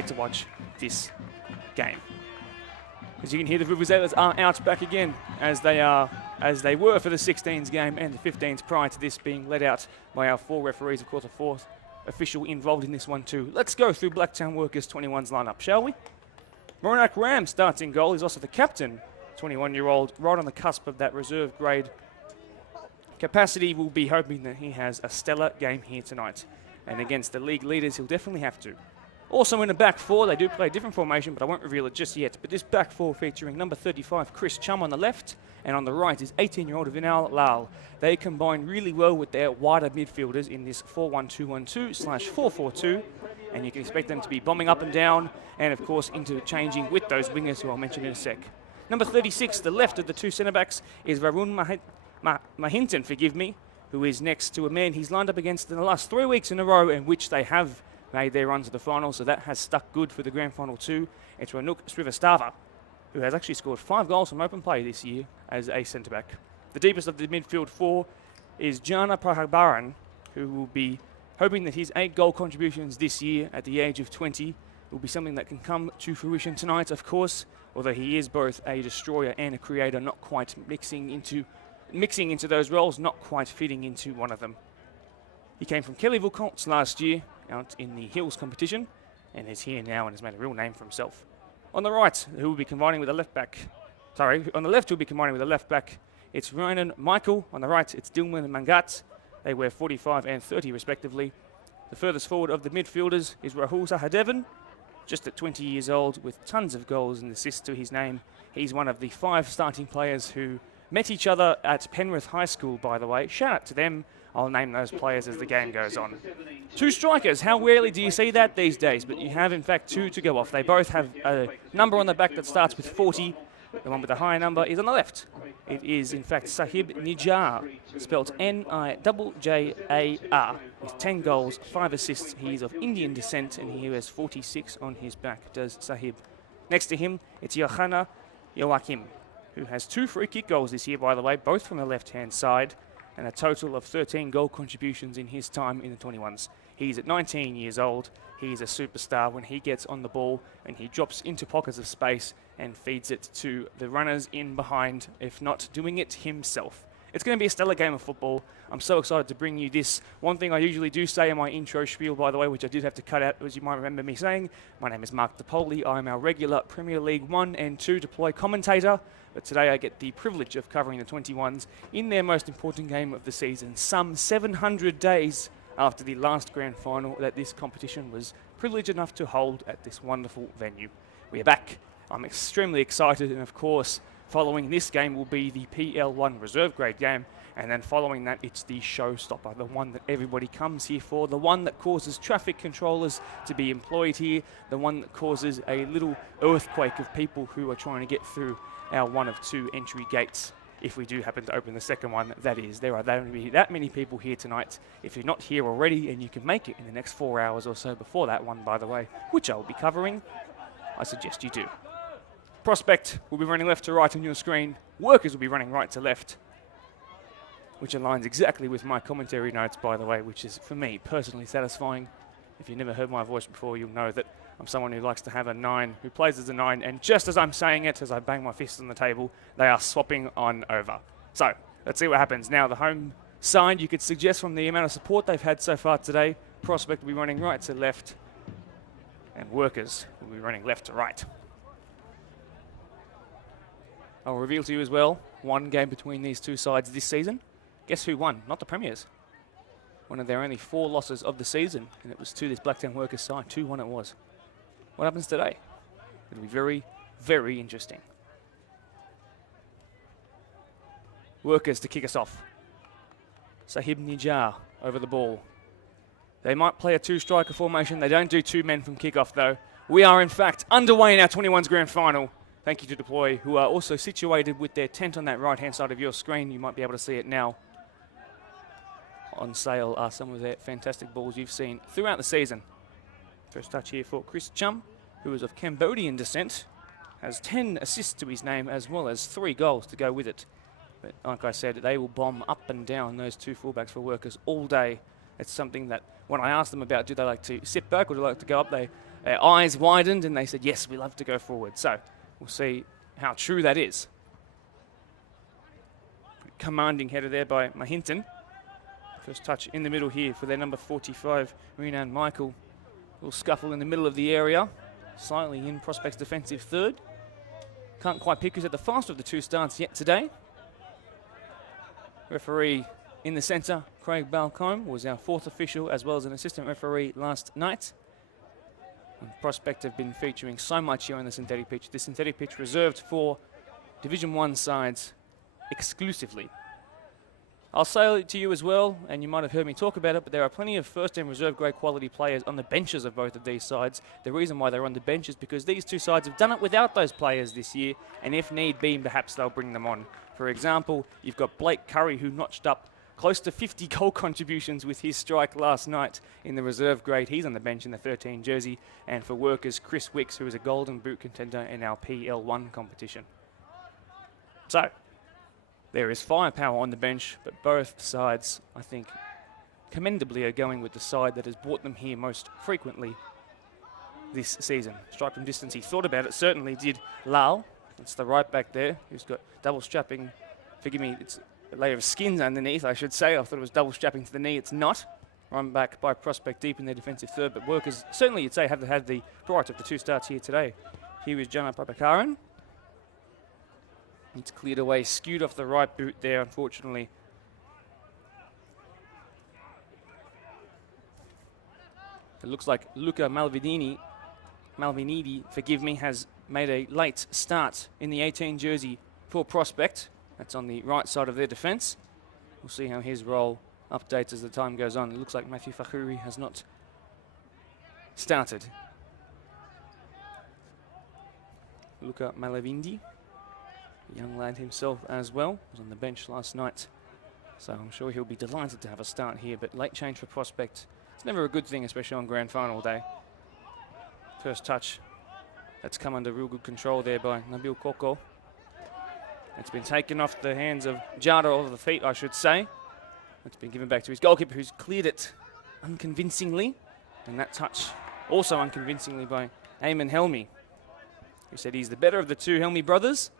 great to watch this game. As you can hear, the Vuvuzelas are out back again as they were for the 16s game and the 15s prior to this, being led out by our 4 referees. Of course, a 4th official involved in this one too. Let's go through Blacktown Workers 21's lineup, shall we? Moronak Ram starts in goal. He's also the captain, 21-year-old, right on the cusp of that reserve grade capacity. Will be hoping that he has a stellar game here tonight. And against the league leaders, he'll definitely have to. Also in the back 4, they do play a different formation, but I won't reveal it just yet. But this back 4 featuring number 35, Chris Chum on the left, and on the right is 18-year-old Vinal Lal. They combine really well with their wider midfielders in this 4-1-2-1-2/4-4-2, and you can expect them to be bombing up and down, and of course interchanging with those wingers who I'll mention in a sec. Number 36, the left of the 2 centre-backs, is Varun Mahinton, who is next to a man he's lined up against in the last 3 weeks in a row, in which they have made their run to the final, so that has stuck good for the grand final too. It's Ranuk Srivastava, who has actually scored 5 goals from open play this year as a centre-back. The deepest of the midfield 4 is Jana Prahabaran, who will be hoping that his 8 goal contributions this year at the age of 20 will be something that can come to fruition tonight, of course, although he is both a destroyer and a creator, not quite mixing into those roles, not quite fitting into one of them. He came from Kellyville Colts last year, out in the Hills competition, and is here now and has made a real name for himself. On the right, who will be combining with a left back. On the left, who will be combining with a left back. It's Ryan Michael. On the right, it's Dilman and Mangat. They wear 45 and 30 respectively. The furthest forward of the midfielders is Rahul Sahadevan, just at 20 years old, with tons of goals and assists to his name. He's one of the 5 starting players who met each other at Penrith High School, by the way. Shout out to them. I'll name those players as the game goes on. 2 strikers. How rarely do you see that these days? But you have, in fact, 2 to go off. They both have a number on the back that starts with 40. The one with the higher number is on the left. It is, in fact, Sahib Nijar, spelled Nijjar, with 10 goals, 5 assists. He is of Indian descent, and he has 46 on his back, does Sahib. Next to him, it's Yohana Joachim, who has 2 free kick goals this year, by the way, both from the left-hand side, and a total of 13 goal contributions in his time in the 21s. He's at 19 years old. He's a superstar when he gets on the ball and he drops into pockets of space and feeds it to the runners in behind, if not doing it himself. It's going to be a stellar game of football. I'm so excited to bring you this. One thing I usually do say in my intro spiel, by the way, which I did have to cut out, as you might remember me saying, my name is Mark DePoli. I'm our regular Premier League 1 and 2 deploy commentator. But today I get the privilege of covering the 21s in their most important game of the season, some 700 days after the last grand final that this competition was privileged enough to hold at this wonderful venue. We are back. I'm extremely excited, and of course, following this game will be the PL1 reserve grade game, and then following that it's the showstopper, the one that everybody comes here for, the one that causes traffic controllers to be employed here, the one that causes a little earthquake of people who are trying to get through our 1 of 2 entry gates. If we do happen to open the second one, that is. There are that many people here tonight. If you're not here already and you can make it in the next 4 hours or so before that one, by the way, which I will be covering, I suggest you do. Prospect will be running left to right on your screen. Workers will be running right to left, which aligns exactly with my commentary notes, by the way, which is, for me, personally satisfying. If you've never heard my voice before, you'll know that I'm someone who likes to have a 9, who plays as a 9, and just as I'm saying it, as I bang my fist on the table, they are swapping on over. So, let's see what happens. Now, the home side, you could suggest from the amount of support they've had so far today, Prospect will be running right to left, and Workers will be running left to right. I'll reveal to you as well, one game between these 2 sides this season. Guess who won? Not the Premiers. One of their only 4 losses of the season, and it was to this Blacktown Workers side. 2-1 it was. What happens today? It'll be very, very interesting. Workers to kick us off. Sahib Nijar over the ball. They might play a 2-striker formation. They don't do 2 men from kickoff, though. We are, in fact, underway in our 21s grand final. Thank you to Deploy, who are also situated with their tent on that right-hand side of your screen. You might be able to see it now. On sale are some of their fantastic balls you've seen throughout the season. First touch here for Chris Chum, who is of Cambodian descent, has 10 assists to his name as well as 3 goals to go with it. But like I said, they will bomb up and down those 2 fullbacks for Workers all day. It's something that when I ask them about do they like to sit back or do they like to go up, they their eyes widened and they said, yes, we love to go forward. So we'll see how true that is. Commanding header there by Mahinton. First touch in the middle here for their number 45, Renan Michael. A little scuffle in the middle of the area. Slightly in Prospect's defensive third. Can't quite pick who's at the faster of the two starts yet today. Referee in the centre, Craig Balcombe, was our fourth official as well as an assistant referee last night. And Prospect have been featuring so much here on the synthetic pitch. This synthetic pitch reserved for Division 1 sides exclusively. I'll say it to you as well, and you might have heard me talk about it, but there are plenty of first and reserve grade quality players on the benches of both of these sides. The reason why they're on the bench is because these two sides have done it without those players this year, and if need be, perhaps they'll bring them on. For example, you've got Blake Curry, who notched up close to 50 goal contributions with his strike last night in the reserve grade. He's on the bench in the 13 jersey. And for Workers, Chris Wicks, who is a Golden Boot contender in our PL1 competition. So, there is firepower on the bench, but both sides, I think, commendably are going with the side that has brought them here most frequently this season. Strike from distance, he thought about it, certainly did Lal. It's the right back there, who's got double strapping, forgive me, it's a layer of skins underneath, I should say. I thought it was double strapping to the knee, it's not. Run back by Prospect deep in their defensive third, but Workers certainly, you'd say, have had the right of the two starts here today. Here is Jana Papakaran. It's cleared away, skewed off the right boot there, unfortunately. It looks like Luca Malvinini, forgive me, has made a late start in the 18 jersey for Prospect. That's on the right side of their defence. We'll see how his role updates as the time goes on. It looks like Matthew Fakhuri has not started. Luca Malavindi, a young lad himself as well, was on the bench last night. So I'm sure he'll be delighted to have a start here, but late change for Prospect. It's never a good thing, especially on grand final day. First touch, that's come under real good control there by Nabil Koko. It's been taken off the hands of Jada, over the feet, I should say. It's been given back to his goalkeeper, who's cleared it unconvincingly. And that touch also unconvincingly by Eamon Helmy, who said he's the better of the two Helmy brothers.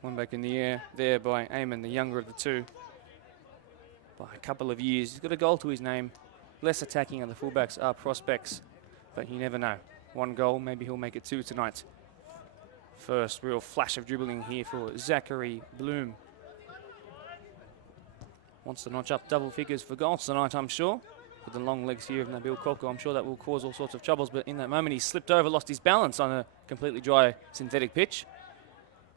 One back in the air there by Eamon, the younger of the two, by a couple of years. He's got a goal to his name. Less attacking on the fullbacks are Prospects, but you never know. One goal, maybe he'll make it two tonight. First real flash of dribbling here for Zachary Bloom. Wants to notch up double figures for goals tonight, I'm sure. With the long legs here of Nabil Koko, I'm sure that will cause all sorts of troubles, but in that moment he slipped over, lost his balance on a completely dry synthetic pitch.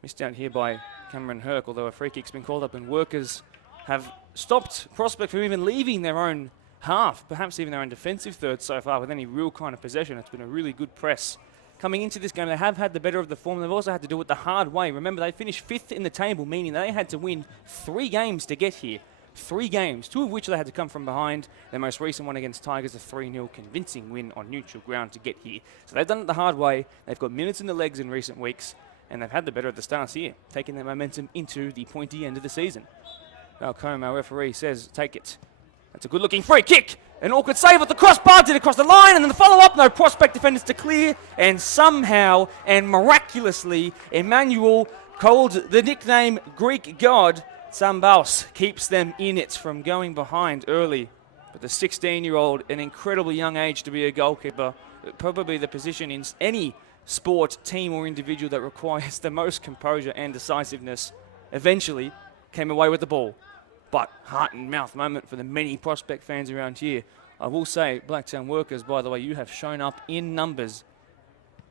Missed out here by Cameron Herc, although a free kick's been called up, and Workers have stopped Prospect from even leaving their own half, perhaps even their own defensive third so far with any real kind of possession. It's been a really good press. Coming into this game, they have had the better of the form. They've also had to do it the hard way. Remember, they finished 5th in the table, meaning they had to win 3 games to get here. 3 games, 2 of which they had to come from behind. Their most recent one against Tigers, a 3-0 convincing win on neutral ground to get here. So they've done it the hard way. They've got minutes in the legs in recent weeks, and they've had the better of the stars here, taking their momentum into the pointy end of the season. Malcolm, our referee, says, take it. That's a good-looking free kick. An awkward save at the crossbar, did it across the line, and then the follow-up, no Prospect defenders to clear, and somehow and miraculously, Emmanuel, called the nickname Greek God, Sambaus, keeps them in it from going behind early. But the 16-year-old, an incredibly young age to be a goalkeeper, probably the position in any sport, team or individual that requires the most composure and decisiveness, eventually came away with the ball. But heart and mouth moment for the many Prospect fans around here. I will say, Blacktown Workers, by the way, you have shown up in numbers,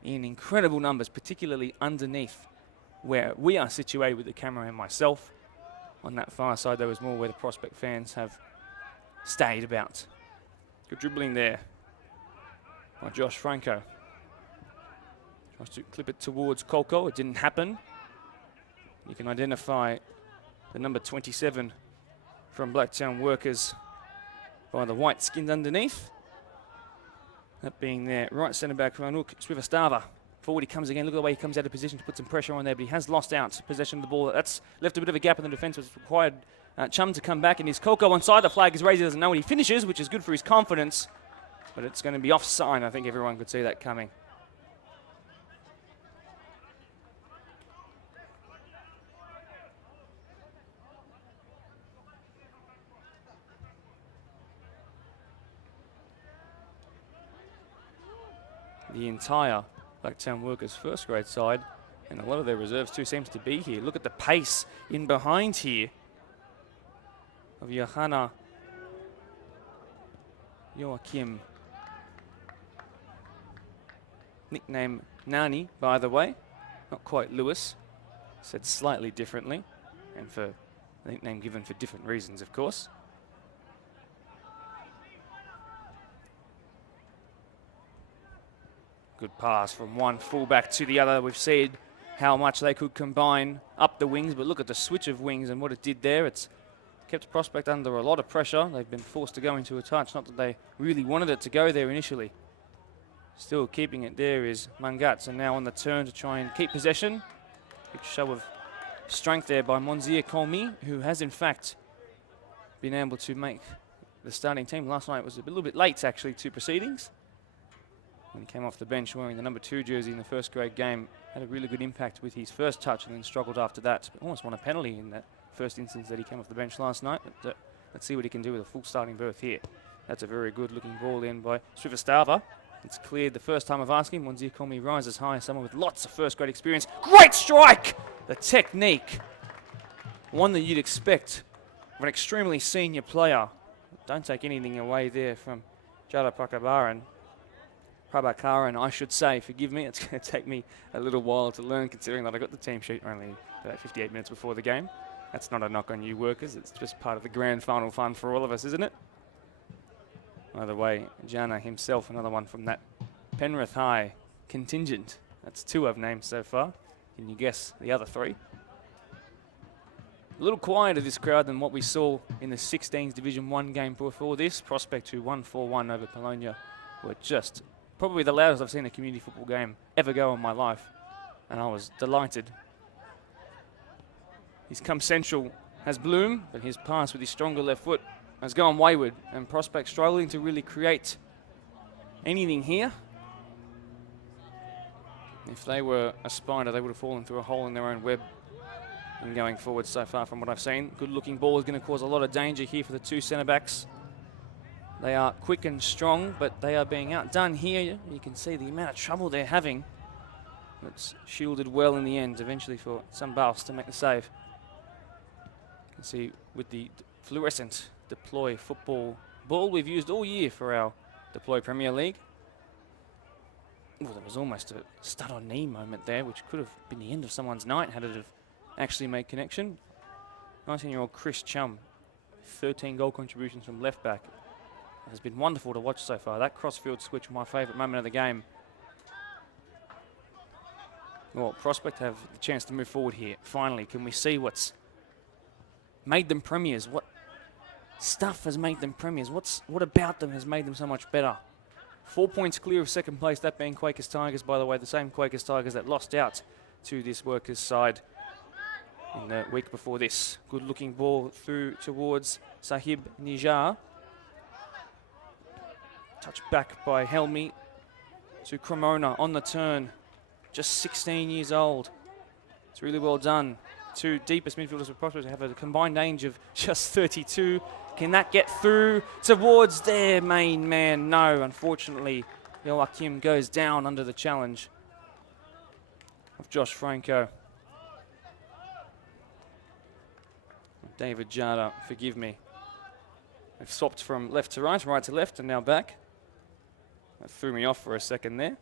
in incredible numbers, particularly underneath where we are situated with the camera and myself. On that far side, there was more where the Prospect fans have stayed about. Good dribbling there by Josh Franco. Tries to clip it towards Kolko. It didn't happen. You can identify the number 27 from Blacktown Workers by the white skins underneath. That being their right centre-back, Ranuk Srivastava Forward he comes again. Look at the way he comes out of position to put some pressure on there, but he has lost out possession of the ball. That's left a bit of a gap in the defence. It's required Chum to come back, and his Coco onside. The flag is raised. He doesn't know when he finishes, which is good for his confidence, but it's going to be offside. I think everyone could see that coming. The entire Blacktown Workers first grade side, and a lot of their reserves too, seems to be here. Look at the pace in behind here of Johanna Joachim. Nickname Nani, by the way. Not quite Lewis. Said slightly differently, and for a nickname given for different reasons, of course. Good pass from one fullback to the other. We've seen how much they could combine up the wings, but look at the switch of wings and what it did there. It's kept Prospect under a lot of pressure. They've been forced to go into a touch. Not that they really wanted it to go there initially. Still keeping it there is Mangats, and now on the turn to try and keep possession. Big show of strength there by Monzia Colmi, who has in fact been able to make the starting team. Last night was a little bit late actually to proceedings. When he came off the bench wearing the number 2 jersey in the first grade game, had a really good impact with his first touch and then struggled after that. But almost won a penalty in that first instance that he came off the bench last night. But let's see what he can do with a full starting berth here. That's a very good looking ball in by Srivastava. It's cleared the first time of asking. Monzia Komi rises high, someone with lots of first grade experience. Great strike! The technique. One that you'd expect of an extremely senior player. Don't take anything away there from Jada Prabhakaran, I should say. Forgive me, it's going to take me a little while to learn, considering that I got the team sheet only about 58 minutes before the game. That's not a knock on you workers, it's just part of the grand final fun for all of us, isn't it? Either way, Jana himself, another one from that Penrith High contingent. That's 2 I've named so far. Can you guess the other 3? A little quieter this crowd than what we saw in the 16s Division 1 game before this. Prospect, who won 4-1 over Polonia, were just probably the loudest I've seen a community football game ever go in my life, and I was delighted. He's come central, has Bloom, but his pass with his stronger left foot has gone wayward, and Prospect struggling to really create anything here. If they were a spider, they would have fallen through a hole in their own web and going forward so far from what I've seen. Good looking ball is going to cause a lot of danger here for the 2 centre backs. They are quick and strong, but they are being outdone here. You can see the amount of trouble they're having. It's shielded well in the end, eventually for Sambaus to make the save. You can see with the fluorescent Deploy football ball we've used all year for our Deploy Premier League. Well, there was almost a stud-on-knee moment there, which could have been the end of someone's night had it have actually made connection. 19-year-old Chris Chum, 13 goal contributions from left back. It has been wonderful to watch so far. That cross-field switch, my favourite moment of the game. Well, Prospect have the chance to move forward here. Finally, can we see what's made them premiers? What stuff has made them premiers? What about them has made them so much better? 4 points clear of second place, that being Quakers Tigers, by the way, the same Quakers Tigers that lost out to this Workers side in the week before this. Good looking ball through towards Sahib Nijar. Touched back by Helmi to Cremona on the turn. Just 16 years old. It's really well done. 2 deepest midfielders of Prospect have a combined age of just 32. Can that get through towards their main man? No, unfortunately, Joachim goes down under the challenge of Josh Franco. David Jada, forgive me. They've swapped from left to left, and now back. That threw me off for a second there.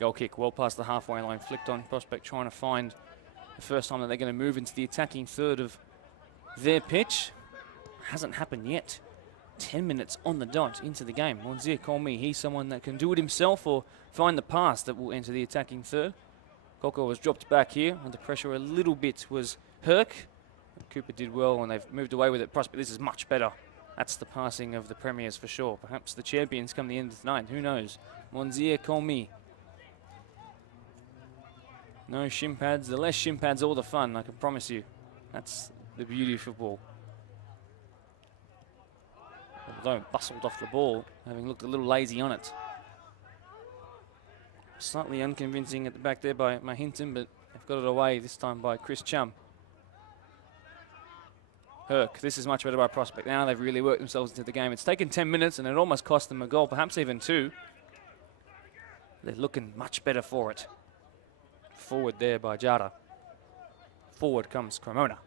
Goal kick well past the halfway line, flicked on. Prospect trying to find the first time that they're going to move into the attacking third of their pitch. Hasn't happened yet. 10 minutes on the dot into the game. Monzir Kolmi, he's someone that can do it himself or find the pass that will enter the attacking third. Koko was dropped back here. Under pressure a little bit was Herc. Cooper did well and they've moved away with it. Prospect, this is much better. That's the passing of the premiers for sure. Perhaps the champions come the end of the night. Who knows? Monzir Kolmi. No shin pads. The less shin pads, all the fun, I can promise you. That's the beauty of football. Although bustled off the ball, having looked a little lazy on it. Slightly unconvincing at the back there by Mahinton, but they've got it away this time by Chris Chum. Herc, this is much better by Prospect. Now they've really worked themselves into the game. It's taken 10 minutes and it almost cost them a goal, perhaps even 2. They're looking much better for it. Forward there by Jara. Forward comes Cremona.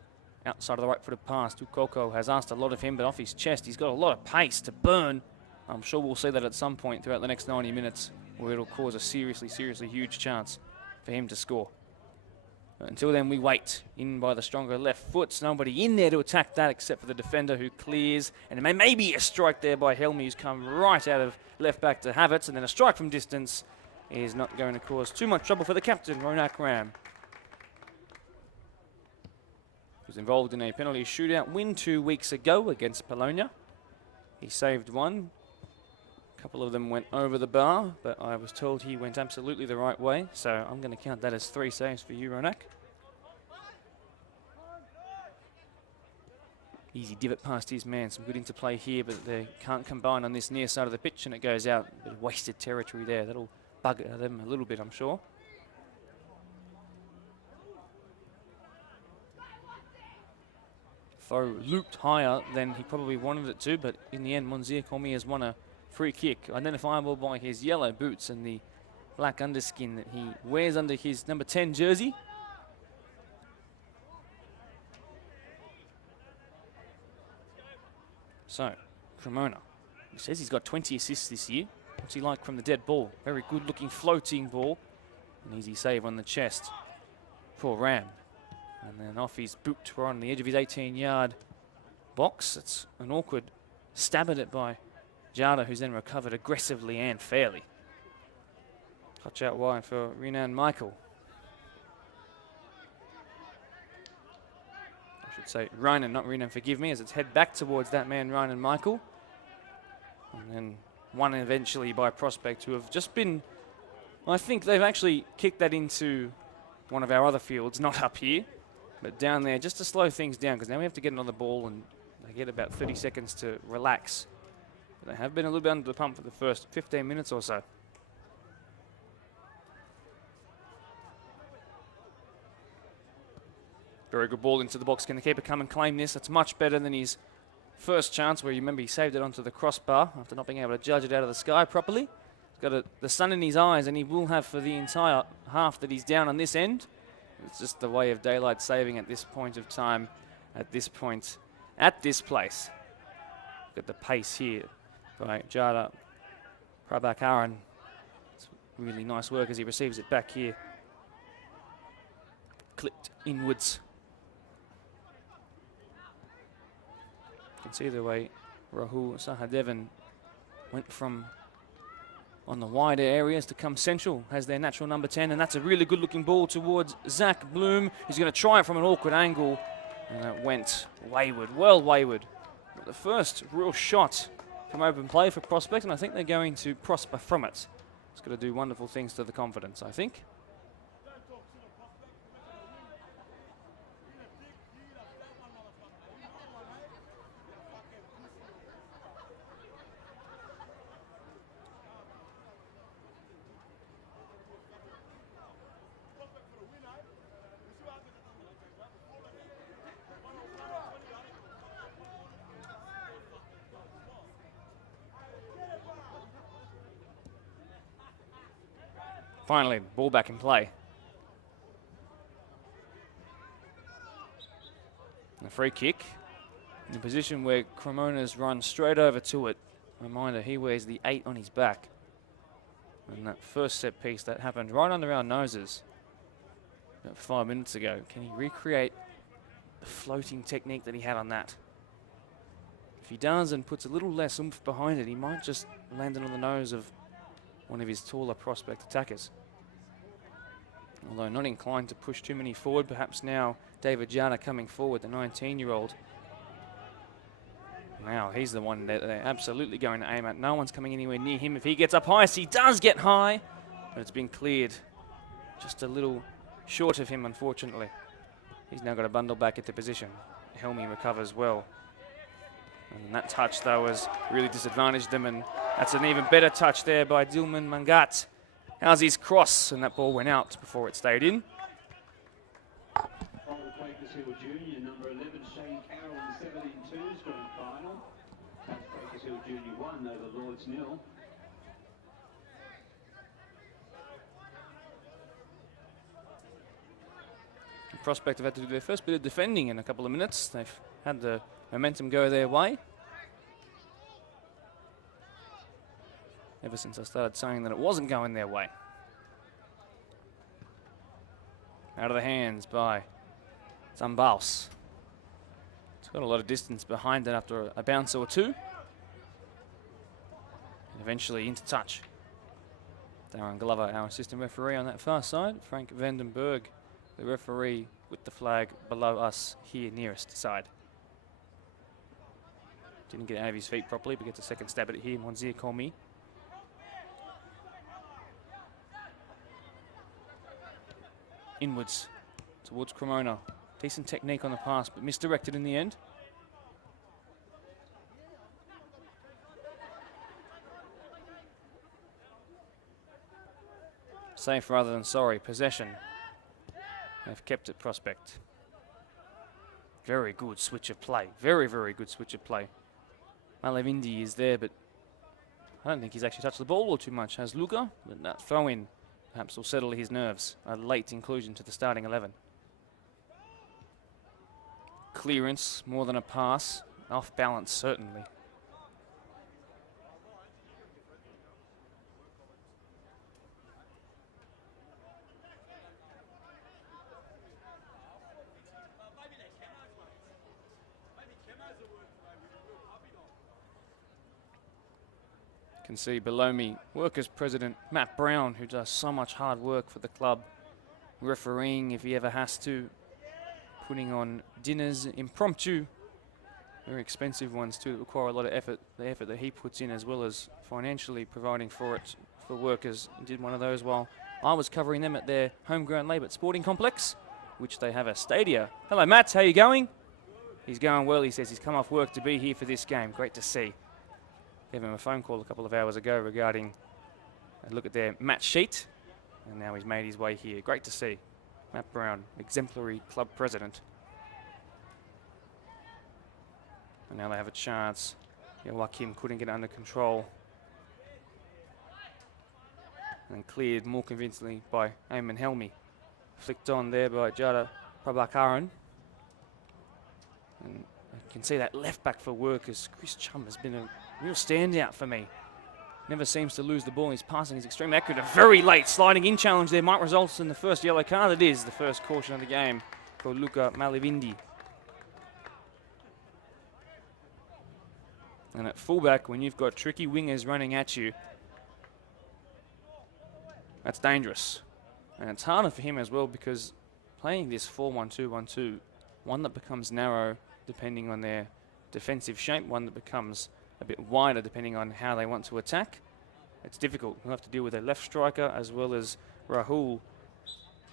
Outside of the right-footed pass to Koko. Has asked a lot of him, but off his chest, he's got a lot of pace to burn. I'm sure we'll see that at some point throughout the next 90 minutes, where it'll cause a seriously huge chance for him to score. But until then, we wait. In by the stronger left foot. Nobody in there to attack that except for the defender who clears. And it may be a strike there by Helmi, who's come right out of left back to have it. And then a strike from distance is not going to cause too much trouble for the captain, Ronak Ram. He was involved in a penalty shootout win 2 weeks ago against Bologna. He saved one. A couple of them went over the bar, but I was told he went absolutely the right way, so I'm going to count that as 3 saves for you, Ronak. Easy divot past his man, some good interplay here, but they can't combine on this near side of the pitch, and it goes out. A bit of wasted territory there. That'll bug them a little bit, I'm sure. Foe looped higher than he probably wanted it to, but in the end, Monzir Kolmi has won a free kick, identifiable by his yellow boots and the black underskin that he wears under his number 10 jersey. So, Cremona, he says he's got 20 assists this year. What's he like from the dead ball? Very good looking floating ball. An easy save on the chest for Ram. And then off his boot, right on the edge of his 18-yard box. It's an awkward stab at it by Jada, who's then recovered aggressively and fairly. Touch out wide for Renan Michael. I should say Renan, not Renan, forgive me, as it's head back towards that man, Renan Michael. And then one eventually by Prospect, who have just been, I think they've actually kicked that into one of our other fields, not up here, but down there, just to slow things down, because now we have to get another ball and they get about 30 seconds to relax. But they have been a little bit under the pump for the first 15 minutes or so. Very good ball into the box. Can the keeper come and claim this? It's much better than his first chance, where you remember he saved it onto the crossbar after not being able to judge it out of the sky properly. He's got the sun in his eyes, and he will have for the entire half that he's down on this end. It's just the way of daylight saving at this point of time, at this point, at this place. Look at the pace here by Jada Prabhakaran. It's really nice work as he receives it back here. Clipped inwards. You can see the way Rahul Sahadevan went from on the wider areas to come central, has their natural number 10, and that's a really good looking ball towards Zach Bloom. He's going to try it from an awkward angle, and it went wayward, well wayward. But the first real shot from open play for Prospect, and I think they're going to prosper from it. It's going to do wonderful things to the confidence, I think. Finally, ball back in play. A free kick in a position where Cremona's run straight over to it. Reminder, he wears the 8 on his back. And that first set piece that happened right under our noses about 5 minutes ago. Can he recreate the floating technique that he had on that? If he does and puts a little less oomph behind it, he might just land it on the nose of one of his taller prospect attackers. Although not inclined to push too many forward, perhaps now David Jana coming forward, the 19-year-old. Now he's the one that they're absolutely going to aim at. No one's coming anywhere near him. If he gets up high, he does get high, but it's been cleared just a little short of him, unfortunately. He's now got to bundle back into position. Helmy recovers well. And that touch, though, has really disadvantaged them, and that's an even better touch there by Dilman Mangat. How's his cross? And that ball went out before it stayed in. Junior, number 11, Shane Carroll, in 17-2's grand final. That's Breakers Hill Junior 1 over Lords 0. Prospect have had to do their first bit of defending in a couple of minutes. They've had the momentum go their way. Ever since I started saying that it wasn't going their way. Out of the hands by Zambaus. It's got a lot of distance behind it after a bounce or two. And eventually into touch. Darren Glover, our assistant referee on that far side. Frank Vandenberg, the referee with the flag below us here nearest side. Didn't get out of his feet properly, but gets a second stab at it here. Monzir Komi. Inwards towards Cremona. Decent technique on the pass, but misdirected in the end. Safe rather than sorry. Possession. They've kept it Prospect. Very good switch of play. Very, very good switch of play. Malavindi is there, but I don't think he's actually touched the ball all too much. Has Luca, but that throw in perhaps will settle his nerves. A late inclusion to the starting 11. Clearance, more than a pass. Off balance, certainly. Can see below me Workers President Matt Brown, who does so much hard work for the club, refereeing if he ever has to, putting on dinners, impromptu, very expensive ones too, that require a lot of effort. The effort that he puts in, as well as financially providing for it for workers. He did one of those while I was covering them at their homegrown Labour Sporting Complex, which they have a stadia. Hello Matt, how you going? He's going well. He says he's come off work to be here for this game. Great to see. Gave him a phone call a couple of hours ago regarding a look at their match sheet, and now he's made his way here. Great to see. Matt Brown, exemplary club president. And now they have a chance. Joachim couldn't get under control. And cleared more convincingly by Eamon Helmy. Flicked on there by Jada Prabhakaran. And you can see that left back for Workers. Chris Chum has been a real standout for me. Never seems to lose the ball. His passing is extremely accurate. A very late sliding in challenge there might result in the first yellow card. It is the first caution of the game for Luca Malivindi. And at fullback, when you've got tricky wingers running at you, that's dangerous. And it's harder for him as well, because playing this 4-1-2-1-2, one that becomes narrow depending on their defensive shape, one that becomes a bit wider depending on how they want to attack. It's difficult. We'll have to deal with a left striker as well as Rahul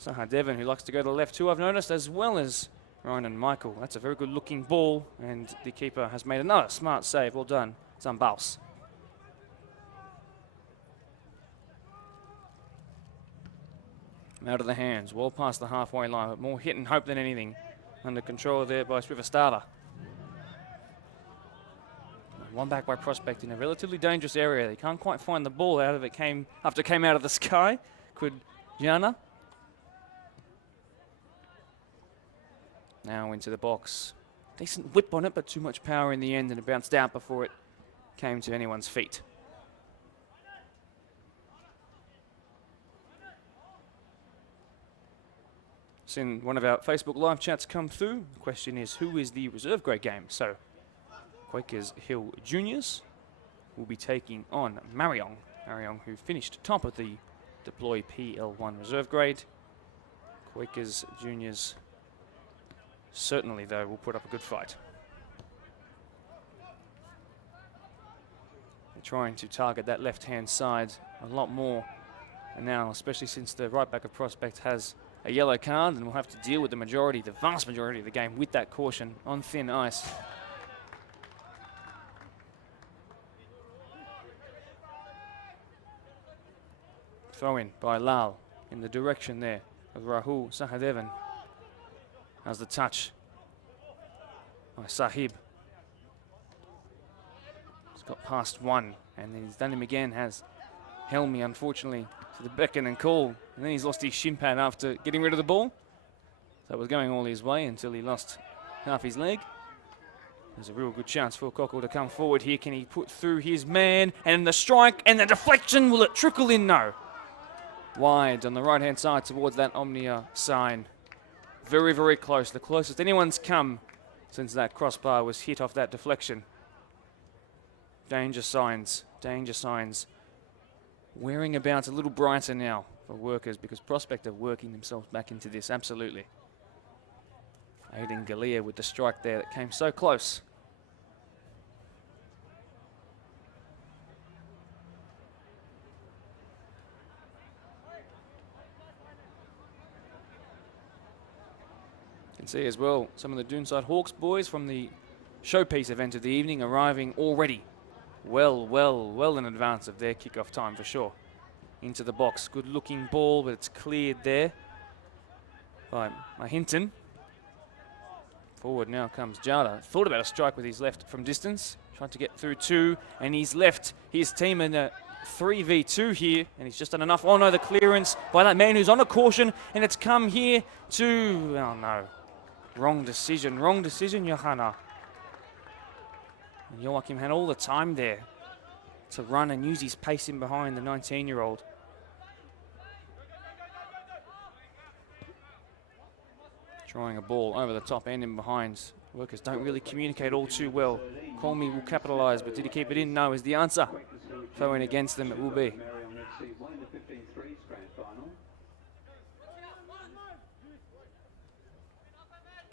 Sahadevan, who likes to go to the left too, I've noticed, as well as Ryan and Michael. That's a very good looking ball, and the keeper has made another smart save. Well done, Zambaus. Out of the hands, well past the halfway line, but more hit and hope than anything. Under control there by Srivastava. One back by Prospect in a relatively dangerous area. They can't quite find the ball out of it after it came out of the sky. Could Gianna? Now into the box. Decent whip on it, but too much power in the end, and it bounced out before it came to anyone's feet. Seen one of our Facebook live chats come through. The question is, who is the reserve grade game? So Quakers Hill Juniors will be taking on Mariong. Mariong, who finished top of the Deploy PL1 reserve grade. Quakers Juniors certainly, though, will put up a good fight. They're trying to target that left-hand side a lot more. And now, especially since the right back of Prospect has a yellow card, and will have to deal with the vast majority of the game with that caution on thin ice. Throw in by Lal in the direction there of Rahul Sahadevan. Has the touch by Sahib. He's got past one, and then he's done him again. Has Helmi, unfortunately, to the beckon and call, and then he's lost his shin pad after getting rid of the ball. So it was going all his way until he lost half his leg. There's a real good chance for Cockle to come forward here. Can he put through his man? And the strike and the deflection, will it trickle in? No. Wide on the right-hand side towards that Omnia sign. Very, very close. The closest anyone's come since that crossbar was hit off that deflection. Danger signs. Danger signs. Wearing about a little brighter now for Workers, because Prospect are working themselves back into this, absolutely. Aiden Galea with the strike there that came so close. You can see as well some of the Doonside Hawks boys from the showpiece event of the evening arriving already well in advance of their kickoff time for sure. Into the box, good looking ball, but it's cleared there by Hinton. Forward now comes Jada. Thought about a strike with his left from distance. Tried to get through two, and he's left his team in a 3v2 here, and he's just done enough. Oh no, the clearance by that man who's on a caution, and it's come here to, oh no. Wrong decision, Johanna. And Joachim had all the time there to run and use his pace in behind the 19-year-old. Throwing a ball over the top and in behind. Workers don't really communicate all too well. Colmy will capitalise, but did he keep it in? No, is the answer. Throw in against them, it will be.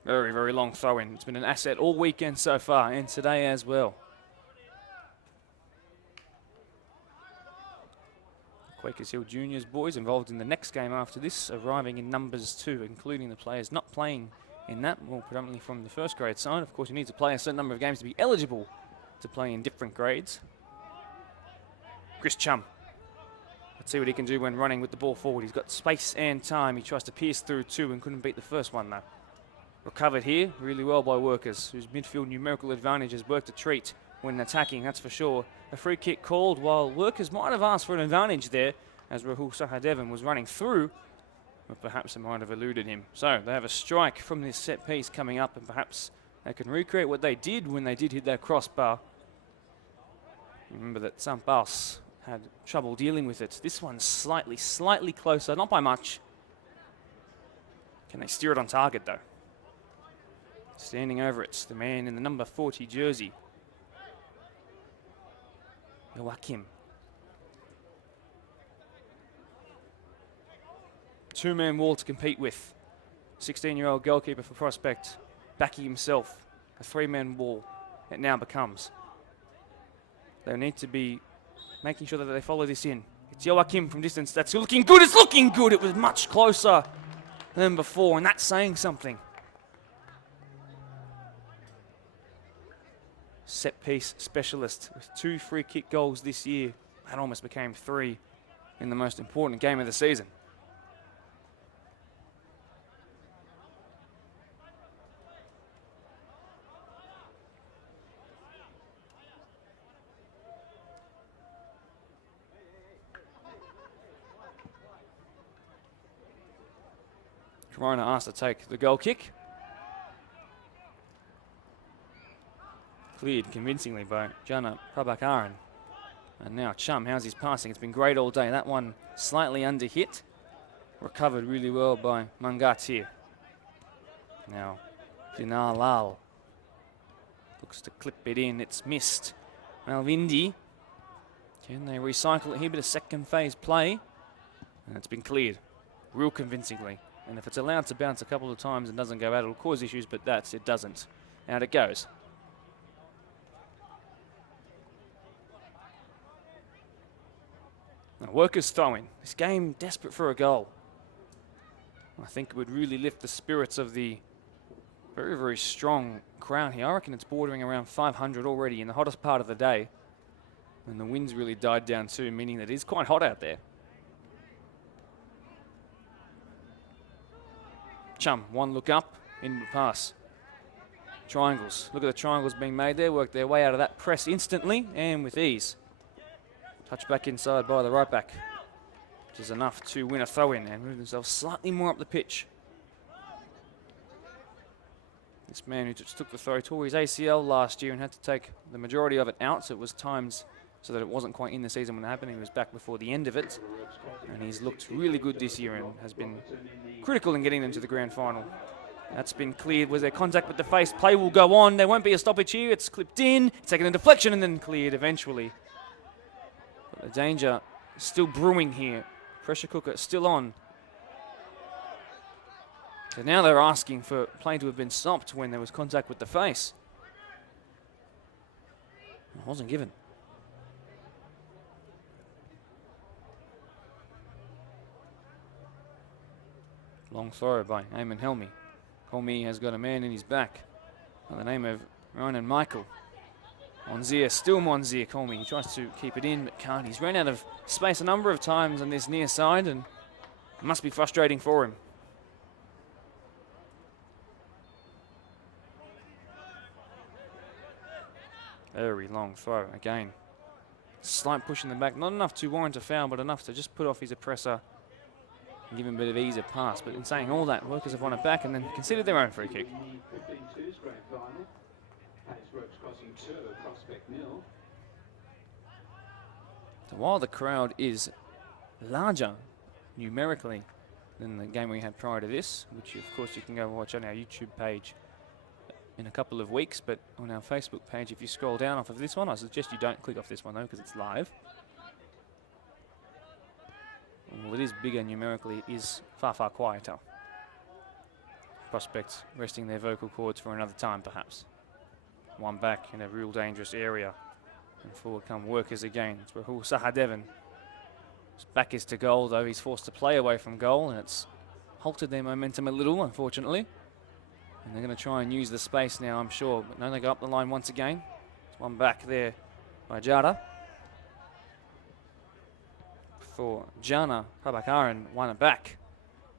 Very, very long throw-in. It's been an asset all weekend so far, and today as well. Quakers Hill Juniors boys involved in the next game after this, arriving in numbers 2, including the players not playing in that, well, predominantly from the first grade side. Of course, you need to play a certain number of games to be eligible to play in different grades. Chris Chum. Let's see what he can do when running with the ball forward. He's got space and time. He tries to pierce through two and couldn't beat the first one, though. Recovered here really well by Workers, whose midfield numerical advantage has worked a treat when attacking, that's for sure. A free kick called, while Workers might have asked for an advantage there as Rahul Sahadevan was running through, but perhaps it might have eluded him. So they have a strike from this set piece coming up, and perhaps they can recreate what they did when they did hit that crossbar. Remember that Sampaus had trouble dealing with it. This one's slightly closer, not by much. Can they steer it on target though? Standing over it, the man in the number 40 jersey. Joachim. Two-man wall to compete with. 16-year-old goalkeeper for Prospect, backing himself. A three-man wall it now becomes. They need to be making sure that they follow this in. It's Joachim from distance. That's looking good. It's looking good. It was much closer than before, and that's saying something. Set-piece specialist with 2 free kick goals this year. That almost became 3 in the most important game of the season. Corona asked to take the goal kick. Cleared convincingly by Jana Prabhakaran. And now Chum, how's his passing? It's been great all day. That one slightly under hit. Recovered really well by Mangat here. Now, Dinar Lal. Looks to clip it in. It's missed. Malvindi. Can they recycle it here? Bit of second phase play. And it's been cleared real convincingly. And if it's allowed to bounce a couple of times and doesn't go out, it'll cause issues, but it doesn't. Out it goes. Now, Workers throwing. This game desperate for a goal. I think it would really lift the spirits of the very, very strong crowd here. I reckon it's bordering around 500 already in the hottest part of the day. And the wind's really died down too, meaning that it is quite hot out there. Chum, one look up, in the pass. Triangles. Look at the triangles being made there. Work their way out of that press instantly and with ease. Touch back inside by the right back, which is enough to win a throw-in and move themselves slightly more up the pitch. This man who just took the throw tore his ACL last year and had to take the majority of it out, so it was times so that it wasn't quite in the season when it happened. He was back before the end of it, and he's looked really good this year and has been critical in getting them to the grand final. That's been cleared. Was there contact with the face? Play will go on. There won't be a stoppage here. It's clipped in. It's taken a deflection and then cleared eventually. But the danger still brewing here. Pressure cooker still on. So now they're asking for play to have been stopped when there was contact with the face. It wasn't given. Long throw by Eamon Helmy. Helmy has got a man in his back by the name of Ryan Michael. Monzier, still Monzier. Helmy tries to keep it in but can't. He's run out of space a number of times on this near side and it must be frustrating for him. Very long throw again. Slight push in the back, not enough to warrant a foul, but enough to just put off his oppressor and give him a bit of ease of pass. But in saying all that, Workers have won it back and then considered their own free kick. So while the crowd is larger numerically than the game we had prior to this, which of course you can go watch on our YouTube page in a couple of weeks, but on our Facebook page, if you scroll down off of this one, I suggest you don't click off this one though, because it's live. Well, it is bigger numerically, it is far, far quieter. Prospects resting their vocal cords for another time, perhaps. One back in a real dangerous area. And forward come Workers again. It's Rahul Sahadevan. His back is to goal, though he's forced to play away from goal, and it's halted their momentum a little, unfortunately. And they're going to try and use the space now, I'm sure. But no, they go up the line once again. There's one back there by Jada. For Jana, Prabhakaran won it back.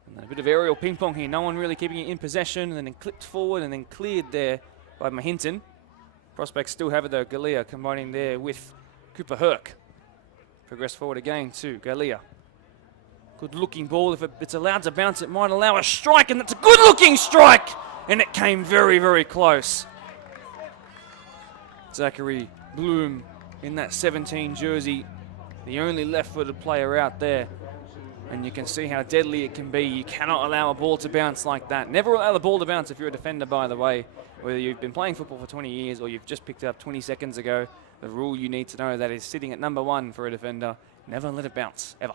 And then a bit of aerial ping pong here. No one really keeping it in possession. And then clipped forward and then cleared there by Mahinton. Prospects still have it though. Galea combining there with Cooper Herc. Progress forward again to Galea. Good looking ball. If it's allowed to bounce, it might allow a strike. And that's a good looking strike. And it came very, very close. Zachary Bloom in that 17 jersey. The only left-footed player out there. And you can see how deadly it can be. You cannot allow a ball to bounce like that. Never allow the ball to bounce if you're a defender, by the way. Whether you've been playing football for 20 years or you've just picked it up 20 seconds ago, the rule you need to know that is sitting at number 1 for a defender. Never let it bounce, ever.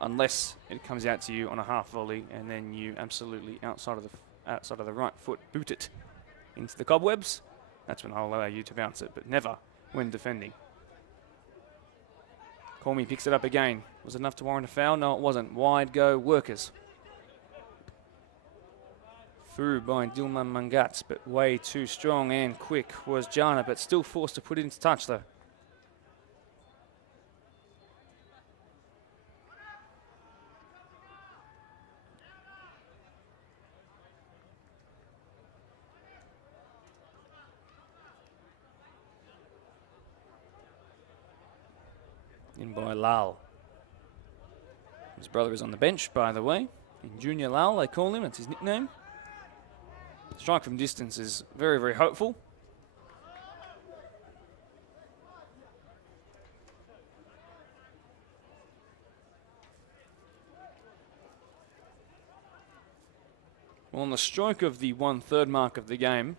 Unless it comes out to you on a half volley and then you absolutely outside of the right foot boot it into the cobwebs. That's when I'll allow you to bounce it, but never when defending. Cormy picks it up again. Was it enough to warrant a foul? No, it wasn't. Wide go Workers. Through by Dilman Mangatz, but way too strong and quick was Jana, but still forced to put it into touch though. In by Lal. His brother is on the bench, by the way. In Junior Lal, they call him. That's his nickname. Strike from distance is very, very hopeful. Well, on the stroke of the 1/3 mark of the game,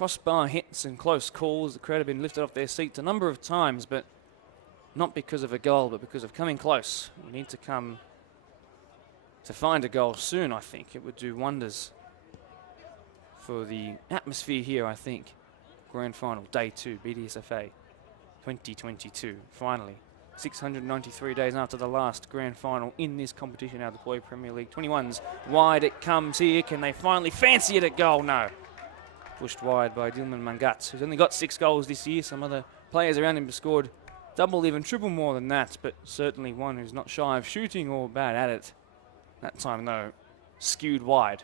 crossbar hits and close calls. The crowd have been lifted off their seats a number of times, but not because of a goal, but because of coming close. You need to come to find a goal soon, I think. It would do wonders for the atmosphere here, I think. Grand final, day 2, BDSFA 2022, finally. 693 days after the last grand final in this competition, our Deploy Premier League 21s. Wide it comes here. Can they finally fancy it at goal? No. Pushed wide by Dilman Mangat, who's only got 6 goals this year. Some other players around him have scored double, even triple more than that, but certainly one who's not shy of shooting or bad at it. That time, though, skewed wide.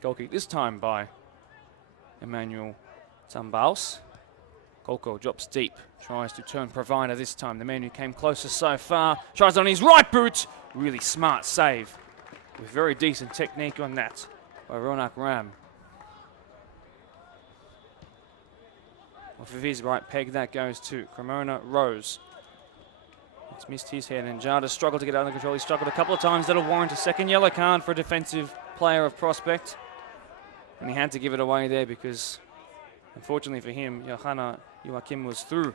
Goal kick this time by Emmanuel Tambaus. Kolko drops deep, tries to turn provider this time. The man who came closest so far tries on his right boot. Really smart save with very decent technique on that by Ronak Ram. Off of his right peg, that goes to Cremona Rose. It's missed his head, and Jada struggled to get under control. He struggled a couple of times. That'll warrant a second yellow card for a defensive player of Prospect. And he had to give it away there because, unfortunately for him, Joachim was through.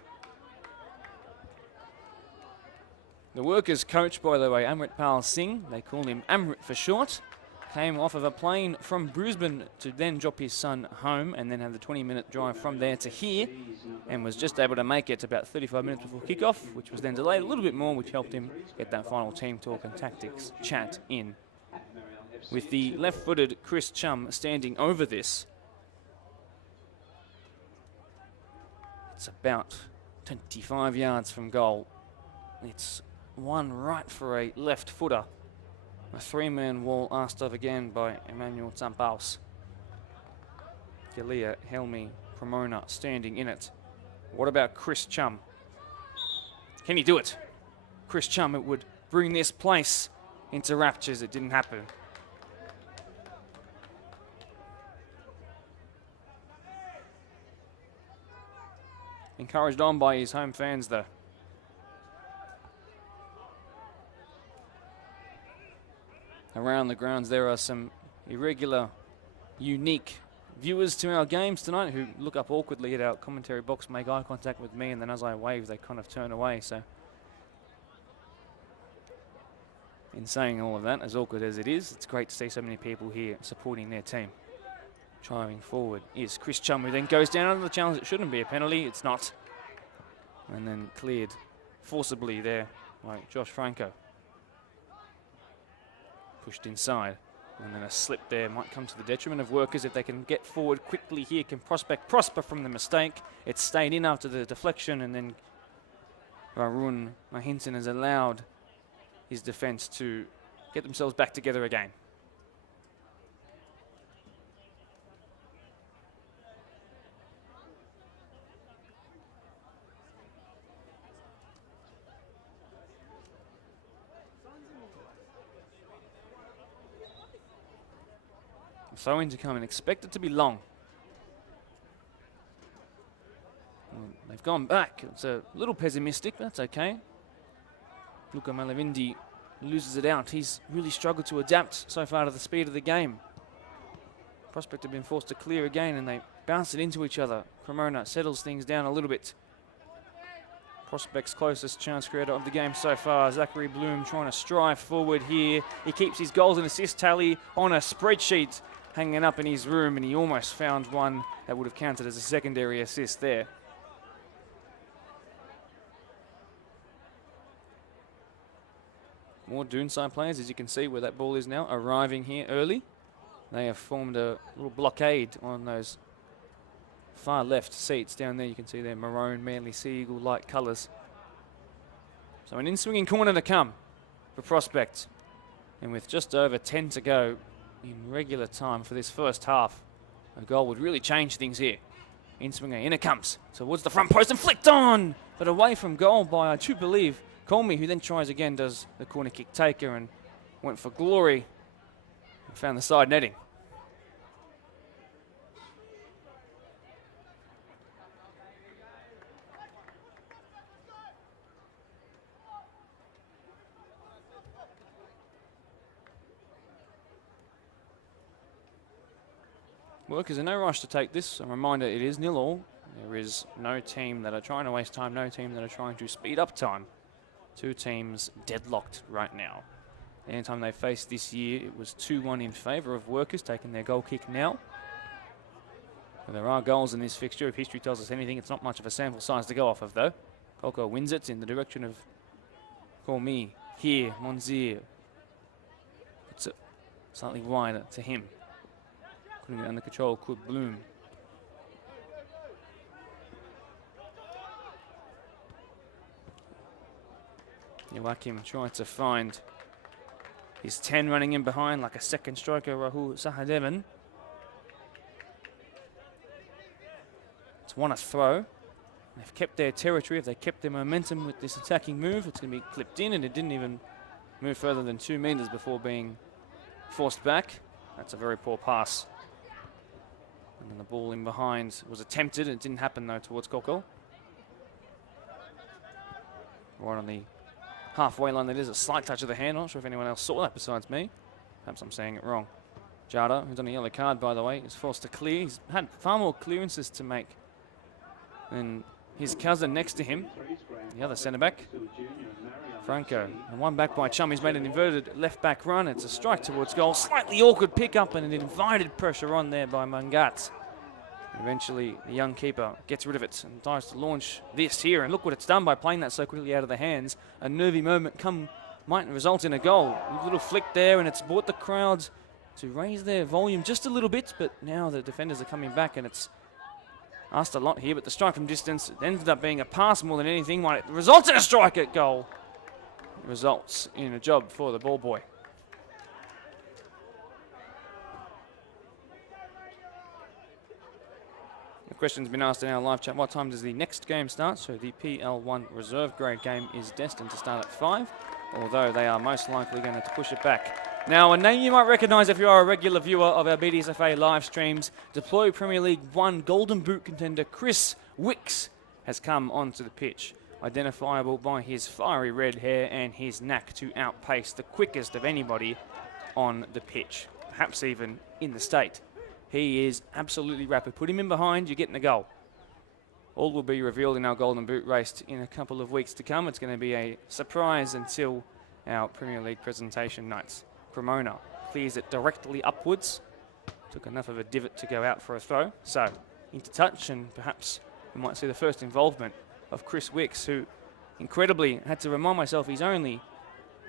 The workers coach, by the way, Amrit Pal Singh, they call him Amrit for short, came off of a plane from Brisbane to then drop his son home and then have the 20-minute drive from there to here, and was just able to make it about 35 minutes before kickoff, which was then delayed a little bit more, which helped him get that final team talk and tactics chat in. With the left-footed Chris Chum standing over this. It's about 25 yards from goal. It's one right for a left footer. A 3-man wall asked of again by Emmanuel Tampaus. Galia Helmi Promona standing in it. What about Chris Chum? Can he do it? Chris Chum, it would bring this place into raptures. It didn't happen. Encouraged on by his home fans, though. Around the grounds, there are some irregular, unique viewers to our games tonight who look up awkwardly at our commentary box, make eye contact with me, and then as I wave, they kind of turn away. So, in saying all of that, as awkward as it is, it's great to see so many people here supporting their team. Driving forward is Chris Chum, who then goes down under the challenge. It shouldn't be a penalty. It's not. And then cleared forcibly there by Josh Franco. Pushed inside. And then a slip there might come to the detriment of workers if they can get forward quickly here. Can Prospect prosper from the mistake? It stayed in after the deflection, and then Varun Mahinton has allowed his defence to get themselves back together again. So in to come and expect it to be long. And they've gone back. It's a little pessimistic, but that's okay. Luca Malavindi loses it out. He's really struggled to adapt so far to the speed of the game. Prospect have been forced to clear again, and they bounce it into each other. Cremona settles things down a little bit. Prospect's closest chance creator of the game so far, Zachary Bloom, trying to strive forward here. He keeps his goals and assist tally on a spreadsheet hanging up in his room, and he almost found one that would have counted as a secondary assist there. More Doonside players, as you can see where that ball is now, arriving here early. They have formed a little blockade on those far left seats down there. You can see their maroon, Manly Sea Eagle-like colours. So an in-swinging corner to come for Prospect. And with just over 10 to go in regular time for this first half, a goal would really change things here. In-swinger, in it comes towards the front post and flicked on, but away from goal by, I do believe, Colmy, who then tries again, does the corner kick taker and went for glory and found the side netting. Workers in no rush to take this. A reminder, it is 0-all. There is no team that are trying to waste time, no team that are trying to speed up time. Two teams deadlocked right now. Anytime they faced this year, it was 2-1 in favour of Workers, taking their goal kick now. But there are goals in this fixture. If history tells us anything, it's not much of a sample size to go off of, though. Coco wins it in the direction of Cormi. Here, Monzier puts it slightly wider to him. Couldn't get under control, could Bloom. Joachim tried to find his 10 running in behind like a second striker, Rahul Sahadevan. It's won a throw. They've kept their territory. If they kept their momentum with this attacking move, it's going to be clipped in, and it didn't even move further than 2 meters before being forced back. That's a very poor pass. And then the ball in behind was attempted. It didn't happen, though, towards Coco. Right on the halfway line, there is a slight touch of the hand. Not sure if anyone else saw that besides me. Perhaps I'm saying it wrong. Jada, who's on a yellow card, by the way, is forced to clear. He's had far more clearances to make than his cousin next to him, the other centre-back, Franco. And one back by Chum. He's made an inverted left-back run. It's a strike towards goal. Slightly awkward pick-up and an invited pressure on there by Mangat. Eventually, the young keeper gets rid of it and tries to launch this here. And look what it's done by playing that so quickly out of the hands. A nervy moment might result in a goal. A little flick there, and it's brought the crowds to raise their volume just a little bit. But now the defenders are coming back, and it's asked a lot here. But the strike from distance, it ended up being a pass more than anything. It results in a strike at goal. It results in a job for the ball boy. The question's been asked in our live chat, what time does the next game start? So the PL1 reserve grade game is destined to start at 5, although they are most likely going to push it back. Now, a name you might recognise if you are a regular viewer of our BDSFA live streams, Deploy Premier League 1 Golden Boot contender Chris Wicks has come onto the pitch, identifiable by his fiery red hair and his knack to outpace the quickest of anybody on the pitch, perhaps even in the state. He is absolutely rapid. Put him in behind, you're getting a goal. All will be revealed in our Golden Boot race in a couple of weeks to come. It's going to be a surprise until our Premier League presentation nights. Cremona clears it directly upwards. Took enough of a divot to go out for a throw. So, into touch, and perhaps we might see the first involvement of Chris Wicks, who incredibly had to remind myself he's only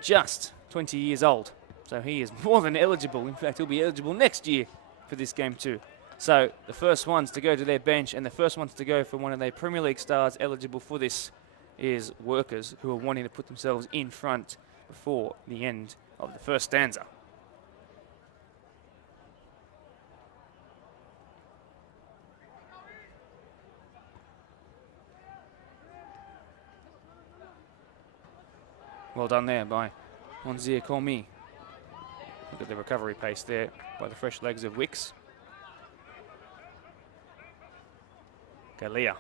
just 20 years old. So he is more than eligible. In fact, he'll be eligible next year for this game too. So the first ones to go to their bench and the first ones to go for one of their Premier League stars eligible for this is Workers, who are wanting to put themselves in front before the end of the first stanza. Well done there by Monzier Cormi. Look at the recovery pace there by the fresh legs of Wicks. Galia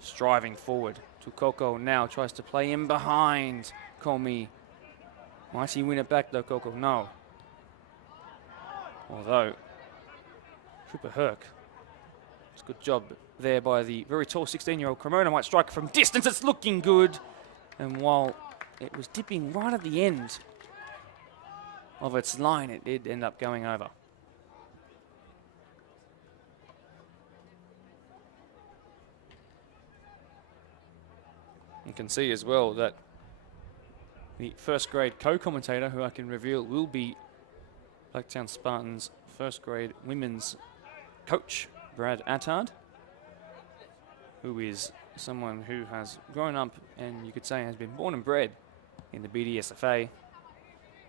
striving forward to Coco now, tries to play in behind Cormi. Might he win it back though, Coco? No. Although, Trooper Herc, it's a good job there by the very tall 16-year-old Cremona. Might strike from distance, it's looking good. And while it was dipping right at the end of its line, it did end up going over. You can see as well that the first grade co-commentator, who I can reveal will be Blacktown Spartans first grade women's coach, Brad Attard, who is someone who has grown up and you could say has been born and bred in the BDSFA.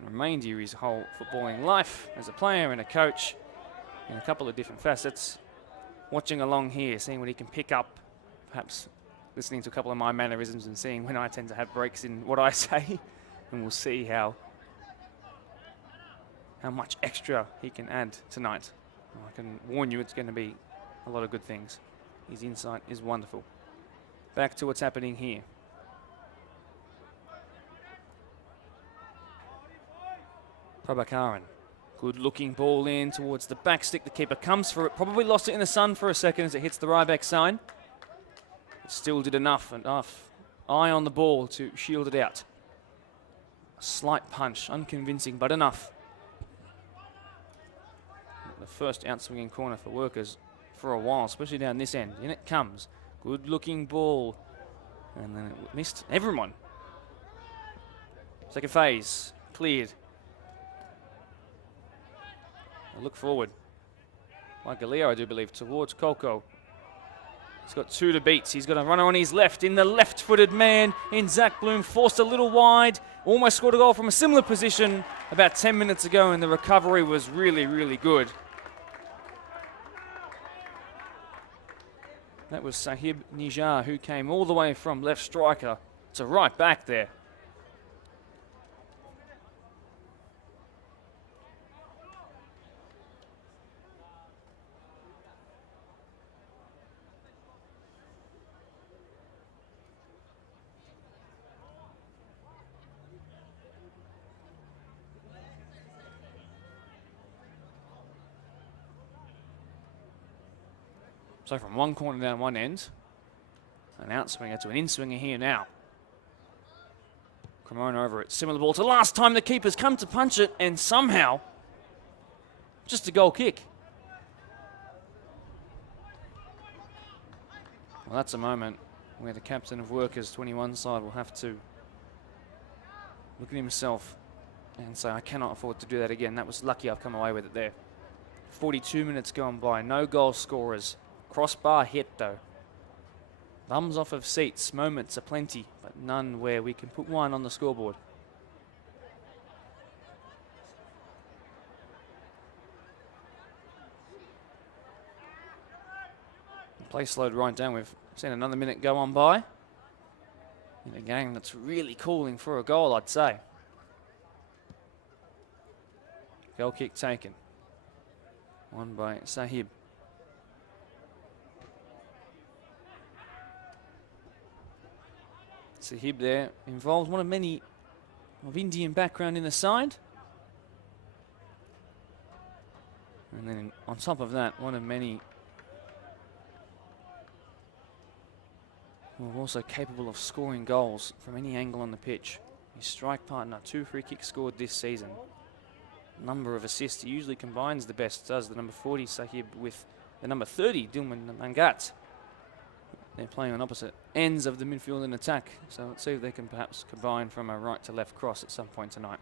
Remained here his whole footballing life as a player and a coach in a couple of different facets. Watching along here, seeing what he can pick up, perhaps listening to a couple of my mannerisms and seeing when I tend to have breaks in what I say, and we'll see how much extra he can add tonight. I can warn you it's going to be a lot of good things. His insight is wonderful. Back to what's happening here. Prabhakaran Good looking ball in towards the back stick. The keeper comes for it. Probably lost it in the sun for a second as it hits the Ryback sign. It still did enough eye on the ball to shield it out. A slight punch, unconvincing, but enough. The first outswinging corner for Workers for a while, especially down this end. In it comes. Good looking ball. And then it missed everyone. Second phase, cleared. A look forward. Like Galeo, I do believe, towards Coco. He's got 2 to beat. He's got a runner on his left. In the left-footed man in Zach Bloom. Forced a little wide. Almost scored a goal from a similar position about 10 minutes ago, and the recovery was really, really good. That was Sahib Nijar, who came all the way from left striker to right back there. So from one corner down one end, an outswinger to an inswinger here now. Cremona over it. Similar ball to last time. The keeper's come to punch it, and somehow, just a goal kick. Well, that's a moment where the captain of Workers 21 side will have to look at himself and say, I cannot afford to do that again. That was lucky I've come away with it there. 42 minutes gone by. No goal scorers. Crossbar hit though. Bums off of seats. Moments aplenty, but none where we can put one on the scoreboard. The play slowed right down. We've seen another minute go on by in a game that's really calling for a goal, I'd say. Goal kick taken. One by Sahib. Sahib there involved, one of many of Indian background in the side. And then on top of that, one of many who are also capable of scoring goals from any angle on the pitch. His strike partner, 2 free kicks scored this season. Number of assists, he usually combines the best, does the number 40 Sahib with the number 30 Dilman Mangat. They're playing on opposite ends of the midfield and attack, so let's see if they can perhaps combine from a right to left cross at some point tonight.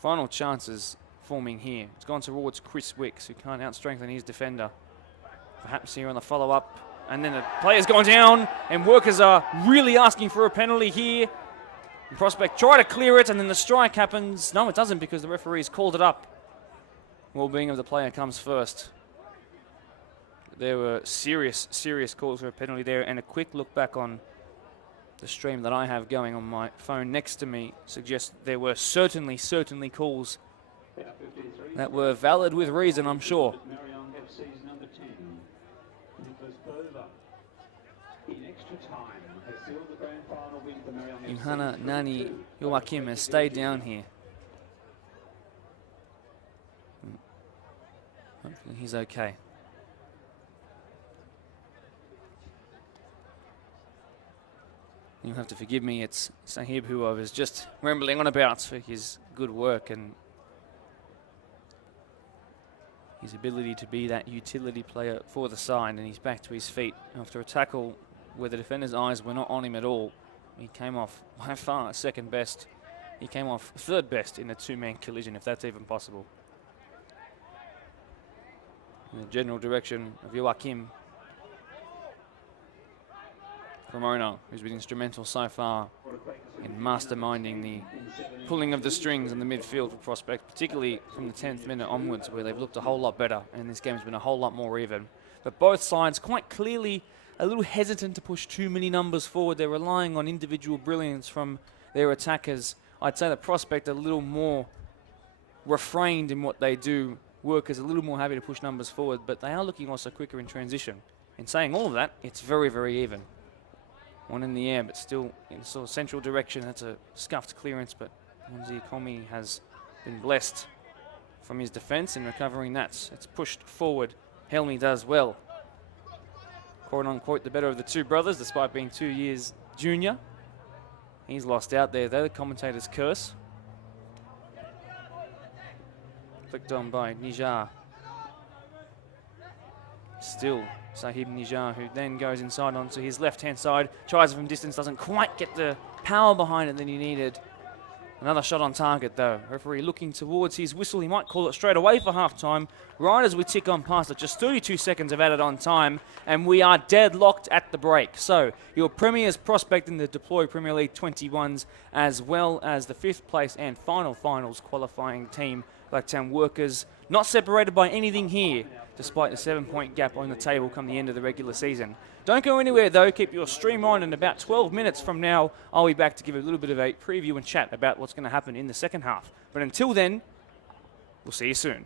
Final chances forming here. It's gone towards Chris Wicks, who can't out-strengthen his defender. Perhaps here on the follow-up, and then the player's gone down, and Workers are really asking for a penalty here. The prospect try to clear it, and then the strike happens. No, it doesn't, because the referee's called it up. Well-being of the player comes first. There were serious calls for a penalty there, and a quick look back on the stream that I have going on my phone next to me suggests there were certainly calls that were valid with reason, I'm sure. Yuhana Nani Joachim has stayed down here. Hopefully he's okay. You'll have to forgive me, it's Sahib who I was just rambling on about for his good work and his ability to be that utility player for the side, and he's back to his feet after a tackle where the defender's eyes were not on him at all. He came off by far second best. He came off third best in a 2-man collision, if that's even possible. In the general direction of Joachim Cremona, who's been instrumental so far in masterminding the pulling of the strings in the midfield for Prospect, particularly from the 10th minute onwards, where they've looked a whole lot better, and this game's been a whole lot more even. But both sides quite clearly a little hesitant to push too many numbers forward. They're relying on individual brilliance from their attackers. I'd say the Prospect a little more refrained in what they do. Workers a little more happy to push numbers forward, but they are looking also quicker in transition. In saying all of that, it's very even. One in the air, but still in sort of central direction. That's a scuffed clearance, but Monzi Komi has been blessed from his defence and recovering that. It's pushed forward. Helmy does well. Quote unquote the better of the two brothers, despite being 2 years junior. He's lost out there though, the commentator's curse. Flicked on by Nijar. Still Sahib Nijar, who then goes inside onto his left-hand side, tries it from distance, doesn't quite get the power behind it that he needed. Another shot on target though. Referee looking towards his whistle. He might call it straight away for half-time. Right as we tick on past it, just 32 seconds of added on time, and we are deadlocked at the break. So your Premier's prospect in the Deploy Premier League 21s, as well as the 5th place and finals qualifying team, Blacktown Workers, not separated by anything here, despite the 7-point gap on the table come the end of the regular season. Don't go anywhere though, keep your stream on. In about 12 minutes from now, I'll be back to give a little bit of a preview and chat about what's going to happen in the second half. But until then, we'll see you soon.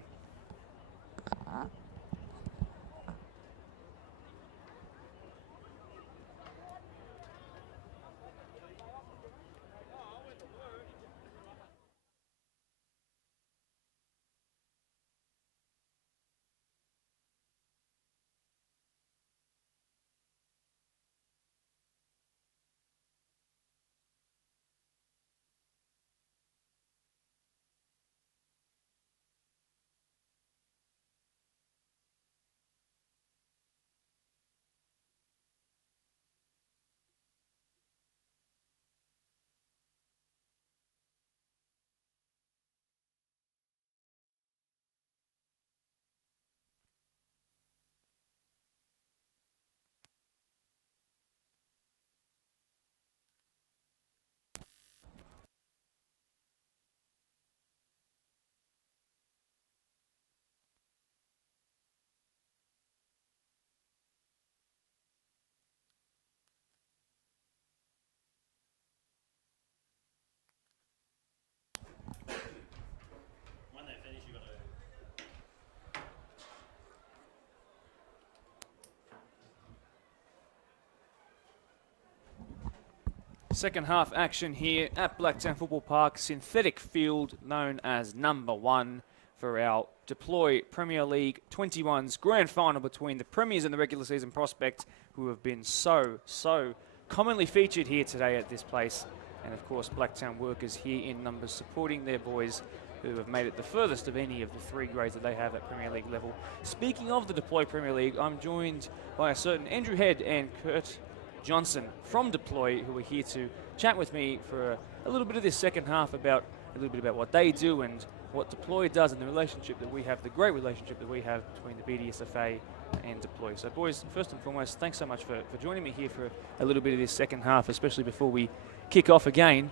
Second half action here at Blacktown Football Park, synthetic field known as number 1 for our Deploy Premier League 21's grand final between the Premiers and the regular season prospects, who have been so commonly featured here today at this place. And of course Blacktown Workers here in numbers supporting their boys who have made it the furthest of any of the 3 grades that they have at Premier League level. Speaking of the Deploy Premier League, I'm joined by a certain Andrew Head and Kurt Johnson from Deploy, who are here to chat with me for a little bit of this second half about a little bit about what they do and what Deploy does and the relationship that we have, the great relationship that we have between the BDSFA and Deploy. So boys, first and foremost, thanks so much for joining me here for a little bit of this second half, especially before we kick off again.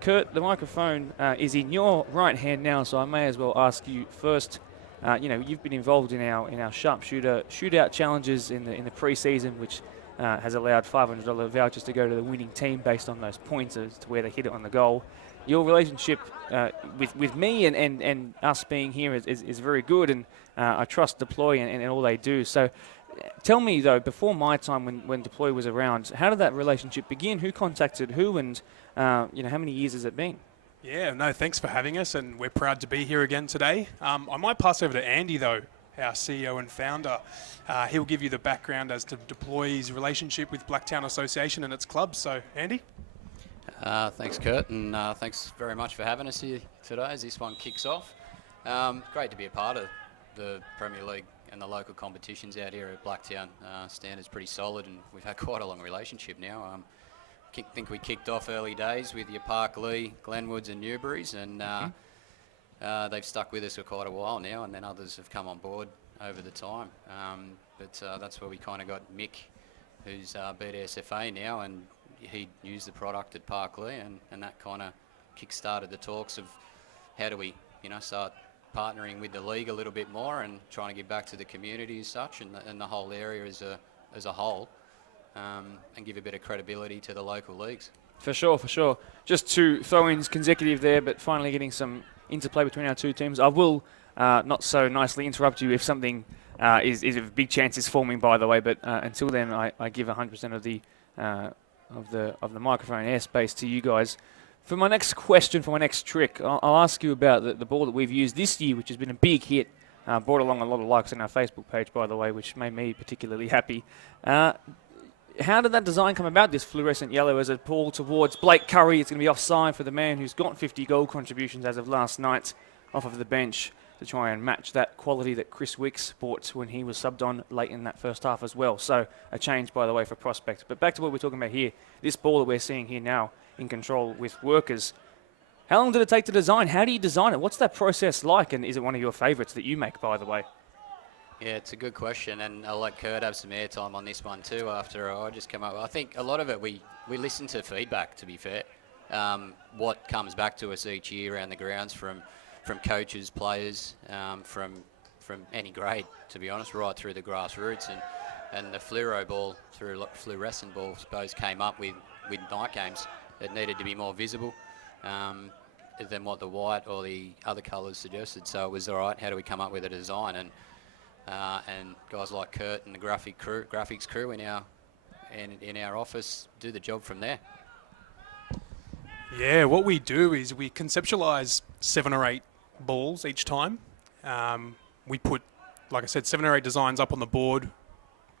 Kurt, the microphone is in your right hand now, so I may as well ask you first. You've been involved in our sharpshooter shootout challenges in the pre-season, which has allowed $500 vouchers to go to the winning team based on those points as to where they hit it on the goal. Your relationship with me and us being here is very good, and I trust Deploy and all they do. So tell me, though, before my time when Deploy was around, how did that relationship begin? Who contacted who, and how many years has it been? Yeah, no, thanks for having us, and we're proud to be here again today. I might pass over to Andy, though, our CEO and founder. He'll give you the background as to Deploy's relationship with Blacktown Association and its clubs. So, Andy? Thanks, Kurt, and thanks very much for having us here today as this one kicks off. Great to be a part of the Premier League and the local competitions out here at Blacktown. Standard's pretty solid, and we've had quite a long relationship now. I think we kicked off early days with your Park Lee, Glenwoods and Newberries, and they've stuck with us for quite a while now, and then others have come on board over the time. But that's where we kind of got Mick, who's BDSFA now, and he used the product at Park Lee, and that kind of kick-started the talks of how do we, start partnering with the league a little bit more and trying to give back to the community as such, and the whole area as a whole, and give a bit of credibility to the local leagues. For sure. Just to throw in consecutive there, but finally getting some interplay between our two teams. I will not so nicely interrupt you if something is a big chance is forming, by the way. But until then, I give 100% of the microphone airspace to you guys. For my next question, for my next trick, I'll ask you about the ball that we've used this year, which has been a big hit. Brought along a lot of likes on our Facebook page, by the way, which made me particularly happy. How did that design come about, this fluorescent yellow, as a ball towards Blake Curry? It's going to be offside for the man who's got 50 goal contributions as of last night off of the bench to try and match that quality that Chris Wicks brought when he was subbed on late in that first half as well. So a change, by the way, for Prospect. But back to what we're talking about here, this ball that we're seeing here now in control with workers. How long did it take to design? How do you design it? What's that process like? And is it one of your favourites that you make, by the way? Yeah, it's a good question, and I'll let Kurt have some airtime on this one too after I just come up. I think a lot of it we listen to feedback, to be fair. What comes back to us each year around the grounds from coaches, players, from any grade, to be honest, right through the grassroots. And the fluorescent ball, I suppose, came up with night games. It needed to be more visible than what the white or the other colours suggested. So it was all right, how do we come up with a design? And guys like Kurt and the graphics crew in our office do the job from there. Yeah, what we do is we conceptualise 7 or 8 balls each time. We put, like I said, 7 or 8 designs up on the board.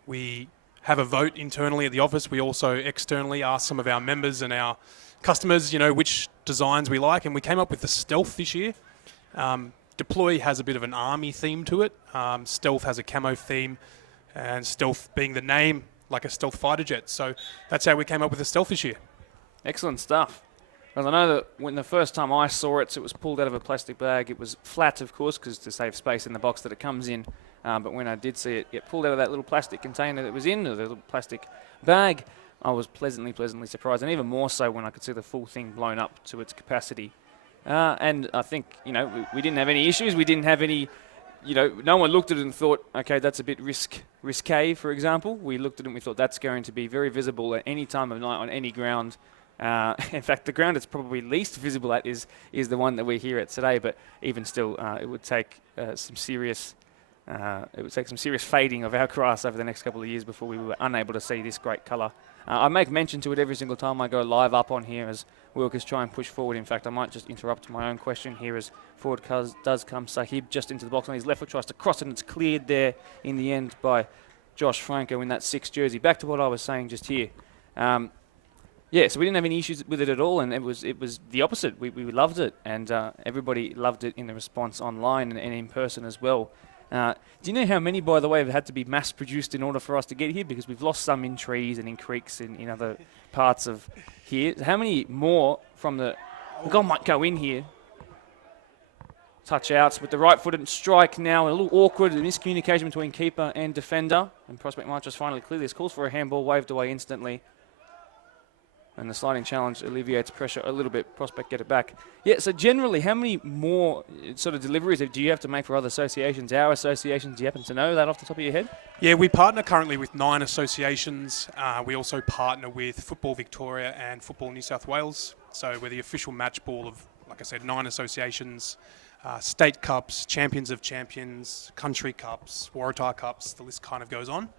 We have a vote internally at the office. We also externally ask some of our members and our customers, which designs we like, and we came up with the Stealth this year. Deploy has a bit of an army theme to it. Stealth has a camo theme, and Stealth being the name, like a stealth fighter jet. So that's how we came up with the Stealth this year. Excellent stuff. Well, I know that when the first time I saw it, it was pulled out of a plastic bag. It was flat, of course, because to save space in the box that it comes in. But when I did see it get pulled out of that little plastic container that it was in, or the little plastic bag, I was pleasantly surprised, and even more so when I could see the full thing blown up to its capacity. And I think, we didn't have any issues. We didn't have any, no one looked at it and thought, okay, that's a bit risque, for example. We looked at it and we thought that's going to be very visible at any time of night on any ground. In fact, the ground it's probably least visible at is the one that we're here at today. But even still, it would take some serious fading of our grass over the next couple of years before we were unable to see this great colour. I make mention to it every single time I go live up on here as workers try and push forward. In fact, I might just interrupt my own question here as forward does come Sahib just into the box on his left foot, tries to cross it, and it's cleared there in the end by Josh Franco in that 6 jersey. Back to what I was saying just here. So we didn't have any issues with it at all, and it was the opposite. We loved it, and everybody loved it in the response online and in person as well. Do you know how many, by the way, have had to be mass-produced in order for us to get here? Because we've lost some in trees and in creeks and in other parts of here. How many more from the goal might go in here? Touch outs with the right-footed strike now. A little awkward, a miscommunication between keeper and defender. And Prospect might just finally clear this. Calls for a handball, waved away instantly. And the sliding challenge alleviates pressure a little bit. Prospect get it back. Yeah, so generally, how many more sort of deliveries do you have to make for other associations? Our associations, do you happen to know that off the top of your head? Yeah, we partner currently with 9 associations. We also partner with Football Victoria and Football New South Wales. So we're the official match ball of, like I said, 9 associations, state cups, champions of champions, country cups, Waratah cups, the list kind of goes on.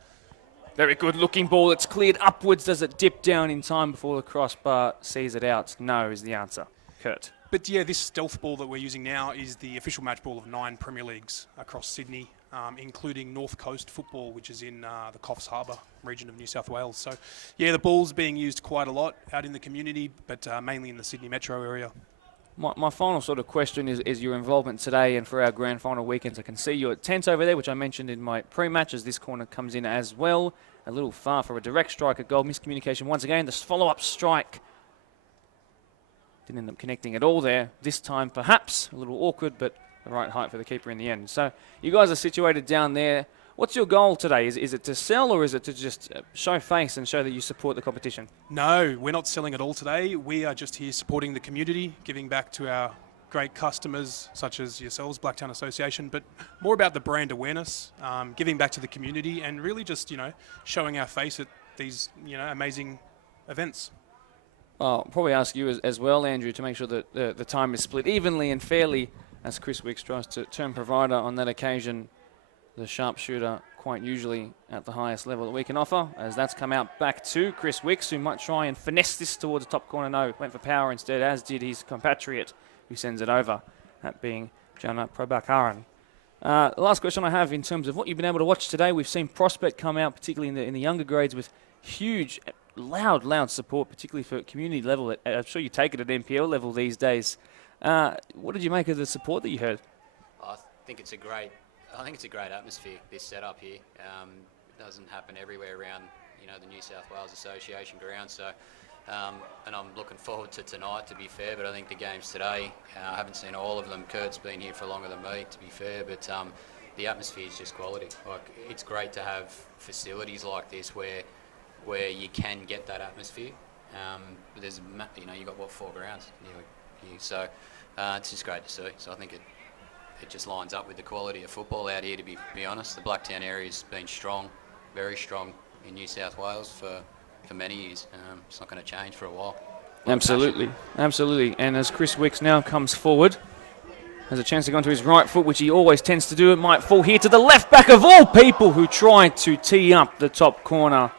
Very good looking ball. It's cleared upwards. Does it dip down in time before the crossbar sees it out? No is the answer. Kurt. But yeah, this Stealth ball that we're using now is the official match ball of 9 Premier Leagues across Sydney, including North Coast Football, which is in the Coffs Harbour region of New South Wales. So yeah, the ball's being used quite a lot out in the community, but mainly in the Sydney metro area. My final sort of question is your involvement today and for our grand final weekends. I can see your tent over there, which I mentioned in my pre-match as this corner comes in as well. A little far for a direct strike at goal. Miscommunication once again. This follow-up strike didn't end up connecting at all there. This time perhaps a little awkward, but the right height for the keeper in the end. So you guys are situated down there. What's your goal today? Is it to sell or is it to just show face and show that you support the competition? No, we're not selling at all today. We are just here supporting the community, giving back to our great customers such as yourselves, Blacktown Association, but more about the brand awareness, giving back to the community and really just, showing our face at these, amazing events. I'll probably ask you as well, Andrew, to make sure that the time is split evenly and fairly as Chris Wicks tries to turn provider on that occasion. The sharpshooter quite usually at the highest level that we can offer, as that's come out back to Chris Wicks, who might try and finesse this towards the top corner. No, went for power instead, as did his compatriot, who sends it over, that being Jana Prabhakaran. The last question I have in terms of what you've been able to watch today, we've seen Prospect come out, particularly in the younger grades, with huge, loud support, particularly for community level. I'm sure you take it at NPL level these days. What did you make of the support that you heard? I think it's a great atmosphere, this setup here. It doesn't happen everywhere around, the New South Wales Association ground. So, and I'm looking forward to tonight, to be fair. But I think the games today, I haven't seen all of them. Kurt's been here for longer than me, to be fair. But the atmosphere is just quality. Like, it's great to have facilities like this where you can get that atmosphere. But there's, you got 4 grounds here, so it's just great to see. So I think it just lines up with the quality of football out here, to be honest. The Blacktown area's been strong, very strong in New South Wales for many years. It's not going to change for a while. Absolutely. And as Chris Wicks now comes forward, has a chance to go onto his right foot, which he always tends to do. It might fall here to the left back of all people, who tried to tee up the top corner.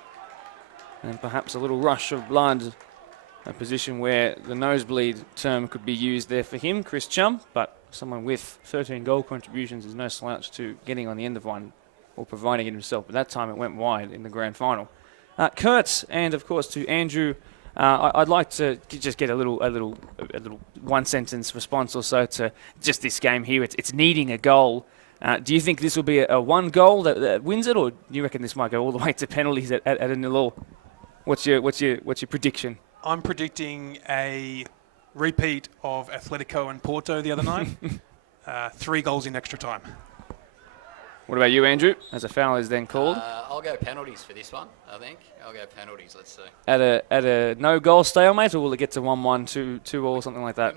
And perhaps a little rush of blood, a position where the nosebleed term could be used there for him, Chris Chum, but someone with 13 goal contributions is no slouch to getting on the end of one or providing it himself. But that time it went wide in the grand final. Kurt, and of course to Andrew, I'd like to just get a little one-sentence response or so to just this game here. It's needing a goal. Do you think this will be a one goal that wins it, or do you reckon this might go all the way to penalties at a 0-0? What's your prediction? I'm predicting a repeat of Atletico and Porto the other night. 3 goals in extra time. What about you, Andrew? As a foul is then called. I'll go penalties for this one, I think. I'll go penalties, let's see. At a no-goal stalemate, or will it get to 1-1, 2-2, something like that?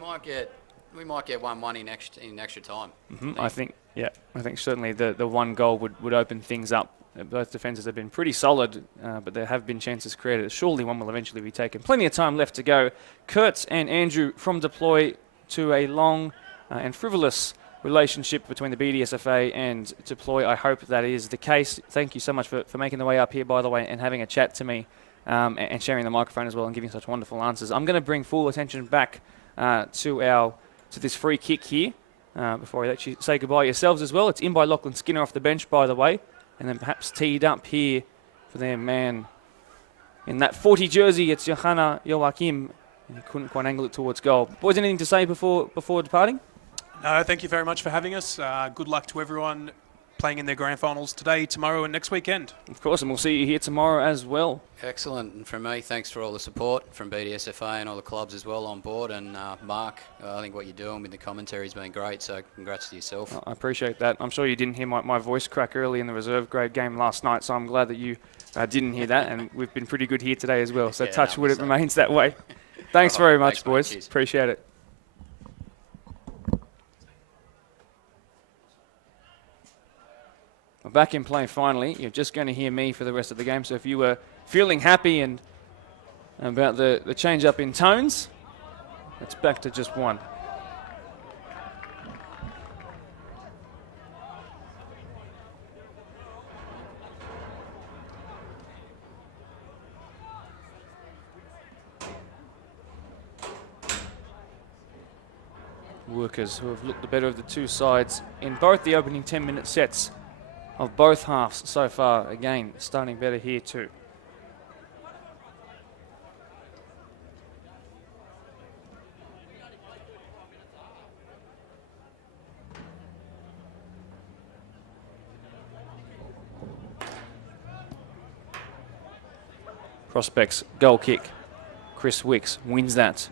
We might get 1-1 in extra time. Mm-hmm. I think certainly the one goal would open things up. Both defences have been pretty solid, but there have been chances created. Surely one will eventually be taken. Plenty of time left to go. Kurt and Andrew from Deploy to a long and frivolous relationship between the BDSFA and Deploy. I hope that is the case. Thank you so much for making the way up here, by the way, and having a chat to me and sharing the microphone as well and giving such wonderful answers. I'm going to bring full attention back to this free kick here before I let you say goodbye yourselves as well. It's in by Lachlan Skinner off the bench, by the way. And then perhaps teed up here for their man in that 40 jersey. It's Johanna Joachim. And he couldn't quite angle it towards goal. Boys, anything to say before departing? No, thank you very much for having us. Good luck to everyone playing in their grand finals today, tomorrow, and next weekend. Of course, and we'll see you here tomorrow as well. Excellent. And from me, thanks for all the support from BDSFA and all the clubs as well on board. And Mark, I think what you're doing with the commentary has been great, so congrats to yourself. I appreciate that. I'm sure you didn't hear my voice crack early in the reserve grade game last night, so I'm glad that you didn't hear that, and we've been pretty good here today as well, so yeah, touch wood, it remains that way. Thanks very much, thanks, boys. Appreciate it. We're back in play finally. You're just going to hear me for the rest of the game, so if you were feeling happy and about the change up in tones, it's back to just one. Workers who have looked the better of the two sides in both the opening 10-minute sets of both halves so far. Again, starting better here too. Prospects goal kick. Chris Wicks wins that.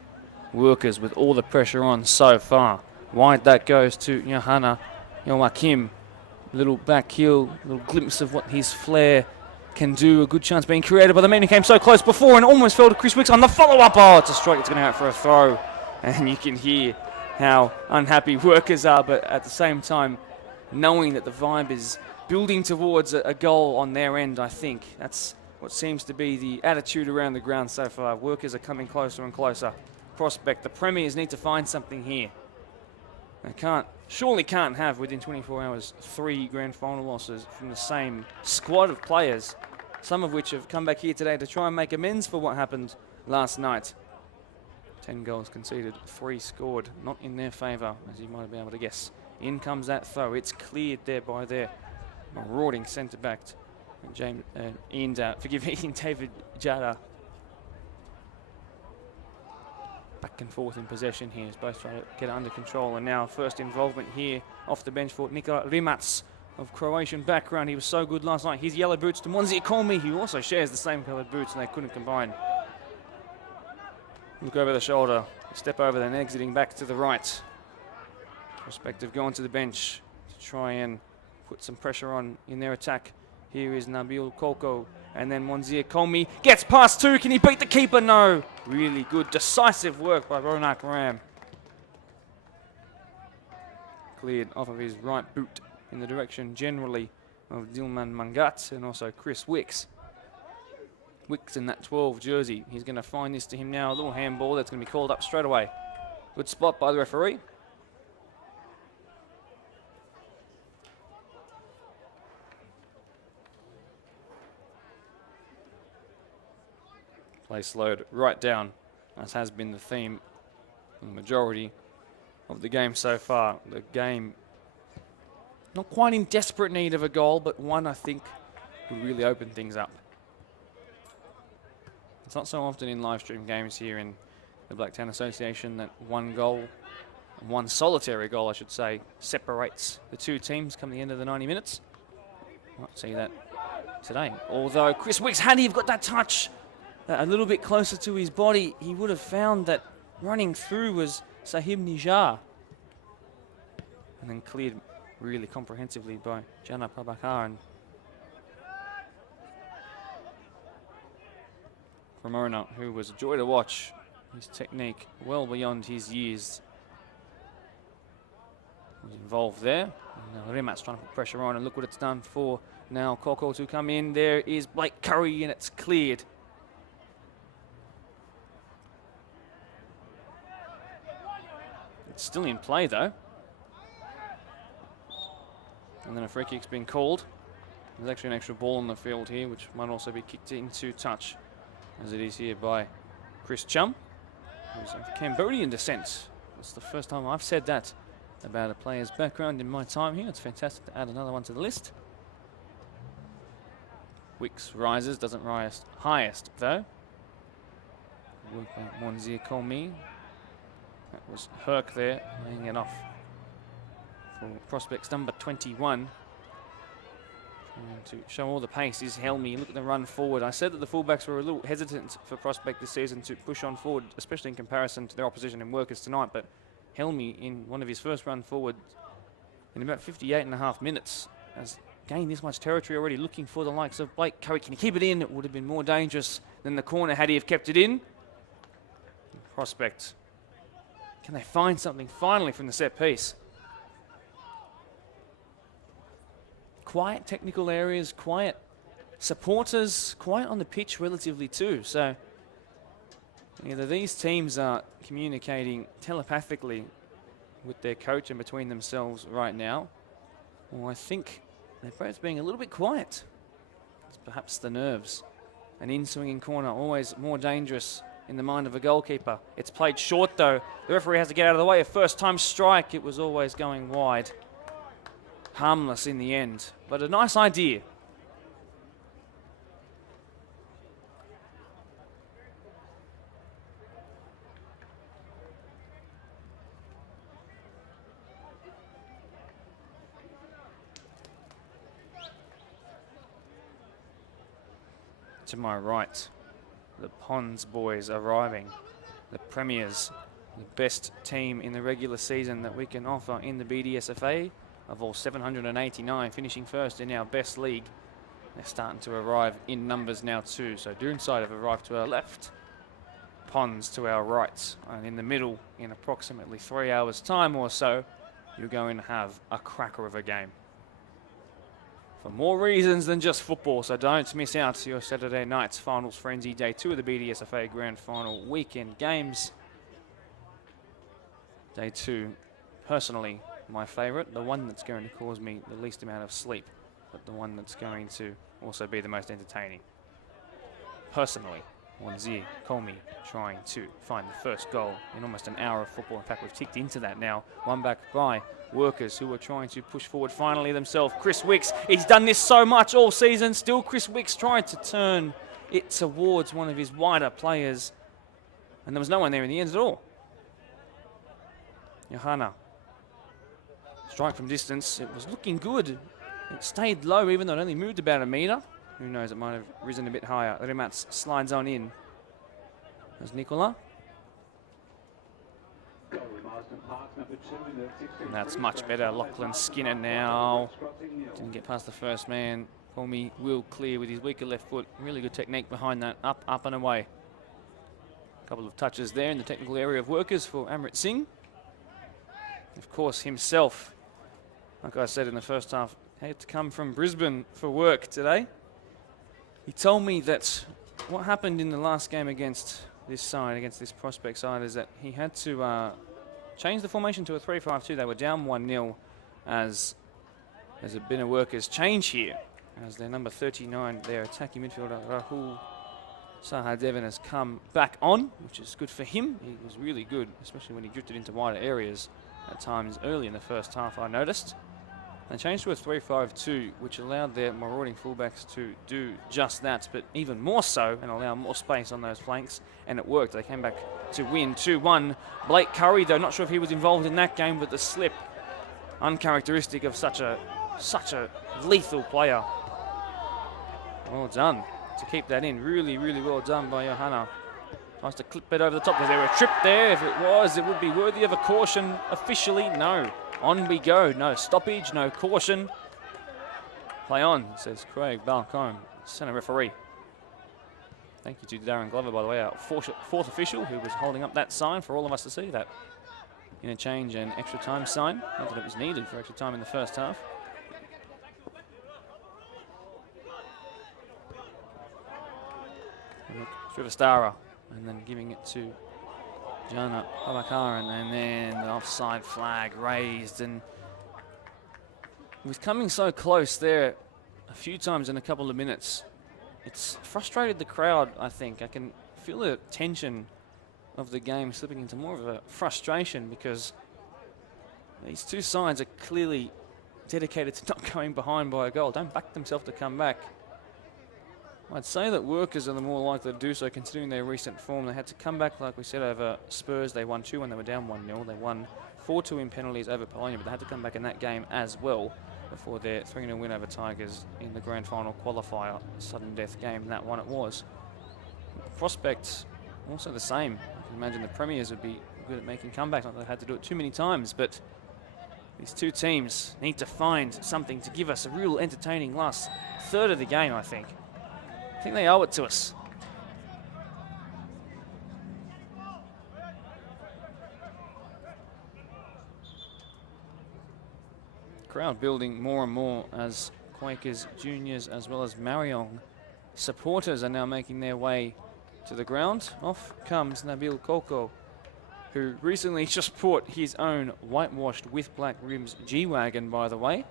Workers with all the pressure on so far. Wide that goes to Johanna Joachim. Little back heel, little glimpse of what his flair can do. A good chance being created by the man who came so close before and almost fell to Chris Wicks on the follow-up. Oh, it's a strike. It's going out for a throw. And you can hear how unhappy Workers are, but at the same time, knowing that the vibe is building towards a goal on their end, I think. That's what seems to be the attitude around the ground so far. Workers are coming closer and closer. Prospect, the Premiers need to find something here. They surely can't have within 24 hours 3 grand final losses from the same squad of players, some of which have come back here today to try and make amends for what happened last night. 10 goals conceded, 3 scored, not in their favour, as you might have been able to guess. In comes that throw. It's cleared there by their marauding centre back, Ian David Jada. Back and forth in possession here, as both try to get it under control. And now first involvement here off the bench for Nikola Rimac of Croatian background. He was so good last night. His yellow boots to Monzi Kolmi, who also shares the same coloured boots, and they couldn't combine. Look over the shoulder, step over, then exiting back to the right. Prospective going to the bench to try and put some pressure on in their attack. Here is Nabil Kolko, and then Monzir Kolmi gets past 2. Can he beat the keeper? No. Really good, decisive work by Ronak Ram. Cleared off of his right boot in the direction generally of Dilman Mangat and also Chris Wicks. Wicks in that 12 jersey. He's going to find this to him now. A little handball that's going to be called up straight away. Good spot by the referee. Play slowed right down, as has been the theme in the majority of the game so far. The game not quite in desperate need of a goal, but one I think will really open things up. It's not so often in live stream games here in the Blacktown Association that one solitary goal I should say, separates the two teams come the end of the 90 minutes. Might see that today. Although Chris Wicks, had he got that touch a little bit closer to his body, he would have found that running through was Sahib Nijar. And then cleared really comprehensively by Jana Prabhakar. And Ramona, who was a joy to watch, his technique well beyond his years, was involved there. Now Rimat's trying to put pressure on, and look what it's done for now Koko to come in. There is Blake Curry, and it's cleared. It's still in play though. And then a free kick's been called. There's actually an extra ball on the field here, which might also be kicked into touch, as it is here by Chris Chum, who's of Cambodian descent. It's the first time I've said that about a player's background in my time here. It's fantastic to add another one to the list. Wicks rises, doesn't rise highest though. Work by Monzir Kolmi. That was Herc there, laying it off for prospects number 21. Trying to show all the pace is Helmi. Look at the run forward. I said that the fullbacks were a little hesitant for Prospect this season to push on forward, especially in comparison to their opposition in Workers tonight, but Helmi, in one of his first run forward in about 58.5 minutes, has gained this much territory already, looking for the likes of Blake Curry. Can he keep it in? It would have been more dangerous than the corner had he have kept it in. Prospect, can they find something finally from the set piece? Quiet technical areas, quiet supporters, quiet on the pitch relatively too. So either these teams are communicating telepathically with their coach and between themselves right now, or I think they're both being a little bit quiet. It's perhaps the nerves. An in-swinging corner, always more dangerous in the mind of a goalkeeper. It's played short though. The referee has to get out of the way. A first-time strike. It was always going wide. Harmless in the end, but a nice idea. To my right, the Ponds boys arriving, the premiers, the best team in the regular season that we can offer in the BDSFA of all 789, finishing first in our best league. They're starting to arrive in numbers now too. So Doonside have arrived to our left, Ponds to our right, and in the middle, in approximately 3 hours time or so, you're going to have a cracker of a game. For more reasons than just football, so don't miss out your Saturday night's finals frenzy, day 2 of the BDSFA Grand Final weekend games. Day 2 personally my favourite, the one that's going to cause me the least amount of sleep, but the one that's going to also be the most entertaining. Personally, Wanzir Colmy trying to find the first goal in almost an hour of football. In fact, we've ticked into that now. One back by Workers, who are trying to push forward finally themselves. Chris Wicks, he's done this so much all season. Still Chris Wicks trying to turn it towards one of his wider players. And there was no one there in the end at all. Johanna. Strike from distance. It was looking good. It stayed low, even though it only moved about a metre. Who knows, it might have risen a bit higher. Remats slides on in. There's Nicola. And that's much better. Lachlan Skinner now. Didn't get past the first man. Colmy will clear with his weaker left foot. Really good technique behind that. Up, up and away. A couple of touches there in the technical area of Workers for Amrit Singh. Of course, himself, like I said in the first half, had to come from Brisbane for work today. He told me that what happened in the last game against this side, against this prospect side, is that he had to change the formation to a 3-5-2. They were down 1-0 as there's been a Workers change here, as their number 39, their attacking midfielder, Rahul Sahadevan, has come back on, which is good for him. He was really good, especially when he drifted into wider areas at times early in the first half, I noticed. They changed to a 3-5-2, which allowed their marauding fullbacks to do just that, but even more so, and allow more space on those flanks, and it worked. They came back to win 2-1. Blake Curry, though, not sure if he was involved in that game, but the slip, uncharacteristic of such a lethal player. Well done to keep that in. Really, really well done by Johanna. Tries to clip it over the top. Was there a trip there? If it was, it would be worthy of a caution. Officially, no. On we go. No stoppage, no caution. Play on, says Craig Balcombe, centre referee. Thank you to Darren Glover, by the way, our fourth official, who was holding up that sign for all of us to see, that interchange and extra time sign. Not that it was needed for extra time in the first half. Srivastara, and then giving it to Jana Babakaran, and then the offside flag raised, and he was coming so close there a few times in a couple of minutes. It's frustrated the crowd, I think. I can feel the tension of the game slipping into more of a frustration, because these two sides are clearly dedicated to not going behind by a goal. Don't back themselves to come back. I'd say that Workers are the more likely to do so, considering their recent form. They had to come back, like we said, over Spurs. They won 2 when they were down 1-0. They won 4-2 in penalties over Polonia, but they had to come back in that game as well before their 3-0 win over Tigers in the grand final qualifier, sudden death game. That one it was. Prospects, also the same. I can imagine the Premiers would be good at making comebacks. Not that they've had to do it too many times, but these two teams need to find something to give us a real entertaining last third of the game, I think. I think they owe it to us. Crowd building more and more as Quakers juniors as well as Mariong supporters are now making their way to the ground. Off comes Nabil Koko, who recently just bought his own whitewashed with black rims G-Wagon, by the way,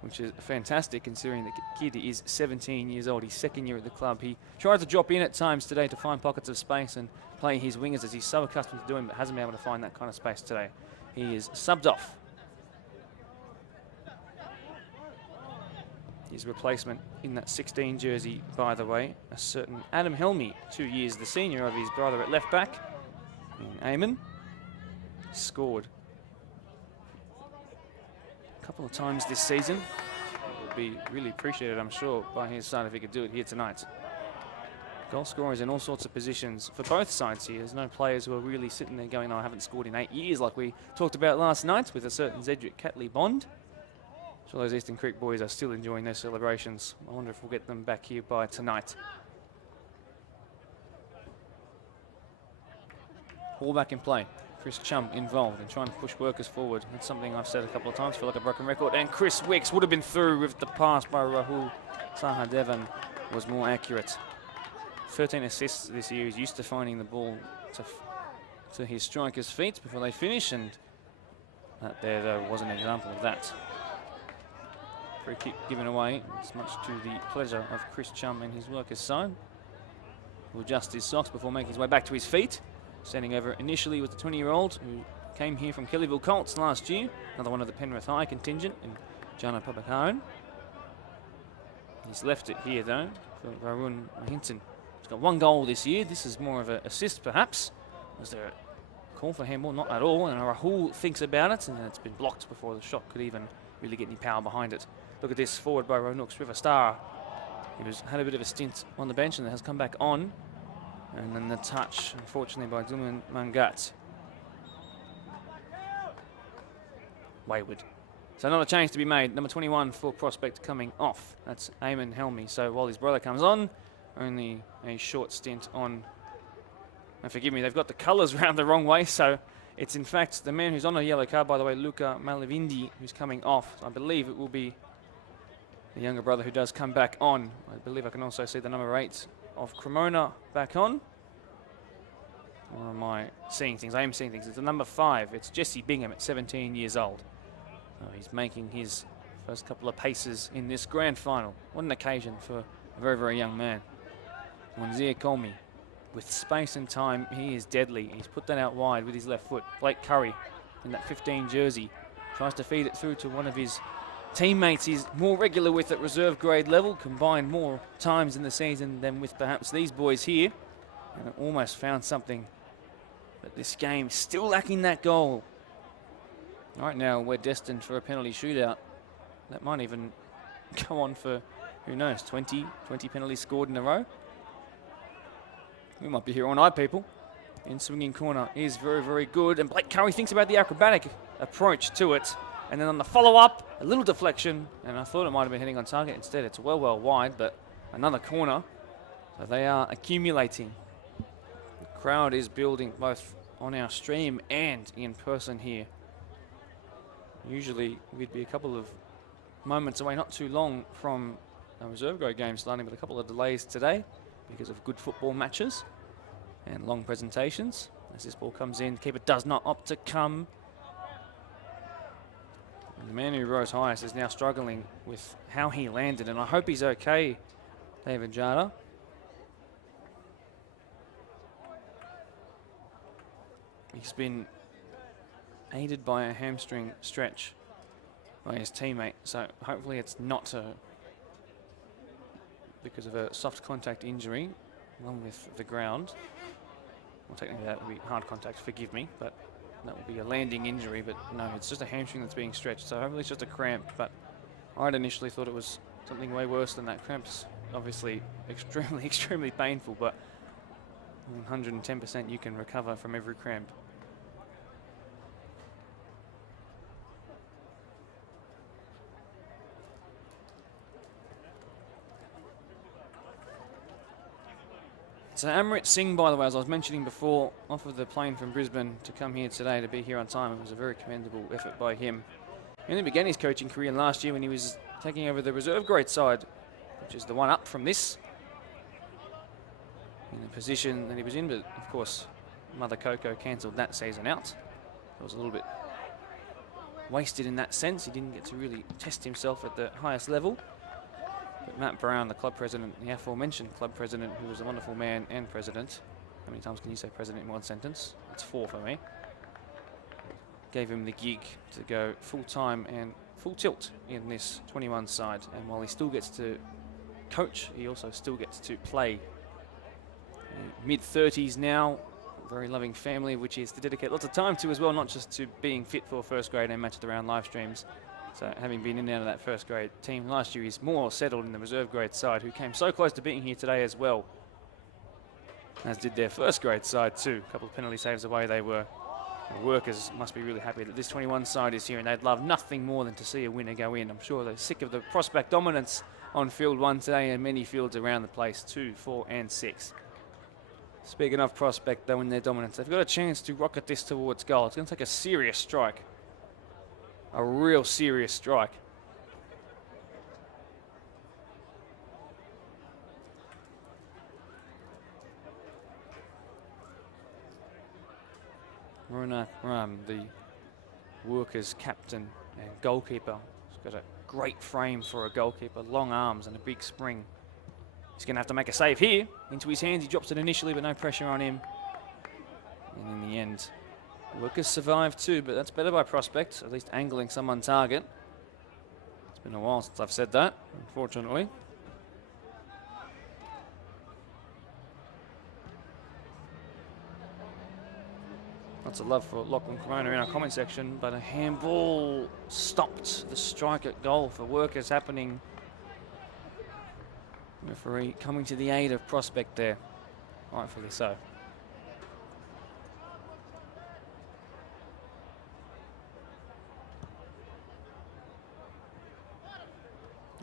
which is fantastic considering the kid is 17 years old. He's second year at the club. He tried to drop in at times today to find pockets of space and play his wingers, as he's so accustomed to doing, but hasn't been able to find that kind of space today. He is subbed off. His replacement in that 16 jersey, by the way, a certain Adam Helmy, 2 years the senior of his brother at left back, Eamon, scored a couple of times this season. It would be really appreciated, I'm sure, by his side if he could do it here tonight. Goal scorers in all sorts of positions for both sides here. There's no players who are really sitting there going, "Oh, I haven't scored in 8 years," like we talked about last night with a certain Zedric Catley Bond. So those Eastern Creek boys are still enjoying their celebrations. I wonder if we'll get them back here by tonight. Ball back in play. Chris Chum involved in trying to push Workers forward. That's something I've said a couple of times, feel like a broken record. And Chris Wicks would have been through if the pass by Rahul Sahadevan was more accurate. 13 assists this year. He's used to finding the ball to his strikers' feet before they finish, and That there, though, was an example of that. Free kick given away, it's much to the pleasure of Chris Chum and his workers' side. Will adjust his socks before making his way back to his feet. Standing over initially was the 20-year-old who came here from Kellyville Colts last year. Another one of the Penrith High contingent, and Jana Papakaran. He's left it here, though, for Varun Hinton. He's got 1 goal this year. This is more of an assist, perhaps. Was there a call for handball? Not at all. And Rahul thinks about it, and it's been blocked before the shot could even really get any power behind it. Look at this, forward by Roanoke's River Star. He had a bit of a stint on the bench and has come back on. And then the touch, unfortunately, by Duman Mangat. Wayward. So another change to be made. Number 21 for Prospect coming off. That's Eamon Helmy. So while his brother comes on, only a short stint on. And forgive me, they've got the colours round the wrong way. So it's in fact the man who's on a yellow card, by the way, Luca Malavindi, who's coming off. So I believe it will be the younger brother who does come back on. I believe I can also see the number 8 of Cremona back on. Or am I seeing things? I am seeing things. It's the number 5. It's Jesse Bingham at 17 years old. He's making his first couple of paces in this grand final. What an occasion for a very, very young man. Monzia Colmy, with space and time, he is deadly. He's put that out wide with his left foot. Blake Curry in that 15 jersey tries to feed it through to one of his teammates. He's more regular with at reserve grade level, combined more times in the season than with perhaps these boys here. And almost found something. But this game still lacking that goal. Right now, we're destined for a penalty shootout. That might even go on for, who knows, 20 penalties scored in a row. We might be here all night, people. In swinging corner is very, very good. And Blake Curry thinks about the acrobatic approach to it. And then on the follow-up, a little deflection. And I thought it might have been heading on target. Instead, it's well wide, but another corner. So they are accumulating. The crowd is building both on our stream and in person here. Usually we'd be a couple of moments away, not too long from a reserve grade game starting, with a couple of delays today because of good football matches and long presentations. As this ball comes in, keeper does not opt to come. And the man who rose highest is now struggling with how he landed, and I hope he's okay, David Jada. He's been aided by a hamstring stretch by his teammate, so hopefully it's not because of a soft contact injury along with the ground. Well, technically that would be hard contact, forgive me, but that would be a landing injury. But no, it's just a hamstring that's being stretched, so hopefully it's just a cramp. But I'd initially thought it was something way worse than that. Cramps obviously extremely painful, but 110% you can recover from every cramp. So Amrit Singh, by the way, as I was mentioning before, off of the plane from Brisbane to come here today to be here on time. It was a very commendable effort by him. He only began his coaching career last year when he was taking over the reserve grade side, which is the one up from this, in the position that he was in. But of course, Mother Coco cancelled that season out. It was a little bit wasted in that sense. He didn't get to really test himself at the highest level. But Matt Brown, the club president, the aforementioned club president, who was a wonderful man and president. How many times can you say president in one sentence? That's 4 for me. Gave him the gig to go full-time and full tilt in this 21 side. And while he still gets to coach, he also still gets to play. Mid-30s now, very loving family, which he has to dedicate lots of time to as well, not just to being fit for first grade and match of the round live streams. So having been in and out of that first grade team last year, he's more settled in the reserve grade side, who came so close to being here today as well, as did their first grade side too. A couple of penalty saves away they were. The workers must be really happy that this 21 side is here, and they'd love nothing more than to see a winner go in. I'm sure they're sick of the Prospect dominance on field 1 today and many fields around the place, 2, 4 and 6. Speaking of Prospect though, in their dominance, they've got a chance to rocket this towards goal. It's going to take a serious strike. A real serious strike. Ronak Ram, the Workers captain and goalkeeper. He's got a great frame for a goalkeeper, long arms and a big spring. He's going to have to make a save here. Into his hands, he drops it initially, but no pressure on him. And in the end, Workers survived too, but that's better by Prospect, at least angling some on target. It's been a while since I've said that, unfortunately. Lots of love for Lachlan Corona in our comment section, but a handball stopped the strike at goal for Workers happening. Referee coming to the aid of Prospect there, rightfully so.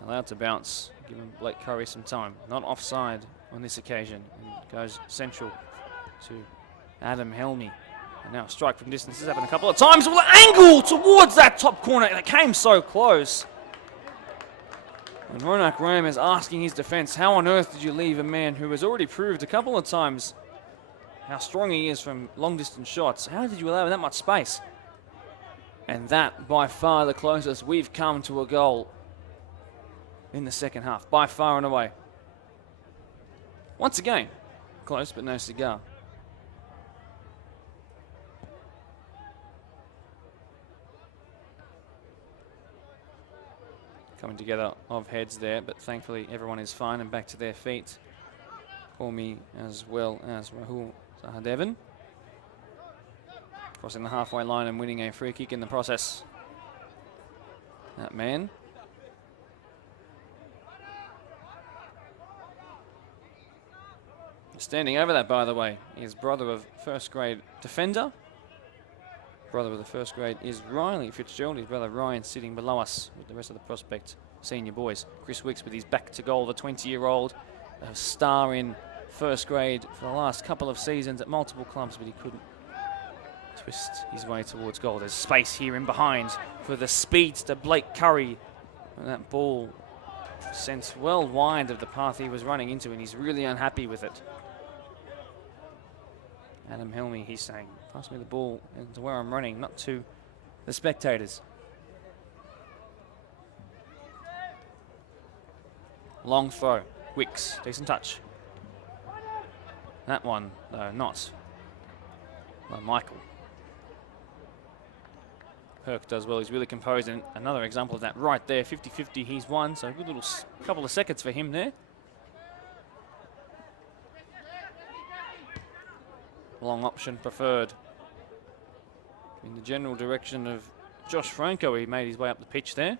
Allowed to bounce, giving Blake Curry some time. Not offside on this occasion, and goes central to Adam Helmy. And now a strike from distance has happened a couple of times with an angle towards that top corner. It came so close. And Ronak Ram is asking his defence, how on earth did you leave a man who has already proved a couple of times how strong he is from long distance shots? How did you allow that much space? And that, by far the closest we've come to a goal in the second half, by far and away. Once again, close but no cigar. Coming together of heads there, but thankfully everyone is fine and back to their feet. Cormy as well as Rahul Sahadevan. Crossing the halfway line and winning a free kick in the process. That man. Standing over that, by the way, is brother of first grade defender. Brother of the first grade is Riley Fitzgerald. His brother Ryan sitting below us with the rest of the Prospect senior boys. Chris Wicks with his back to goal, the 20-year-old, a star in first grade for the last couple of seasons at multiple clubs, but he couldn't twist his way towards goal. There's space here in behind for the speedster Blake Curry. And that ball sent well wide of the path he was running into, and he's really unhappy with it. Adam Helmy, he's saying, pass me the ball into where I'm running, not to the spectators. Long throw, Wicks, decent touch. That one, though, not by Michael. Herc does well, he's really composed, and another example of that right there, 50-50, he's won, so a good little couple of seconds for him there. Long option preferred. In the general direction of Josh Franco, he made his way up the pitch there.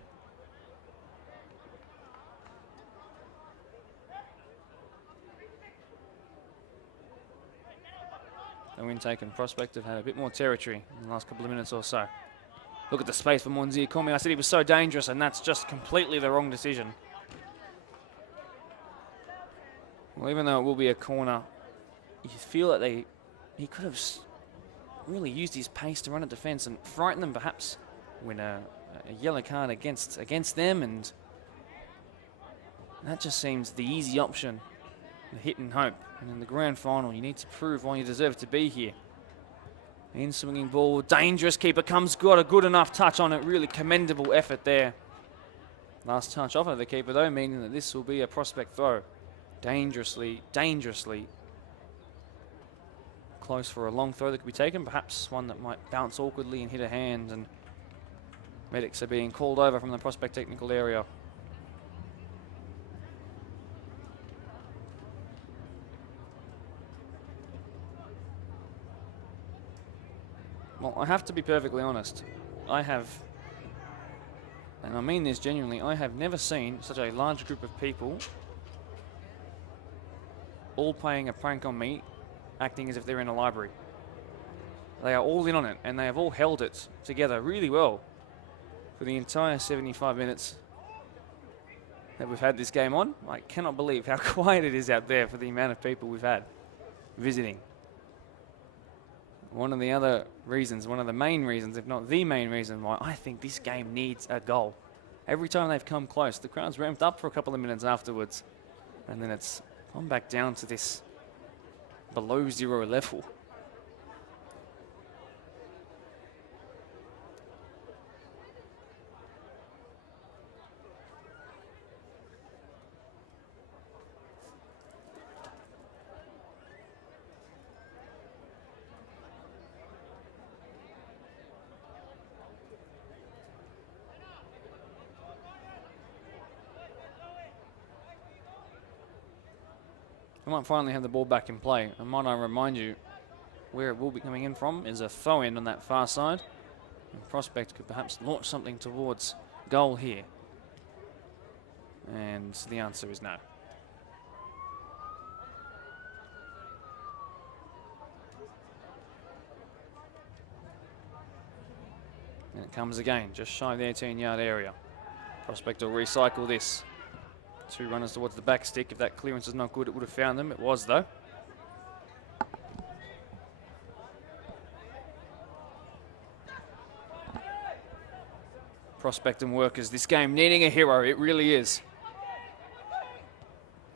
The Wintake and Prospect have had a bit more territory in the last couple of minutes or so. Look at the space for Monzir Cormier. I said he was so dangerous, and that's just completely the wrong decision. Well, even though it will be a corner, you feel that he could have really used his pace to run a defence and frighten them, perhaps win a yellow card against them, and that just seems the easy option, the hit and hope. And in the grand final, you need to prove why you deserve to be here. In swinging ball, dangerous keeper got a good enough touch on it, really commendable effort there. Last touch off of the keeper though, meaning that this will be a Prospect throw. Dangerously close for a long throw that could be taken, perhaps one that might bounce awkwardly and hit a hand, and medics are being called over from the Prospect technical area. Well, I have to be perfectly honest. I have, and I mean this genuinely, I have never seen such a large group of people all playing a prank on me, acting as if they're in a library. They are all in on it, and they have all held it together really well for the entire 75 minutes that we've had this game on. I cannot believe how quiet it is out there for the amount of people we've had visiting. One of the other reasons, one of the main reasons, if not the main reason why I think this game needs a goal. Every time they've come close, the crowd's ramped up for a couple of minutes afterwards, and then it's gone back down to this below zero level. We might finally have the ball back in play. And might I remind you, where it will be coming in from is a throw-in on that far side. And Prospect could perhaps launch something towards goal here. And the answer is no. And it comes again, just shy of the 18-yard area. Prospect will recycle this. 2 runners towards the back stick. If that clearance is not good, it would have found them. It was, though. Prospect and Workers, this game needing a hero. It really is.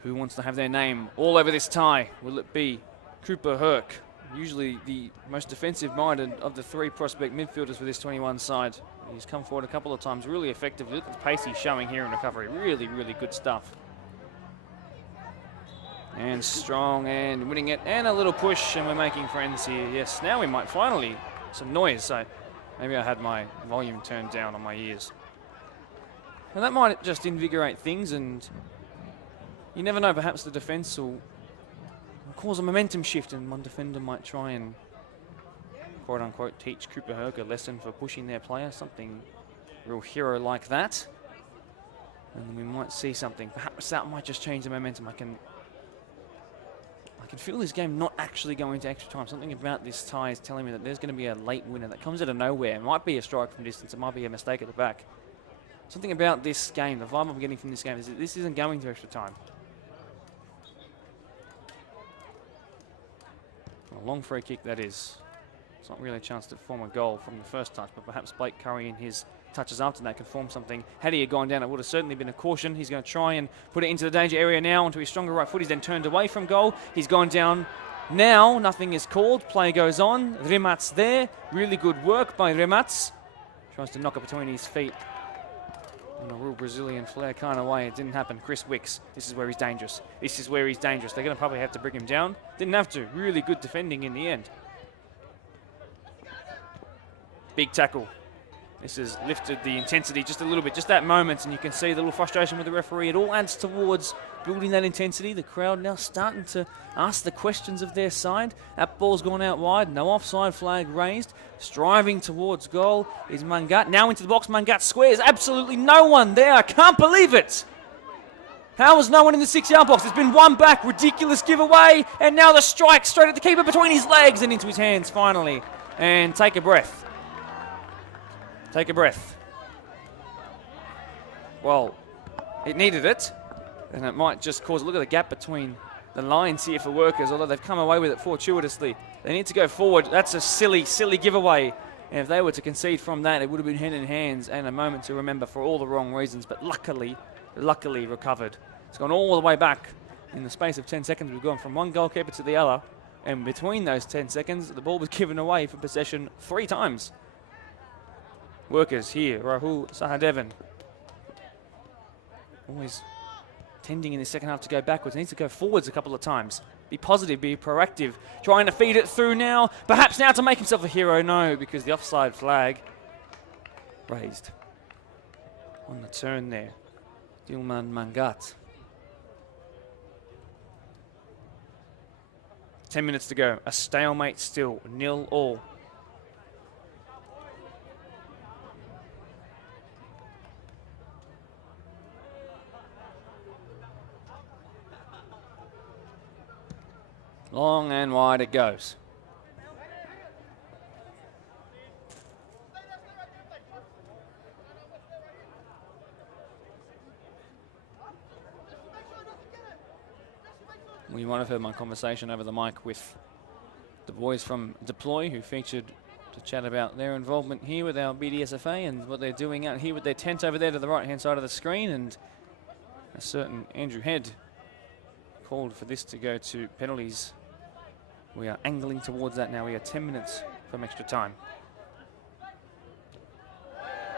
Who wants to have their name all over this tie? Will it be Cooper Herc? Usually the most defensive-minded of the 3 Prospect midfielders for this 21 side. He's come forward a couple of times, really effectively. Look at the pace he's showing here in recovery. Really, really good stuff. And strong and winning it. And a little push, and we're making friends here. Yes, now we might finally, some noise. So maybe I had my volume turned down on my ears. And that might just invigorate things, and you never know, perhaps the defense will cause a momentum shift, and one defender might try and quote-unquote teach Cooper Herc a lesson for pushing their player, something real hero like that. And we might see something. Perhaps that might just change the momentum. I can feel this game not actually going to extra time. Something about this tie is telling me that there's going to be a late winner that comes out of nowhere. It might be a strike from distance. It might be a mistake at the back. Something about this game, the vibe I'm getting from this game is that this isn't going to extra time. A long free kick, that is. It's not really a chance to form a goal from the first touch, but perhaps Blake Curry in his touches after that can form something. Had he gone down, it would have certainly been a caution. He's going to try and put it into the danger area now onto his stronger right foot. He's then turned away from goal. He's gone down now. Nothing is called. Play goes on. Remats there. Really good work by Remats. Tries to knock it between his feet in a real Brazilian flair kind of way. It didn't happen. Chris Wicks, this is where he's dangerous. This is where he's dangerous. They're going to probably have to bring him down. Didn't have to. Really good defending in the end. Big tackle. This has lifted the intensity just a little bit, just that moment, and you can see the little frustration with the referee. It all adds towards building that intensity. The crowd now starting to ask the questions of their side. That ball's gone out wide, no offside flag raised. Striving towards goal is Mangat. Now into the box, Mangat squares. Absolutely no one there. I can't believe it. How was no one in the 6-yard box? There's been one back, ridiculous giveaway, and now the strike straight at the keeper between his legs and into his hands finally. And take a breath. Take a breath. Well, it needed it, and it might just cause, look at the gap between the lines here for Workers, although they've come away with it fortuitously. They need to go forward. That's a silly, silly giveaway. And if they were to concede from that, it would have been hand in hands and a moment to remember for all the wrong reasons, but luckily recovered. It's gone all the way back. In the space of 10 seconds, we've gone from one goalkeeper to the other, and between those 10 seconds, the ball was given away for possession 3 times. Workers here, Rahul Sahadevan. Always tending in the second half to go backwards. Needs to go forwards a couple of times. Be positive, be proactive. Trying to feed it through now. Perhaps now to make himself a hero. No, because the offside flag raised. On the turn there. Dilman Mangat. 10 minutes to go. A stalemate still. 0-0. Long and wide it goes. You might have heard my conversation over the mic with the boys from Deploy, who featured to chat about their involvement here with our BDSFA and what they're doing out here with their tent over there to the right-hand side of the screen. And a certain Andrew Head called for this to go to penalties. We are angling towards that now. We are 10 minutes from extra time.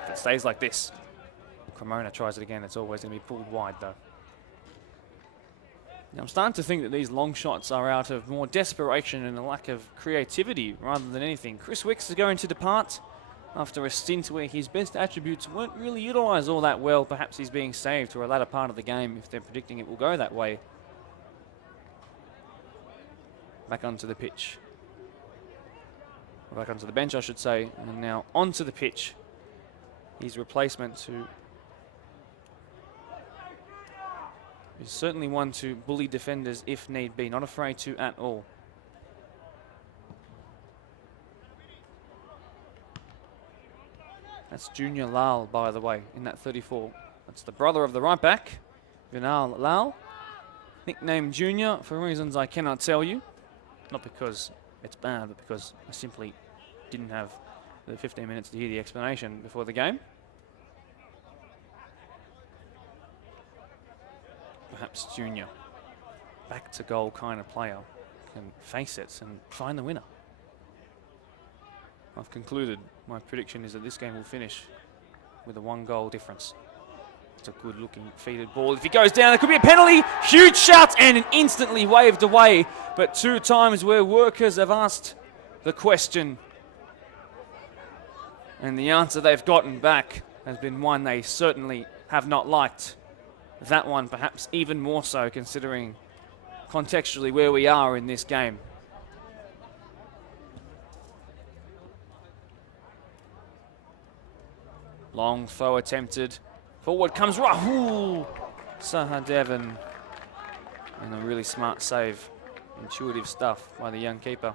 If it stays like this, Cremona tries it again. It's always going to be pulled wide, though. Now, I'm starting to think that these long shots are out of more desperation and a lack of creativity rather than anything. Chris Wicks is going to depart after a stint where his best attributes weren't really utilised all that well. Perhaps he's being saved for a latter part of the game if they're predicting it will go that way. back onto the pitch. Or back onto the bench, I should say, and now onto the pitch. His replacement, who is certainly one to bully defenders if need be, not afraid to at all. That's Junior Lal, by the way, in that 34. That's the brother of the right back, Vinal Lal. Nicknamed Junior for reasons I cannot tell you. Not because it's bad, but because I simply didn't have the 15 minutes to hear the explanation before the game. Perhaps Junior, back to goal kind of player, can face it and find the winner. I've concluded my prediction is that this game will finish with a 1-goal difference. It's a good looking feeded ball. If he goes down, it could be a penalty. Huge shout and instantly waved away. But 2 times where workers have asked the question and the answer they've gotten back has been one they certainly have not liked. That one perhaps even more so, considering contextually where we are in this game. Long throw attempted. Forward comes Rahul Sahadevan. And a really smart save. Intuitive stuff by the young keeper.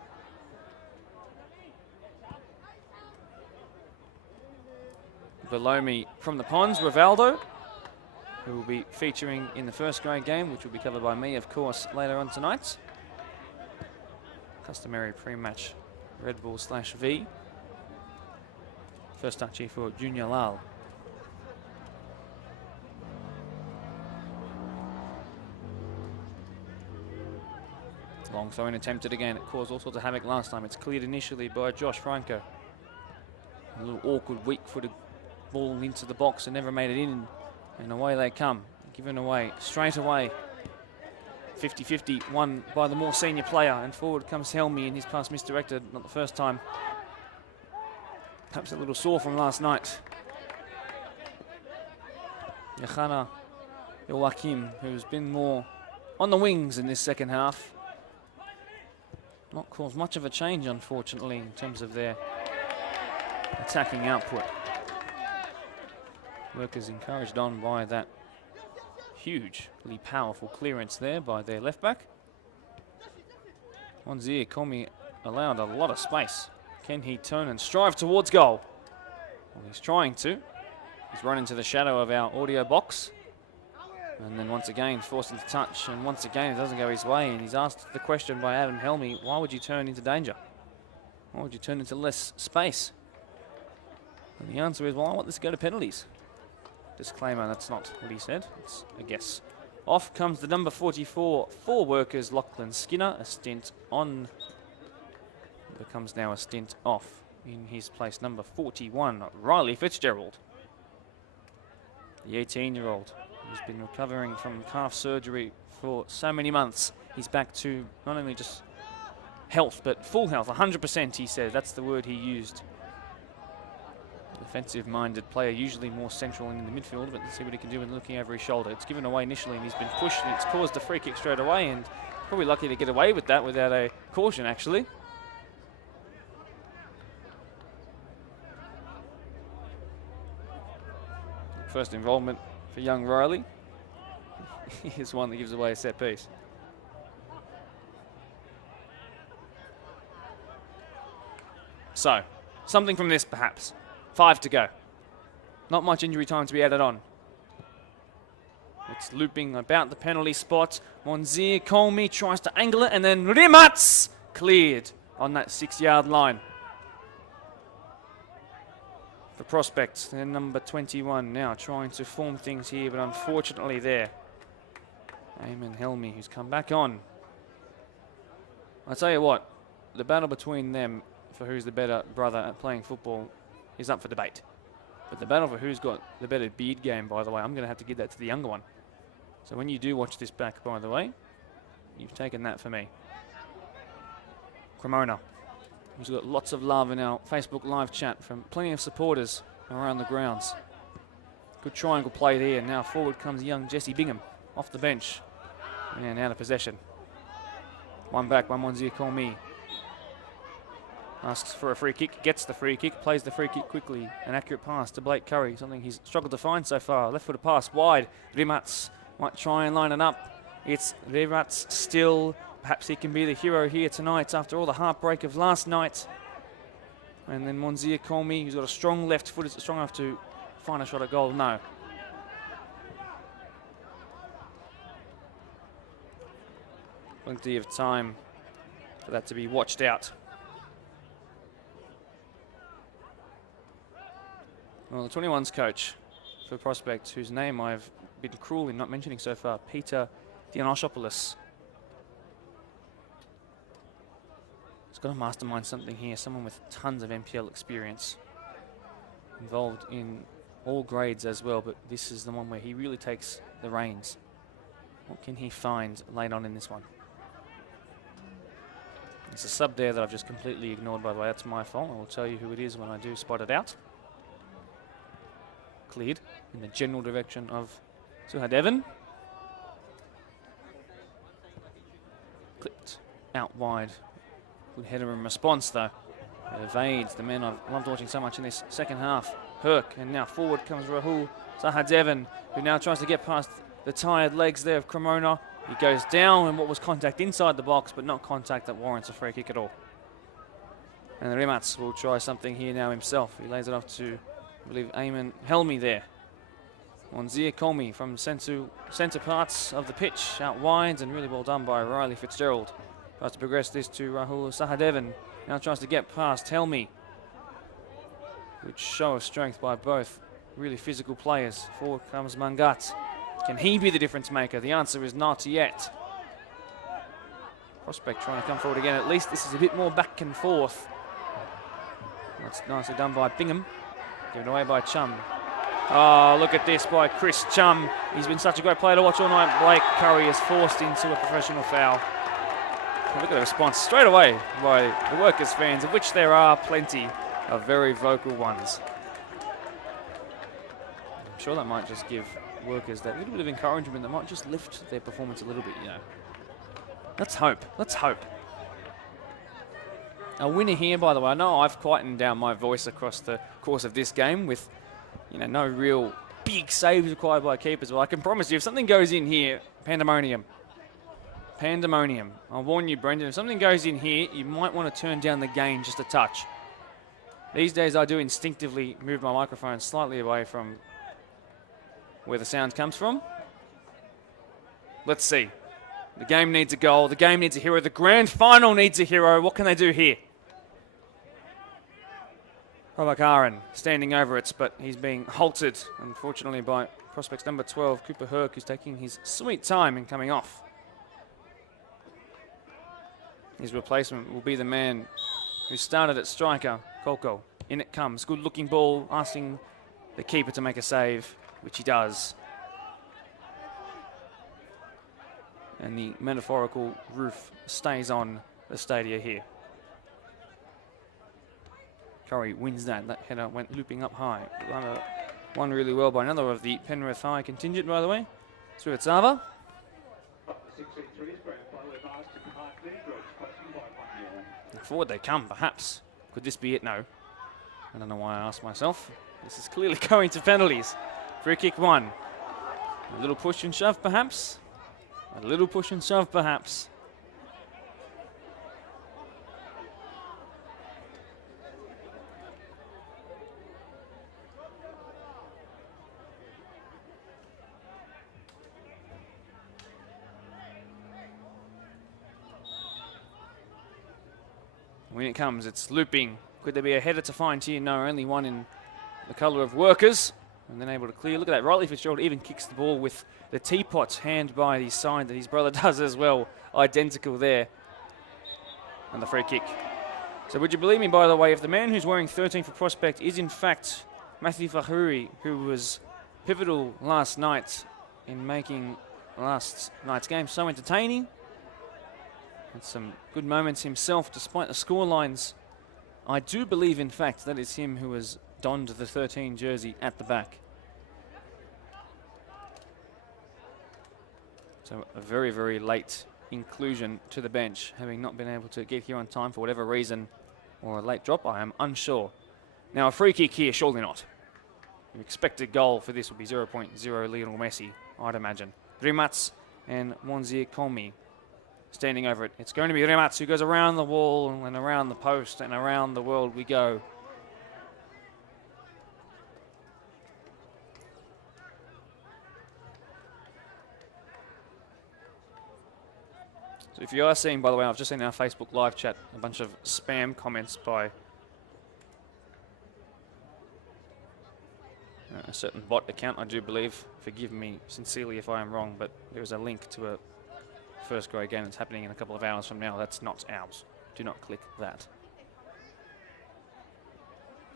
Below me from the Ponds, Rivaldo, who will be featuring in the first grade game, which will be covered by me, of course, later on tonight. Customary pre-match Red Bull /V. First touch here for Junior Lal. Long throw in attempted again. It caused all sorts of havoc last time. It's cleared initially by Josh Franco. A little awkward, weak-footed ball into the box and never made it in. And away they come. Given away straight away. 50-50, won by the more senior player. And forward comes Helmi, and his pass misdirected. Not the first time. Perhaps a little sore from last night. Yohana Joachim, who's been more on the wings in this second half. Not caused much of a change, unfortunately, in terms of their attacking output. Workers encouraged on by that hugely powerful clearance there by their left back. Onzier Komi allowed a lot of space. Can he turn and strive towards goal? Well, he's trying to. He's run into the shadow of our audio box. And then once again forced into touch, and once again it doesn't go his way, and he's asked the question by Adam Helmi, why would you turn into danger? Why would you turn into less space? And the answer is, well, I want this to go to penalties. Disclaimer, that's not what he said, it's a guess. Off comes the number 44 for Workers, Lachlan Skinner, a stint on, becomes now a stint off. In his place, number 41, Riley Fitzgerald. The 18-year-old who's been recovering from calf surgery for so many months. He's back to not only just health, but full health, 100%, he said. That's the word he used. Defensive-minded player, usually more central in the midfield, but let's see what he can do when looking over his shoulder. It's given away initially, and he's been pushed, and it's caused a free kick straight away, and probably lucky to get away with that without a caution, actually. First involvement for young Riley. Here's one that gives away a set piece. So, something from this perhaps. 5 to go. Not much injury time to be added on. It's looping about the penalty spot. Monzir Colmy tries to angle it, and then Rimats cleared on that 6-yard line. For Prospects, they're number 21 now, trying to form things here, but unfortunately there. Eamon Helmi, who's come back on. I'll tell you what, the battle between them for who's the better brother at playing football is up for debate. But the battle for who's got the better beard game, by the way, I'm going to have to give that to the younger one. So when you do watch this back, by the way, you've taken that for me. Cremona, who's got lots of love in our Facebook live chat from plenty of supporters around the grounds. Good triangle play there. Now forward comes young Jesse Bingham off the bench and out of possession. One back by Monzia Colmy. Asks for a free kick, gets the free kick, plays the free kick quickly. An accurate pass to Blake Curry, something he's struggled to find so far. Left-footed pass wide. Rimats might try and line it up. It's Rimats still. Perhaps he can be the hero here tonight after all the heartbreak of last night. And then Monzia Colmy, who's got a strong left foot. Is it strong enough to find a shot at goal? No. Plenty of time for that to be watched out. Well, the 21's coach for Prospect, whose name I've been cruel in not mentioning so far, Peter Dianoshopoulos. He's got to mastermind something here, someone with tons of NPL experience, involved in all grades as well, but this is the one where he really takes the reins. What can he find late on in this one? It's a sub there that I've just completely ignored, by the way. That's my fault. I will tell you who it is when I do spot it out. Cleared in the general direction of Suhadevan. Clipped out wide. Good header in response though. It evades the men I've loved watching so much in this second half. Herc, and now forward comes Rahul Sahadevan, who now tries to get past the tired legs there of Cremona. He goes down in what was contact inside the box, but not contact that warrants a free kick at all. And the Rimats will try something here now himself. He lays it off to, I believe, Eamon Helmy there. Monzia Colmy from centre parts of the pitch, out wide, and really well done by Riley Fitzgerald. Tries to progress this to Rahul Sahadevan. Now tries to get past Helmy. Good show of strength by both really physical players. Forward comes Mangat. Can he be the difference maker? The answer is not yet. Prospect trying to come forward again. At least this is a bit more back and forth. That's nicely done by Bingham. Given away by Chum. Oh, look at this by Chris Chum. He's been such a great player to watch all night. Blake Curry is forced into a professional foul. And look at the response straight away by the Workers fans, of which there are plenty of very vocal ones. I'm sure that might just give Workers that little bit of encouragement that might just lift their performance a little bit, you know. Let's hope. Let's hope. A winner here, by the way. I know I've quietened down my voice across the course of this game with, you know, no real big saves required by keepers. Well, I can promise you, if something goes in here, pandemonium. Pandemonium. I'll warn you, Brendan, if something goes in here, you might want to turn down the gain just a touch. These days, I do instinctively move my microphone slightly away from where the sound comes from. Let's see. The game needs a goal. The game needs a hero. The grand final needs a hero. What can they do here? Prabhakaran standing over it, but he's being halted, unfortunately, by Prospects number 12, Cooper Herc, who's taking his sweet time in coming off. His replacement will be the man who started at striker, Kolko. In it comes. Good looking ball, asking the keeper to make a save, which he does. And the metaphorical roof stays on the stadia here. Curry wins that. That header went looping up high. Won really well by another of the Penrith High contingent, by the way. Srivetsava. Forward they come, perhaps. Could this be it? No. I don't know why I asked myself. This is clearly going to penalties. Free kick one. A little push and shove, perhaps. A little push and shove, perhaps. When it comes, it's looping. Could there be a header to find here? No, only one in the colour of Workers. And then able to clear. Look at that. Riley Fitzgerald even kicks the ball with the teapot hand by his side that his brother does as well. Identical there. And the free kick. So would you believe me, by the way, if the man who's wearing 13 for Prospect is in fact Matthew Fahuri, who was pivotal last night in making last night's game so entertaining. Had some good moments himself despite the scorelines. I do believe, in fact, that is him who has donned the 13 jersey at the back. So a very, very late inclusion to the bench, having not been able to get here on time for whatever reason, or a late drop, I am unsure. Now a free kick here, surely not. The expected goal for this would be 0.0 Lionel Messi, I'd imagine. Rimats and Monzier Komi standing over it. It's going to be Rimats who goes around the wall and around the post and around the world we go. So if you are seeing, by the way, I've just seen our Facebook live chat a bunch of spam comments by a certain bot account, I do believe. Forgive me sincerely if I am wrong, but there is a link to a first grade game that's happening in a couple of hours from now. That's not ours. Do not click that.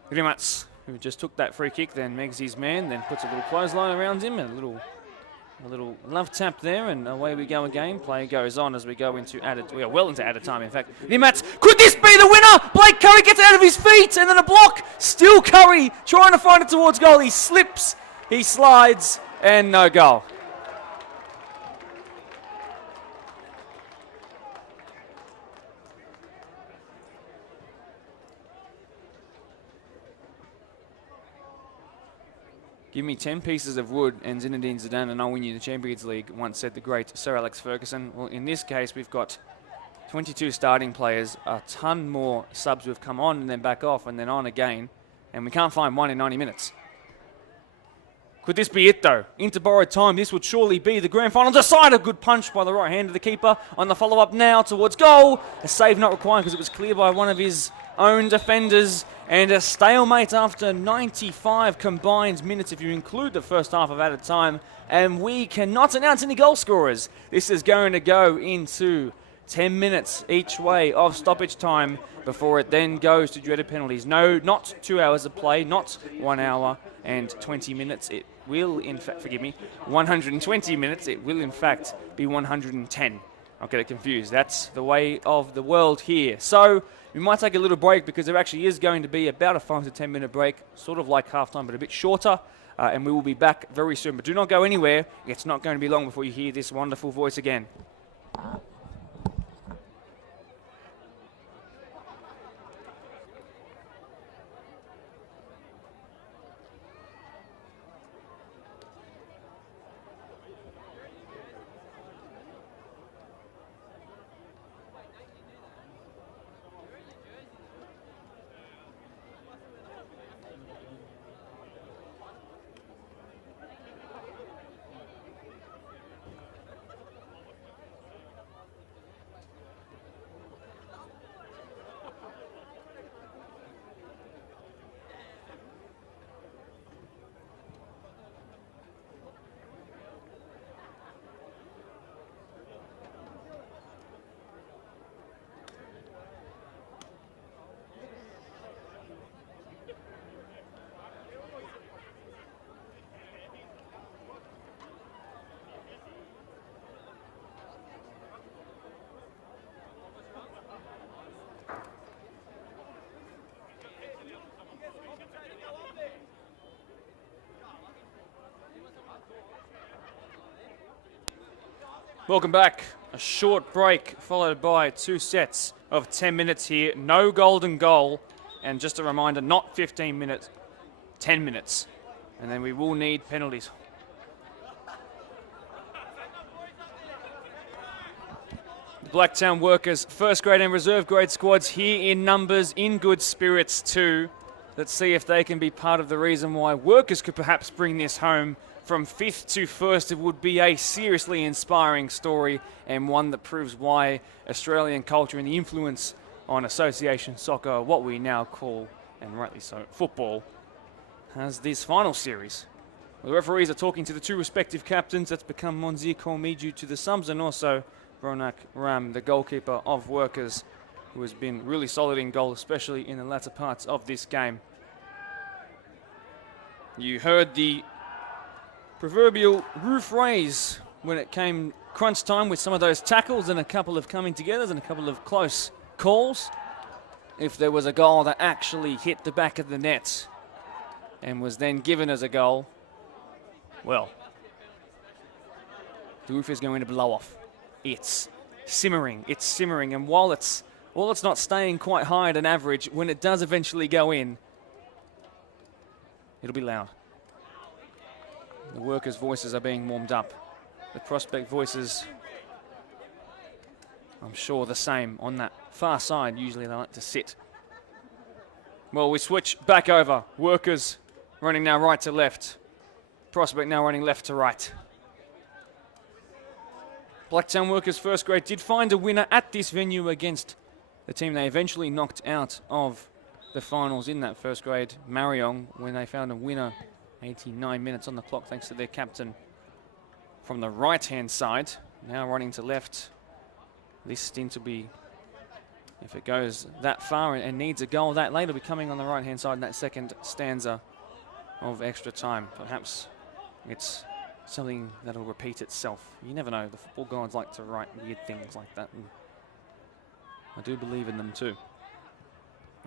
Rimats, who just took that free kick, then megs his man, then puts a little clothesline around him, and a little love tap there, and away we go again. Play goes on as we go into we are well into added time, in fact. Rimats, could this be the winner? Blake Curry gets out of his feet, and then a block. Still Curry trying to find it towards goal. He slips, he slides, and no goal. Give me 10 pieces of wood and Zinedine Zidane and I'll win you the Champions League, once said the great Sir Alex Ferguson. Well, in this case, we've got 22 starting players, a ton more subs who have come on and then back off and then on again, and we can't find one in 90 minutes. Could this be it, though? Into borrowed time, this would surely be the grand final. Decisive, good punch by the right hand of the keeper on the follow-up now towards goal. A save not required because it was cleared by one of his own defenders. And a stalemate after 95 combined minutes if you include the first half of added time. And we cannot announce any goal scorers. This is going to go into 10 minutes each way of stoppage time before it then goes to dreaded penalties. No, not 2 hours of play, not 1 hour and 20 minutes. It will, in fact, 120 minutes. It will, in fact, be 110. Don't get it confused. That's the way of the world here. So we might take a little break because there actually is going to be about a 5 to 10 minute break, sort of like halftime, but a bit shorter. And we will be back very soon. But do not go anywhere. It's not going to be long before you hear this wonderful voice again. Welcome back. A short break followed by 2 sets of 10 minutes here. No golden goal. And just a reminder, not 15 minutes, 10 minutes. And then we will need penalties. The Blacktown Workers first grade and reserve grade squads here in numbers, in good spirits too. Let's see if they can be part of the reason why Workers could perhaps bring this home. From 5th to 1st, it would be a seriously inspiring story and one that proves why Australian culture and the influence on association soccer, what we now call, and rightly so, football, has this final series. The referees are talking to the 2 respective captains. That's become Monzier Komi due to the subs, and also Ronak Ram, the goalkeeper of Workers, who has been really solid in goal, especially in the latter parts of this game. You heard the proverbial roof raise when it came crunch time with some of those tackles and a couple of coming together and a couple of close calls. If there was a goal that actually hit the back of the net and was then given as a goal, well, the roof is going to blow off. It's simmering. It's simmering, and while it's not staying quite high at an average, when it does eventually go in, it'll be loud. The workers' voices are being warmed up. The prospect voices, I'm sure, the same on that far side. Usually they like to sit. Well, we switch back over. Workers running now right to left. Prospect now running left to right. Blacktown Workers first grade did find a winner at this venue against the team they eventually knocked out of the finals in that first grade, Mariong, when they found a winner 89 minutes on the clock thanks to their captain from the right-hand side. Now running to left. This stint will be, if it goes that far and needs a goal that late, it'll be coming on the right-hand side in that second stanza of extra time. Perhaps it's something that'll repeat itself. You never know. The football gods like to write weird things like that, and I do believe in them too.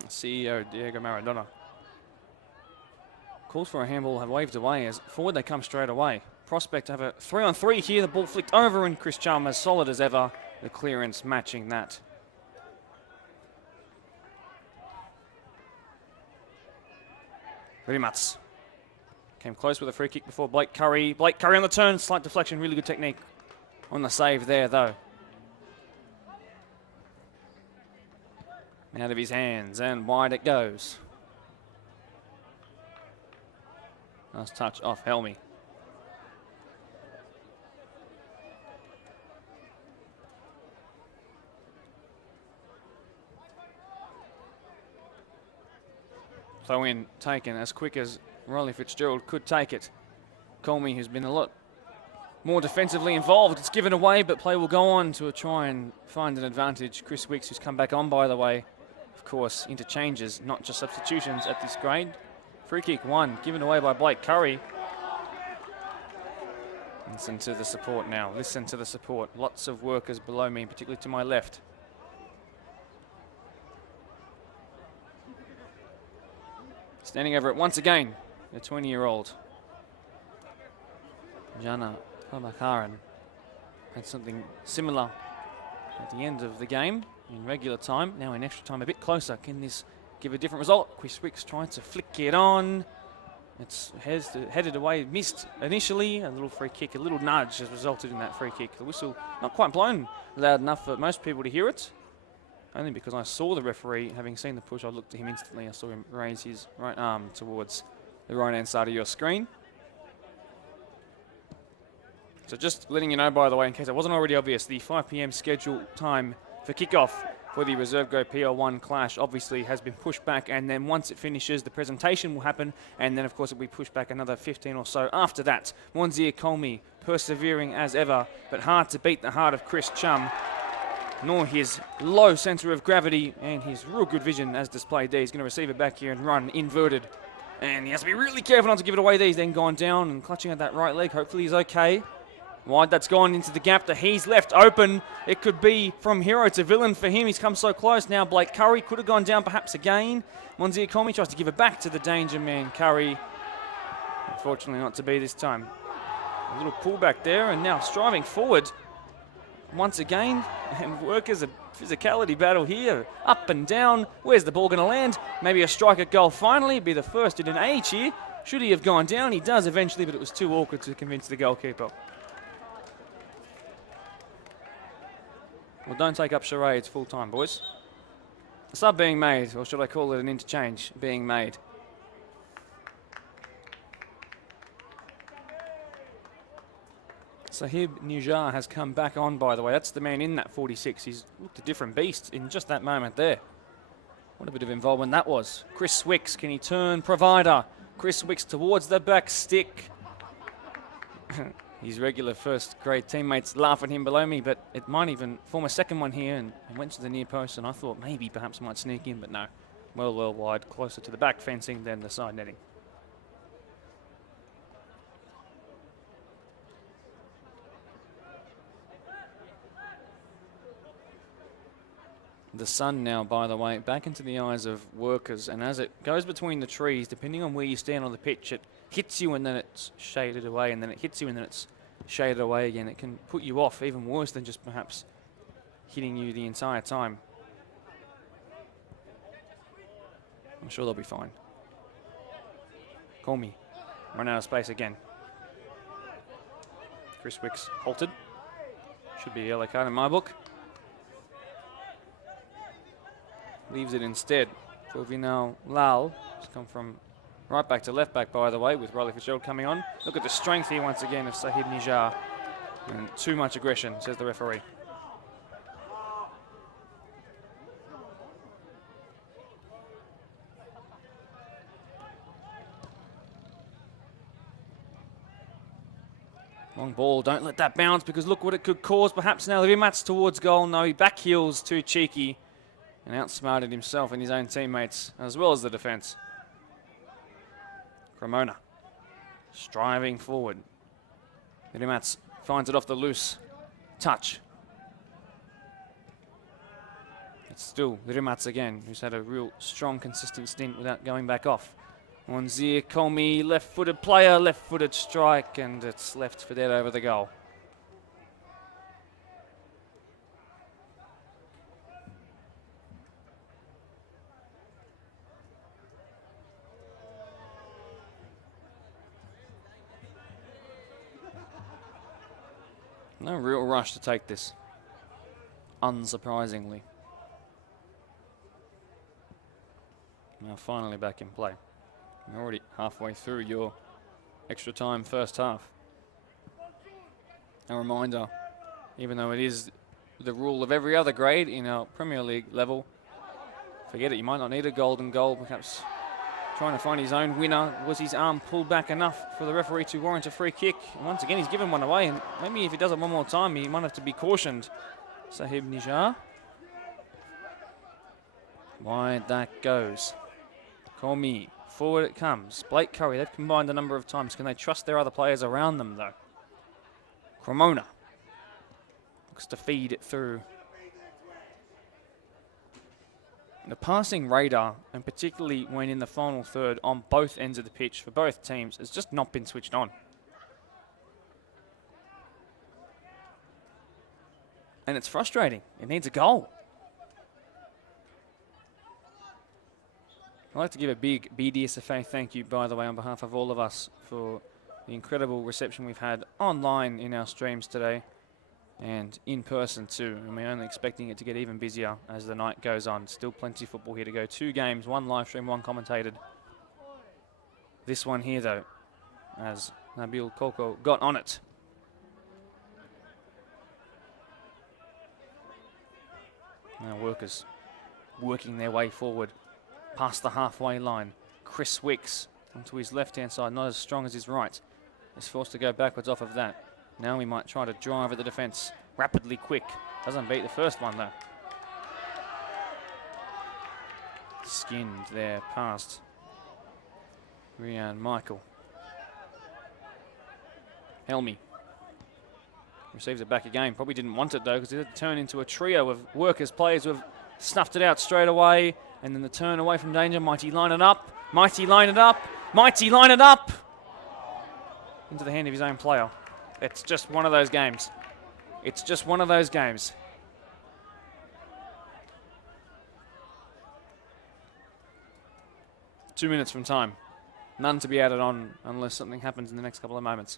CEO Diego Maradona. Calls for a handball have waved away as forward they come straight away. Prospect have a 3-on-3 here. The ball flicked over and Chris Chalmers solid as ever. The clearance matching that. Rimats came close with a free kick before Blake Curry. Blake Curry on the turn, slight deflection, really good technique on the save there though. Out of his hands and wide it goes. Nice touch off Helmy. Throw in taken as quick as Riley Fitzgerald could take it. Colmy, who's been a lot more defensively involved, it's given away, but play will go on to try and find an advantage. Chris Wicks, who's come back on, by the way, of course, interchanges, not just substitutions at this grade. Free kick one, given away by Blake Curry. Listen to the support now. Listen to the support. Lots of workers below me, particularly to my left. Standing over it once again, the 20-year-old Jana Pamakaran had something similar at the end of the game in regular time. Now in extra time, a bit closer. Can this give a different result? Chris Wicks trying to flick it on. It's headed away, missed initially. A little free kick, a little nudge has resulted in that free kick. The whistle not quite blown loud enough for most people to hear it. Only because I saw the referee, having seen the push, I looked at him instantly. I saw him raise his right arm towards the right-hand side of your screen. So just letting you know, by the way, in case it wasn't already obvious, the 5 p.m. scheduled time for kickoff for the Reserve Grade PL1 clash obviously has been pushed back, and then once it finishes, the presentation will happen, and then of course it will be pushed back another 15 or so after that. Monzir Colmy persevering as ever, but hard to beat the heart of Chris Chum, nor his low centre of gravity and his real good vision as displayed there. He's going to receive it back here and run inverted. And he has to be really careful not to give it away there. He's then gone down and clutching at that right leg. Hopefully he's okay. Wide, that's gone into the gap that he's left open. It could be from hero to villain for him. He's come so close. Now Blake Curry could have gone down perhaps again. Monzir Colmy tries to give it back to the danger man, Curry. Unfortunately not to be this time. A little pullback there and now striving forward once again, and Workers a physicality battle here, up and down. Where's the ball going to land? Maybe a striker goal finally, be the first in an age here. Should he have gone down? He does eventually, but it was too awkward to convince the goalkeeper. Well, don't take up charades full time, boys. A sub being made, or should I call it an interchange being made? Sahib Nujar has come back on, by the way. That's the man in that 46. He's looked a different beast in just that moment there. What a bit of involvement that was. Chris Wicks, can he turn provider? Chris Wicks towards the back stick. His regular first grade teammates laugh at him below me, but it might even form a second one here, and went to the near post, and I thought maybe perhaps might sneak in, but no. Well wide, closer to the back fencing than the side netting. The sun now, by the way, back into the eyes of Workers, and as it goes between the trees, depending on where you stand on the pitch, it hits you and then it's shaded away, and then it hits you and then it's shaded away again. It can put you off even worse than just perhaps hitting you the entire time. I'm sure they'll be fine. Call me. Run out of space again. Chris Wicks halted. Should be a yellow card in my book. Leaves it instead for Vinal Lal. He's come from right back to left back, by the way, with Riley Fitzgerald coming on. Look at the strength here once again of Sahib Nijar. And too much aggression, says the referee. Long ball, don't let that bounce because look what it could cause. Perhaps now Rimats towards goal. No, he back heels too cheeky and outsmarted himself and his own teammates as well as the defence. Cremona striving forward. Rimats finds it off the loose touch. It's still Rimats again, who's had a real strong, consistent stint without going back off. Wanzir Komi, left-footed player, left-footed strike, and it's left for dead over the goal. No real rush to take this, unsurprisingly. Now finally back in play. You're already halfway through your extra time first half. A reminder, even though it is the rule of every other grade in our Premier League level, forget it, you might not need a golden goal, perhaps trying to find his own winner. Was his arm pulled back enough for the referee to warrant a free kick? And once again, he's given one away, and maybe if he does it one more time, he might have to be cautioned. Sahib Nijar. Wide that goes. Komi. Forward it comes. Blake Curry, they've combined a number of times. Can they trust their other players around them, though? Cremona looks to feed it through. The passing radar, and particularly when in the final third on both ends of the pitch for both teams, has just not been switched on. And it's frustrating. It needs a goal. I'd like to give a big BDSFA thank you, by the way, on behalf of all of us for the incredible reception we've had online in our streams today and in person too. And we're only expecting it to get even busier as the night goes on. Still plenty of football here to go. 2 games, 1 live stream, 1 commentated. This one here, though, as Nabil Koko got on it. Now workers working their way forward. Past the halfway line. Chris Wicks onto his left-hand side, not as strong as his right. Is forced to go backwards off of that. Now we might try to drive at the defence. Rapidly quick. Doesn't beat the first one, though. Skinned there past Rian Michael. Helmy receives it back again. Probably didn't want it, though, because it had turned into a trio of workers players who have snuffed it out straight away. And then the turn away from danger. Mighty line it up. Mighty line it up. Mighty line it up. Into the hand of his own player. It's just one of those games. It's just one of those games. Two minutes from time. None to be added on unless something happens in the next couple of moments.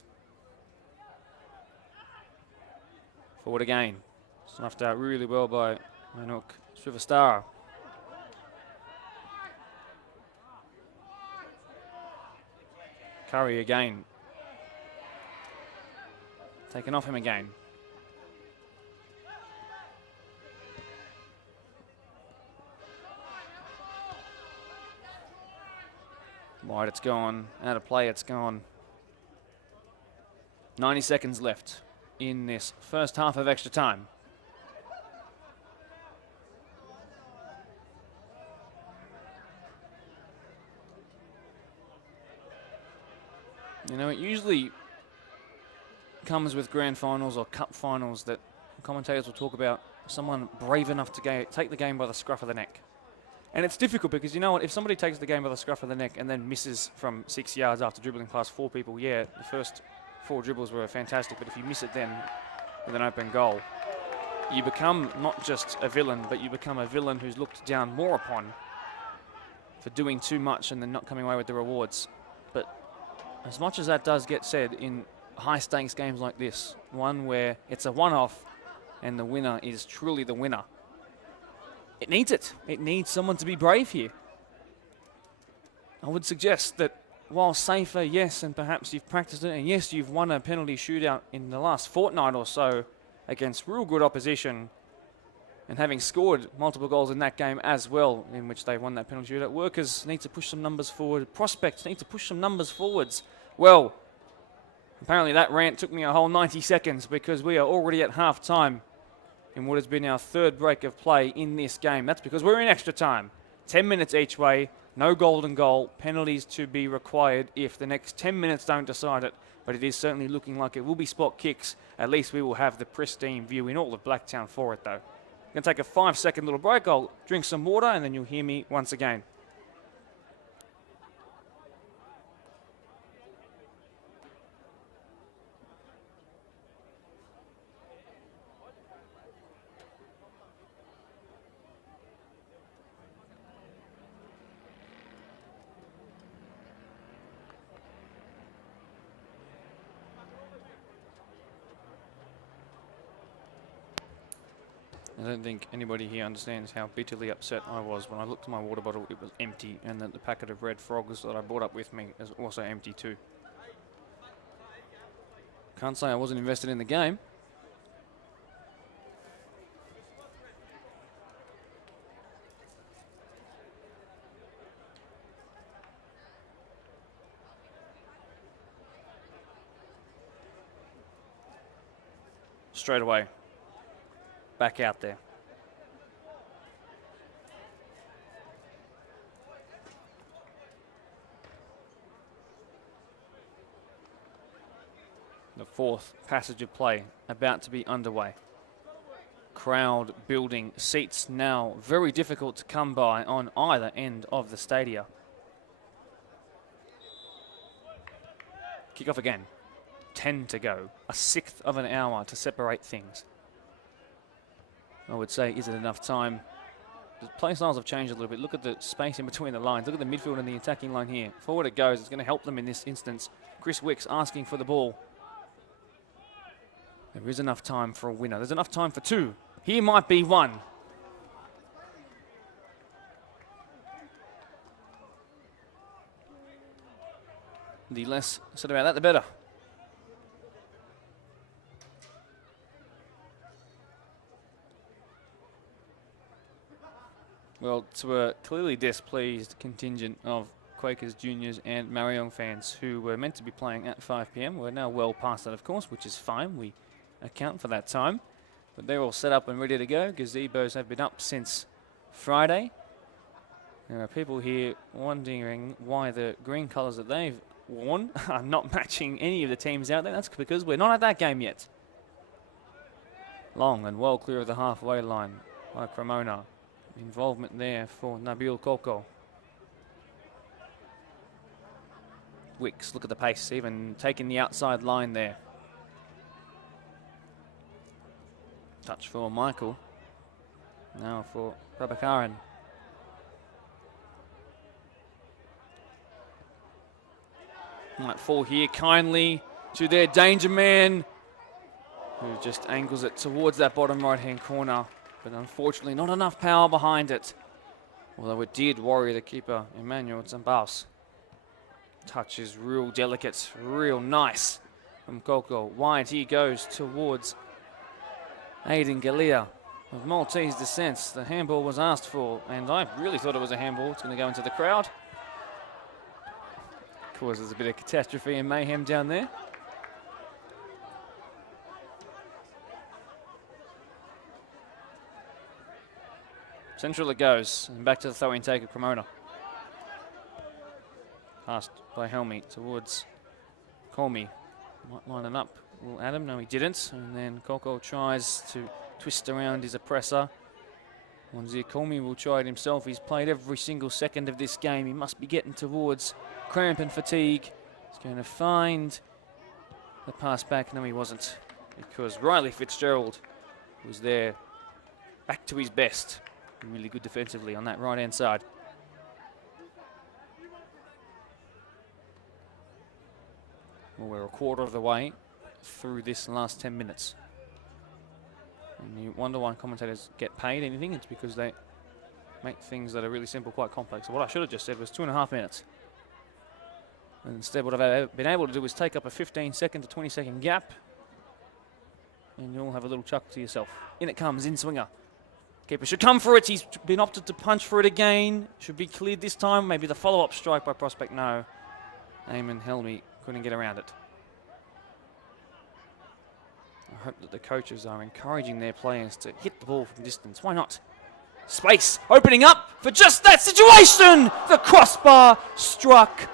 Forward again. Snuffed out really well by Manuk Srivastara. Curry again. Taken off him again. Wide it's gone. Out of play it's gone. 90 seconds left in this first half of extra time. You know, it usually comes with grand finals or cup finals that commentators will talk about someone brave enough to take the game by the scruff of the neck. And it's difficult because, you know what, if somebody takes the game by the scruff of the neck and then misses from 6 yards after dribbling past 4 people, yeah, the first 4 dribbles were fantastic, but if you miss it then with an open goal, you become not just a villain, but you become a villain who's looked down more upon for doing too much and then not coming away with the rewards. But as much as that does get said in high-stakes games like this, one where it's a one-off and the winner is truly the winner, it needs it. It needs someone to be brave here. I would suggest that while safer, yes, and perhaps you've practiced it, and yes, you've won a penalty shootout in the last fortnight or so against real good opposition, and having scored multiple goals in that game as well, in which they won that penalty shootout, workers need to push some numbers forward. Prospects need to push some numbers forwards. Well, apparently that rant took me a whole 90 seconds because we are already at half-time in what has been our third break of play in this game. That's because we're in extra time. 10 minutes each way, no golden goal, penalties to be required if the next 10 minutes don't decide it, but it is certainly looking like it will be spot kicks. At least we will have the pristine view in all of Blacktown for it, though. Going to take a 5-second little break. I'll drink some water, and then you'll hear me once again. I don't think anybody here understands how bitterly upset I was when I looked at my water bottle, it was empty, and that the packet of red frogs that I brought up with me is also empty too. Can't say I wasn't invested in the game. Straight away. Back out there. The fourth passage of play about to be underway. Crowd building, seats now very difficult to come by on either end of the stadia. Kick off again. 10 to go. A sixth of an hour to separate things. I would say, is it enough time? The play styles have changed a little bit. Look at the space in between the lines. Look at the midfield and the attacking line here. Forward it goes. It's going to help them in this instance. Chris Wicks asking for the ball. There is enough time for a winner. There's enough time for two. Here might be one. The less said about that, the better. Well, to a clearly displeased contingent of Quakers juniors and Marion fans who were meant to be playing at 5 p.m. We're now well past that, of course, which is fine. We account for that time. But they're all set up and ready to go. Gazebos have been up since Friday. There are people here wondering why the green colours that they've worn are not matching any of the teams out there. That's because we're not at that game yet. Long and well clear of the halfway line by Cremona. Involvement there for Nabil Koko. Wicks, look at the pace, even taking the outside line there. Touch for Michael. Now for Prabhakaran. Might fall here kindly to their danger man, who just angles it towards that bottom right-hand corner. But unfortunately not enough power behind it. Although it did worry the keeper, Emmanuel Zambaus. Touch is real delicate, real nice from Koko. Wide he goes towards Aiden Galea of Maltese descent. The handball was asked for, and I really thought it was a handball. It's going to go into the crowd. Causes a bit of catastrophe and mayhem down there. Central it goes, and back to the throw-in take of Cremona. Passed by Helmy towards Colmy. Might line it up. Will Adam? No, he didn't. And then Koko tries to twist around his oppressor. Wanzir Colmy will try it himself. He's played every single second of this game. He must be getting towards cramp and fatigue. He's going to find the pass back. No, he wasn't, because Riley Fitzgerald was there back to his best. Really good defensively on that right-hand side. Well, we're a quarter of the way through this last 10 minutes. And you wonder why commentators get paid anything. It's because they make things that are really simple quite complex. So what I should have just said was 2.5 minutes. And instead what I've been able to do is take up a 15-second to 20-second gap. And you'll have a little chuckle to yourself. In it comes, in swinger. Keeper should come for it. He's been opted to punch for it again. Should be cleared this time. Maybe the follow-up strike by prospect. No. Eamon Helmy couldn't get around it. I hope that the coaches are encouraging their players to hit the ball from distance. Why not? Space opening up for just that situation. The crossbar struck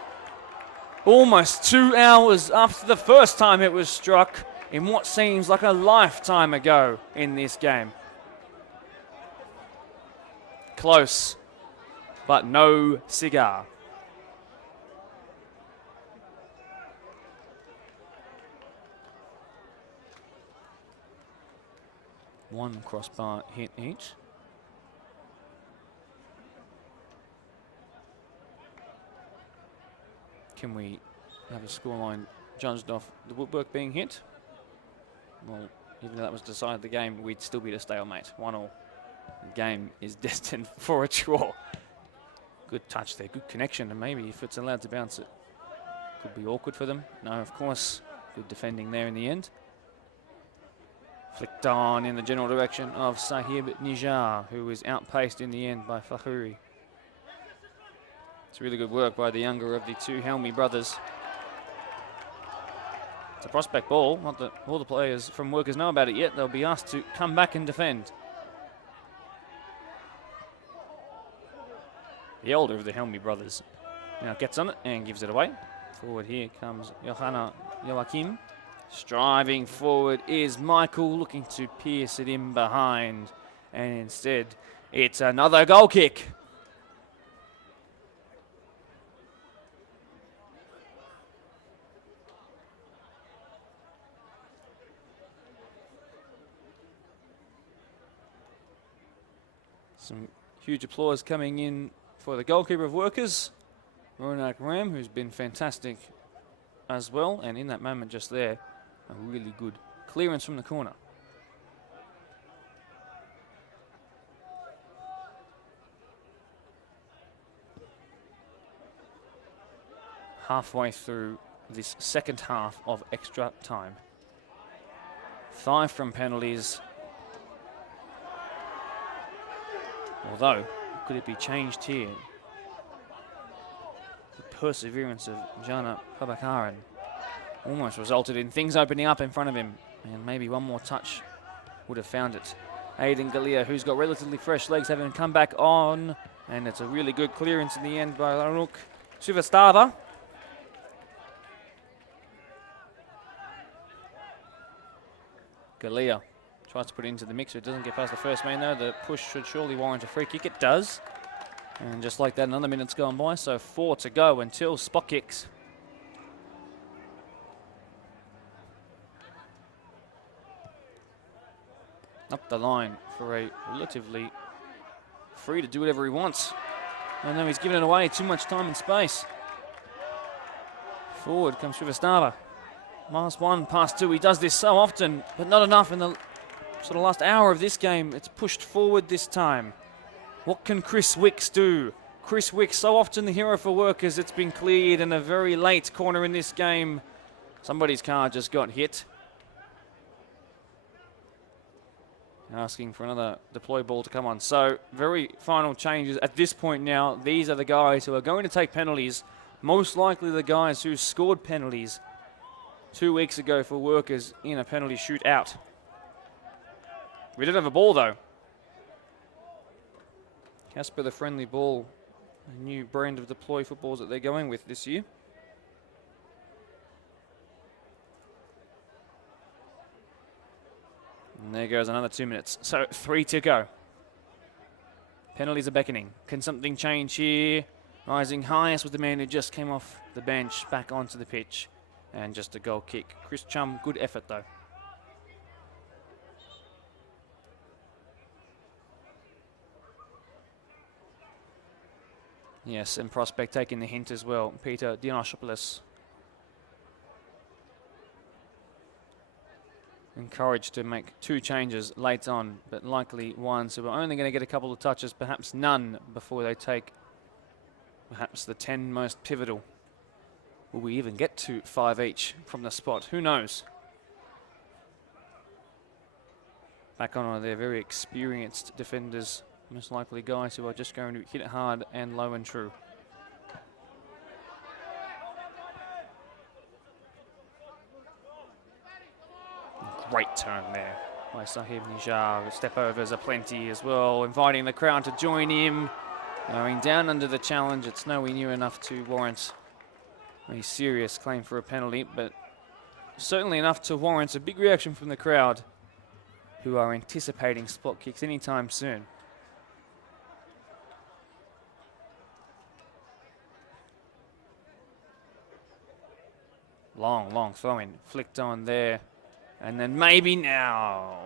almost 2 hours after the first time it was struck in what seems like a lifetime ago in this game. Close, but no cigar. One crossbar hit each. Can we have a scoreline judged off the woodwork being hit? Well, even though that was decided the game, we'd still be at a stalemate. 1-1. The game is destined for a draw. Good touch there, good connection, and maybe if it's allowed to bounce it, could be awkward for them. No, of course, good defending there in the end. Flicked on in the general direction of Sahib Nijar, who was outpaced in the end by Fahouri. It's really good work by the younger of the two Helmy brothers. It's a prospect ball, not that all the players from Workers know about it yet. They'll be asked to come back and defend. The older of the Helmy brothers now gets on it and gives it away. Forward here comes Johanna Joachim. Striving forward is Michael, looking to pierce it in behind. And instead, it's another goal kick. Some huge applause coming in for the goalkeeper of Workers, Ronak Ram, who's been fantastic as well. And in that moment just there, a really good clearance from the corner. Halfway through this second half of extra time. 5 from penalties. Although, could it be changed here? The perseverance of Jana Prabhakaran almost resulted in things opening up in front of him, and maybe one more touch would have found it. Aiden Galea, who's got relatively fresh legs, having come back on, and it's a really good clearance in the end by Laruk Suvastava. Galea tries to put it into the mixer. It doesn't get past the first man though. The push should surely warrant a free kick. It does. And just like that, another minute's gone by, so 4 to go until spot kicks. Up the line for a relatively free to do whatever he wants. And now he's given it away, too much time and space. Forward comes Srivastava. Last 1, past 2. He does this so often, but not enough in the sort of last hour of this game. It's pushed forward this time. What can Chris Wicks do? Chris Wicks, so often the hero for Workers. It's been cleared in a very late corner in this game. Somebody's car just got hit. Asking for another deploy ball to come on. So very final changes at this point now. These are the guys who are going to take penalties. Most likely the guys who scored penalties 2 weeks ago for Workers in a penalty shootout. We did have a ball though. Casper the friendly ball, a new brand of deploy footballs that they're going with this year. And there goes another 2 minutes. So 3 to go. Penalties are beckoning. Can something change here? Rising highest with the man who just came off the bench back onto the pitch. And just a goal kick. Chris Chum, good effort though. Yes, and Prospect taking the hint as well. Peter Dionoshopoulos. Encouraged to make 2 changes late on, but likely one, so we're only going to get a couple of touches, perhaps none, before they take perhaps the 10 most pivotal. Will we even get to 5 each from the spot? Who knows? Back on are their very experienced defenders, most likely guys who are just going to hit it hard and low and true. Great turn there by Sahib Nijar. Step overs are plenty as well, inviting the crowd to join him. Going down under the challenge, it's nowhere near enough to warrant a serious claim for a penalty, but certainly enough to warrant a big reaction from the crowd, who are anticipating spot kicks anytime soon. Long throw-in, flicked on there. And then maybe now.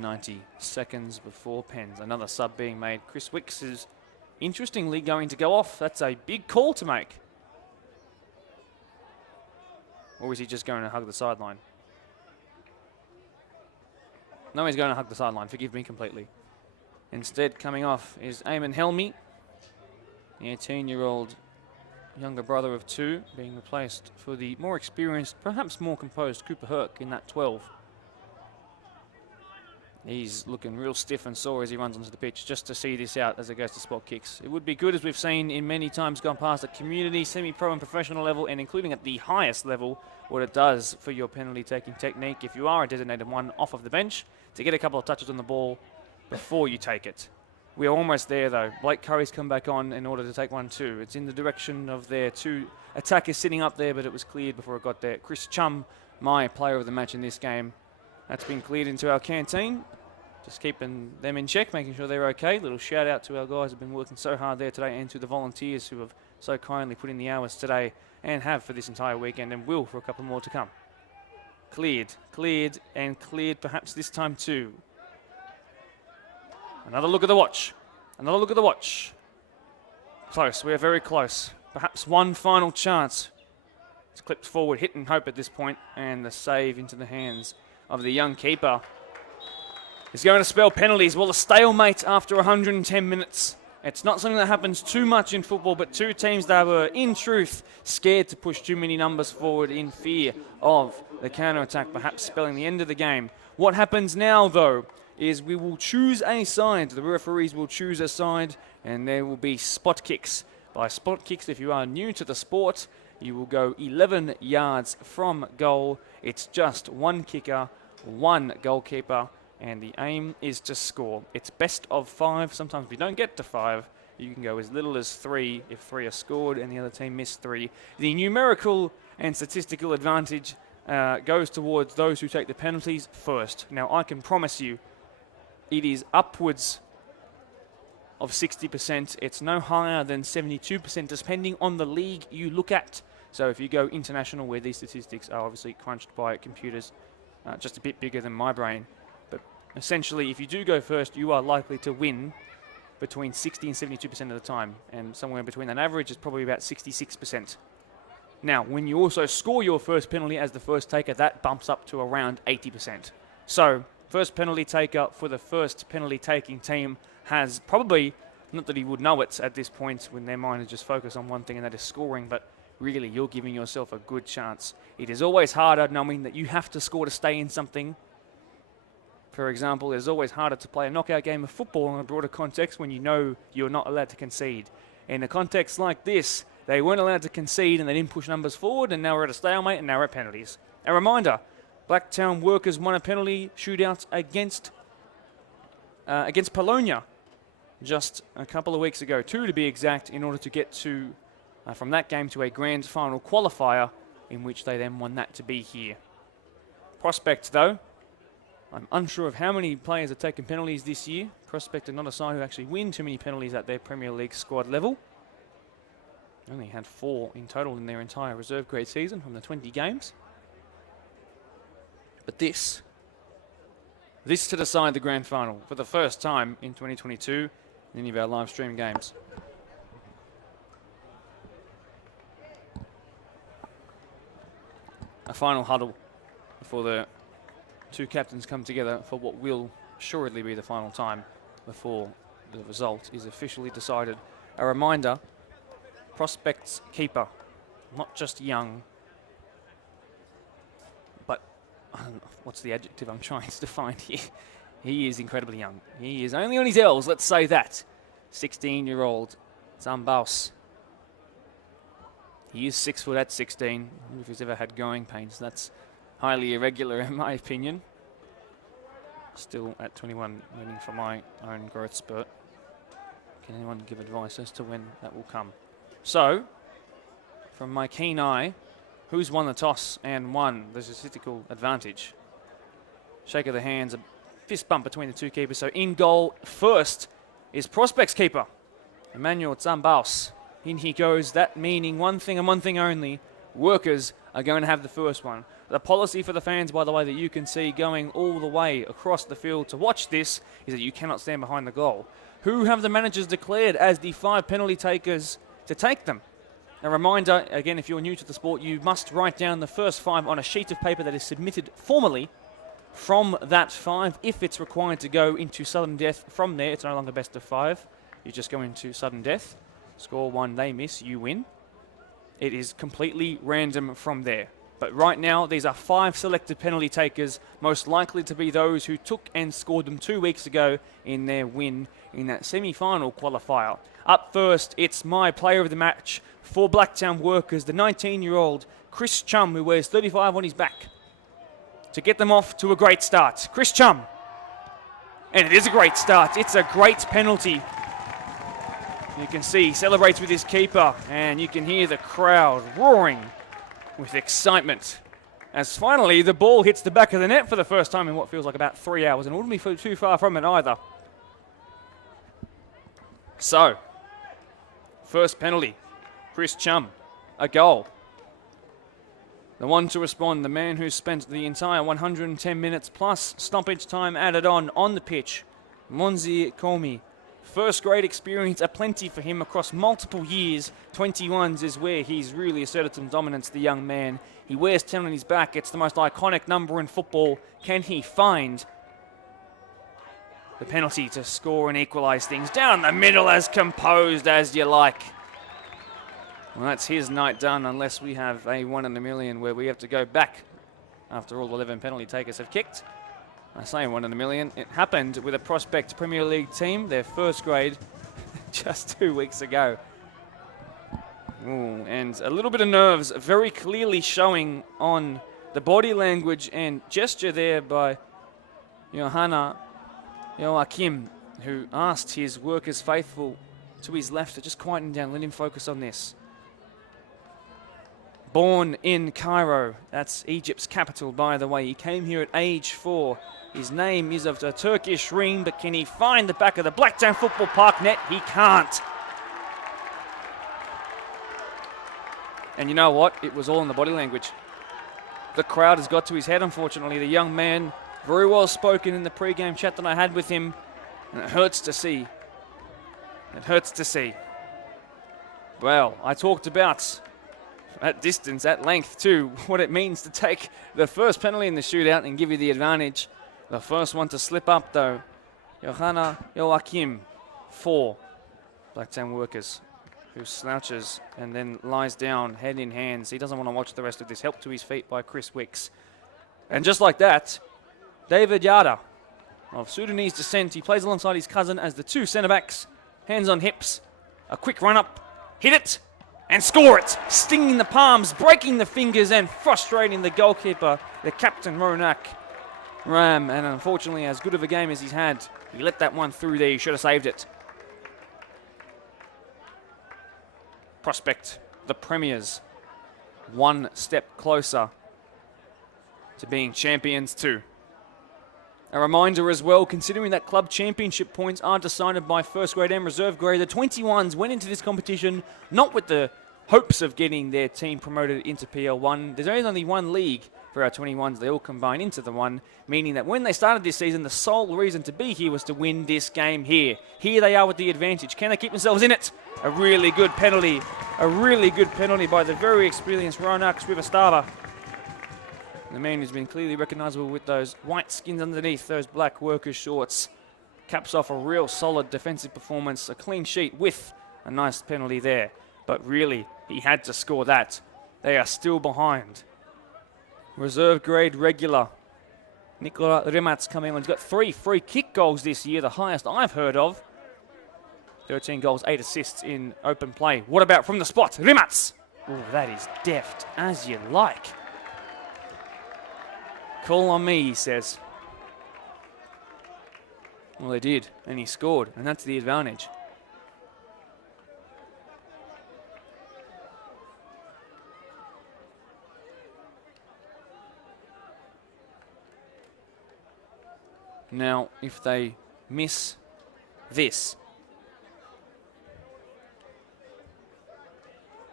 .90 seconds before pens. Another sub being made. Chris Wicks is interestingly going to go off. That's a big call to make. Or is he just going to hug the sideline? No, he's going to hug the sideline. Forgive me completely. Instead, coming off is Eamon Helmy. The 18-year-old younger brother of 2 being replaced for the more experienced, perhaps more composed Cooper Herc in that 12. He's looking real stiff and sore as he runs onto the pitch just to see this out as it goes to spot kicks. It would be good, as we've seen in many times gone past at community, semi-pro and professional level, and including at the highest level, what it does for your penalty-taking technique if you are a designated one off of the bench, to get a couple of touches on the ball before you take it. We are almost there, though. Blake Curry's come back on in order to take 1 too. It's in the direction of their 2 attackers sitting up there, but it was cleared before it got there. Chris Chum, my player of the match in this game. That's been cleared into our canteen. Just keeping them in check, making sure they're okay. Little shout out to our guys who have been working so hard there today, and to the volunteers who have so kindly put in the hours today and have for this entire weekend, and will for a couple more to come. Cleared, and cleared perhaps this time too. Another look at the watch. Another look at the watch. Close. We are very close. Perhaps one final chance. It's clipped forward, hit and hope at this point, and the save into the hands of the young keeper is going to spell penalties. Well, a stalemate after 110 minutes. It's not something that happens too much in football, but 2 teams that were, in truth, scared to push too many numbers forward in fear of the counter-attack, perhaps spelling the end of the game. What happens now, though, is we will choose a side. The referees will choose a side, and there will be spot kicks. By spot kicks, if you are new to the sport, you will go 11 yards from goal. It's just 1 kicker, 1 goalkeeper, and the aim is to score. It's best of 5. Sometimes we don't get to 5. You can go as little as 3 if 3 are scored and the other team missed 3. The numerical and statistical advantage goes towards those who take the penalties first. Now, I can promise you, it is upwards of 60%. It's no higher than 72%, depending on the league you look at. So if you go international, where these statistics are obviously crunched by computers, just a bit bigger than my brain. But essentially, if you do go first, you are likely to win between 60 and 72% of the time. And somewhere between that average is probably about 66%. Now, when you also score your first penalty as the first taker, that bumps up to around 80%. So first penalty taker for the first penalty taking team has probably, not that he would know it at this point when their mind is just focused on one thing, and that is scoring, but really you're giving yourself a good chance. It is always harder knowing that you have to score to stay in something. For example, it's always harder to play a knockout game of football in a broader context when you know you're not allowed to concede. In a context like this, they weren't allowed to concede and they didn't push numbers forward, and now we're at a stalemate and now we're at penalties. A reminder, Blacktown Workers won a penalty shootout against Polonia just a couple of weeks ago, 2 to be exact, in order to get to from that game to a grand final qualifier, in which they then won that to be here. Prospect, though, I'm unsure of how many players have taken penalties this year. Prospect are not a side who actually win too many penalties at their Premier League squad level. Only had 4 in total in their entire reserve grade season from the 20 games. But this This to decide the grand final for the first time in 2022 in any of our live stream games. A final huddle before the two captains come together for what will assuredly be the final time before the result is officially decided. A reminder, prospects keeper, not just young, but what's the adjective I'm trying to define here? He is incredibly young. He is only on his L's, let's say that. 16-year-old Zambaus. He is 6 foot at 16. If he's ever had growing pains, that's highly irregular in my opinion. Still at 21, waiting for my own growth spurt. Can anyone give advice as to when that will come? So, from my keen eye, who's won the toss and won the statistical advantage? Shake of the hands, a fist bump between the two keepers. So in goal first is prospects keeper, Emmanuel Zambaus. In he goes, that meaning one thing and one thing only, workers are going to have the first one. The policy for the fans, by the way, that you can see going all the way across the field to watch this is that you cannot stand behind the goal. Who have the managers declared as the 5 penalty takers to take them? A reminder, again, if you're new to the sport, you must write down the first 5 on a sheet of paper that is submitted formally. From that 5, if it's required to go into sudden death from there, it's no longer best of 5. You just go into sudden death. Score 1, they miss, you win. It is completely random from there. But right now, these are 5 selected penalty takers, most likely to be those who took and scored them 2 weeks ago in their win in that semi-final qualifier. Up first, it's my player of the match for Blacktown Workers, the 19-year-old Chris Chum, who wears 35 on his back, to get them off to a great start. Chris Chum. And it is a great start. It's a great penalty. You can see he celebrates with his keeper, and you can hear the crowd roaring with excitement as finally the ball hits the back of the net for the first time in what feels like about 3 hours, and it wouldn't be too far from it either. So, first penalty, Chris Chum, a goal. The one to respond, the man who spent the entire 110 minutes plus stoppage time added on the pitch, Monzi Komi. First grade experience aplenty for him across multiple years. 21s is where he's really asserted some dominance, the young man. He wears 10 on his back. It's the most iconic number in football. Can he find the penalty to score and equalise things? Down the middle, as composed as you like. Well, that's his night done, unless we have a 1 in a million where we have to go back after all 11 penalty takers have kicked. I say 1 in a million. It happened with a Prospect Premier League team, their first grade, just 2 weeks ago. Ooh, and a little bit of nerves very clearly showing on the body language and gesture there by Johanna Joachim, who asked his workers faithful to his left to just quieten down, let him focus on this. Born in Cairo, that's Egypt's capital, by the way. He came here at age 4. His name is of a Turkish ring, but can he find the back of the Blacktown Football Park net? He can't. And you know what? It was all in the body language. The crowd has got to his head, unfortunately. The young man, very well spoken in the pre-game chat that I had with him, and it hurts to see. It hurts to see. Well, I talked about at distance, at length too, what it means to take the first penalty in the shootout and give you the advantage. The first one to slip up though, Johanna Joachim for Blacktown Workers, who slouches and then lies down, head in hands. He doesn't want to watch the rest of this. Helped to his feet by Chris Wicks. And just like that, David Yada of Sudanese descent. He plays alongside his cousin as the 2 centre-backs, hands on hips, a quick run-up, hit it, and score it, stinging the palms, breaking the fingers, and frustrating the goalkeeper, the captain, Ronak Ram. And unfortunately, as good of a game as he's had, he let that one through there. He should have saved it. Prospect, the Premiers, one step closer to being champions too. A reminder as well, considering that club championship points are decided by first grade and reserve grade, the 21s went into this competition not with the hopes of getting their team promoted into PL1. There's only one league for our 21s. They all combine into the one, meaning that when they started this season, the sole reason to be here was to win this game here. Here they are with the advantage. Can they keep themselves in it? A really good penalty. A really good penalty by the very experienced Ronak Srivastava. The man who's been clearly recognisable with those white skins underneath those black workers' shorts. Caps off a real solid defensive performance, a clean sheet with a nice penalty there. But really, he had to score that. They are still behind. Reserve grade regular Nikola Rimats coming on. He's got 3 free kick goals this year, the highest I've heard of. 13 goals, 8 assists in open play. What about from the spot? Rimats! Oh, that is deft as you like. Call on me, he says. Well, they did, and he scored, and that's the advantage. Now, if they miss this,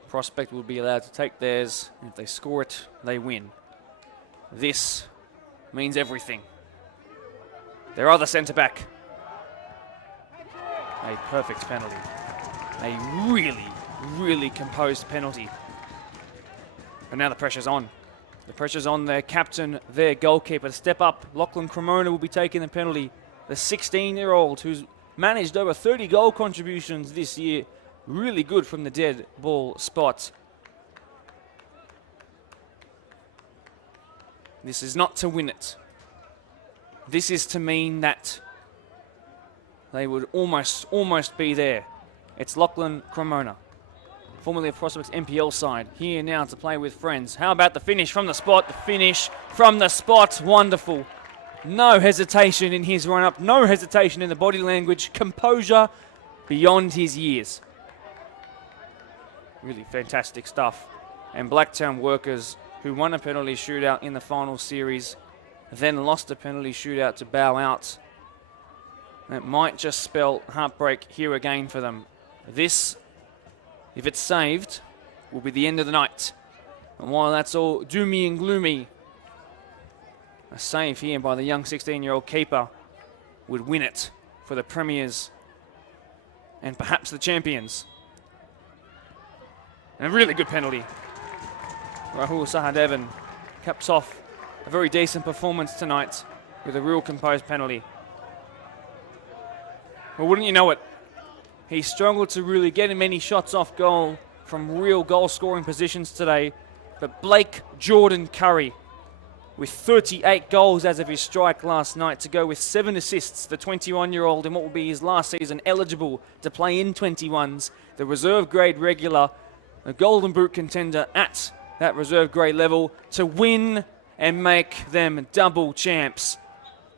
Prospect will be allowed to take theirs. If they score it, they win. This means everything. Their other centre-back. A perfect penalty. A really, really composed penalty. But now the pressure's on. The pressure's on their captain, their goalkeeper to step up. Lachlan Cremona will be taking the penalty. The 16-year-old who's managed over 30 goal contributions this year. Really good from the dead ball spot. This is not to win it. This is to mean that they would almost be there. It's Lachlan Cremona, formerly of Prospect's NPL side, here now to play with friends. How about the finish from the spot? The finish from the spot, wonderful. No hesitation in his run-up, no hesitation in the body language, composure beyond his years. Really fantastic stuff. And Blacktown Workers, who won a penalty shootout in the final series, then lost a penalty shootout to bow out. That might just spell heartbreak here again for them. This, if it's saved, will be the end of the night. And while that's all doomy and gloomy, a save here by the young 16-year-old keeper would win it for the Premiers and perhaps the champions. And a really good penalty. Rahul Sahadevan caps off a very decent performance tonight with a real composed penalty. Well, wouldn't you know it? He struggled to really get many shots off goal from real goal-scoring positions today. But Blake Jordan Curry, with 38 goals as of his strike last night, to go with 7 assists, the 21-year-old in what will be his last season eligible to play in 21s, the reserve grade regular, a Golden Boot contender at that reserve grade level, to win and make them double champs.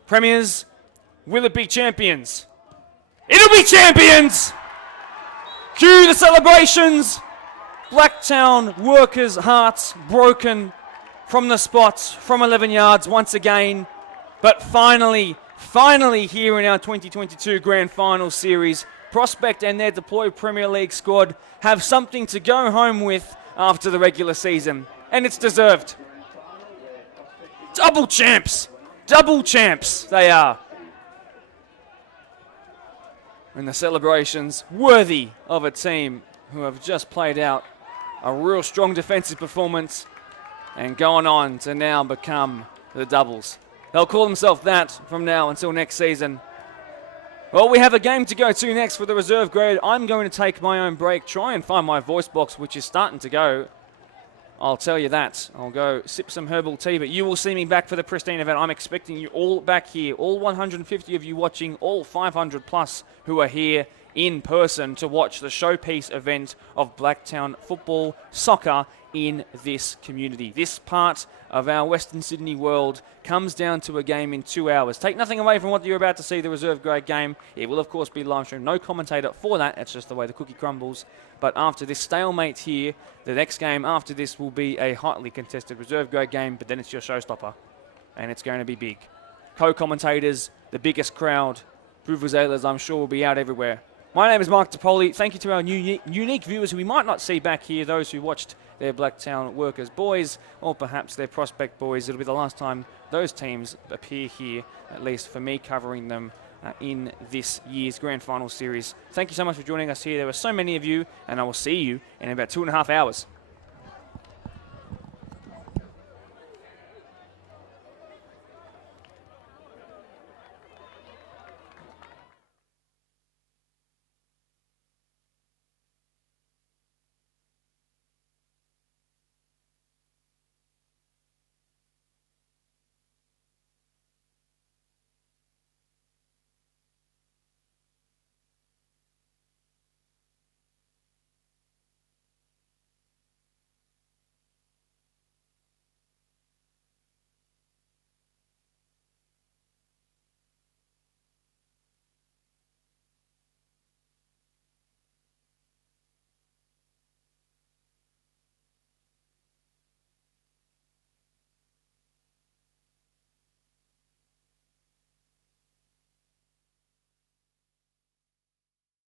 Premiers, will it be champions? It'll be champions! Cue the celebrations! Blacktown Workers' hearts broken from the spot, from 11 yards once again. But finally here in our 2022 Grand Final Series, Prospect and their deployed Premier League squad have something to go home with after the regular season. And it's deserved. Double champs! Double champs they are. And the celebrations worthy of a team who have just played out a real strong defensive performance and gone on to now become the Doubles. They'll call themselves that from now until next season. Well, we have a game to go to next for the reserve grade. I'm going to take my own break, try and find my voice box, which is starting to go. I'll tell you that. I'll go sip some herbal tea, but you will see me back for the Pristine event. I'm expecting you all back here, all 150 of you watching, all 500 plus who are here in person to watch the showpiece event of Blacktown football, soccer in this community. This part of our Western Sydney world comes down to a game in 2 hours. Take nothing away from what you're about to see, the reserve grade game. It will, of course, be live streamed. No commentator for that. That's just the way the cookie crumbles. But after this stalemate here, the next game after this will be a hotly contested reserve grade game, but then it's your showstopper. And it's going to be big. Co-commentators, the biggest crowd. Vuvuzelas, I'm sure, will be out everywhere. My name is Mark DePoli. Thank you to our unique viewers who we might not see back here, those who watched their Blacktown Workers boys, or perhaps their Prospect boys. It'll be the last time those teams appear here, at least for me covering them in this year's Grand Final Series. Thank you so much for joining us here. There were so many of you, and I will see you in about 2.5 hours.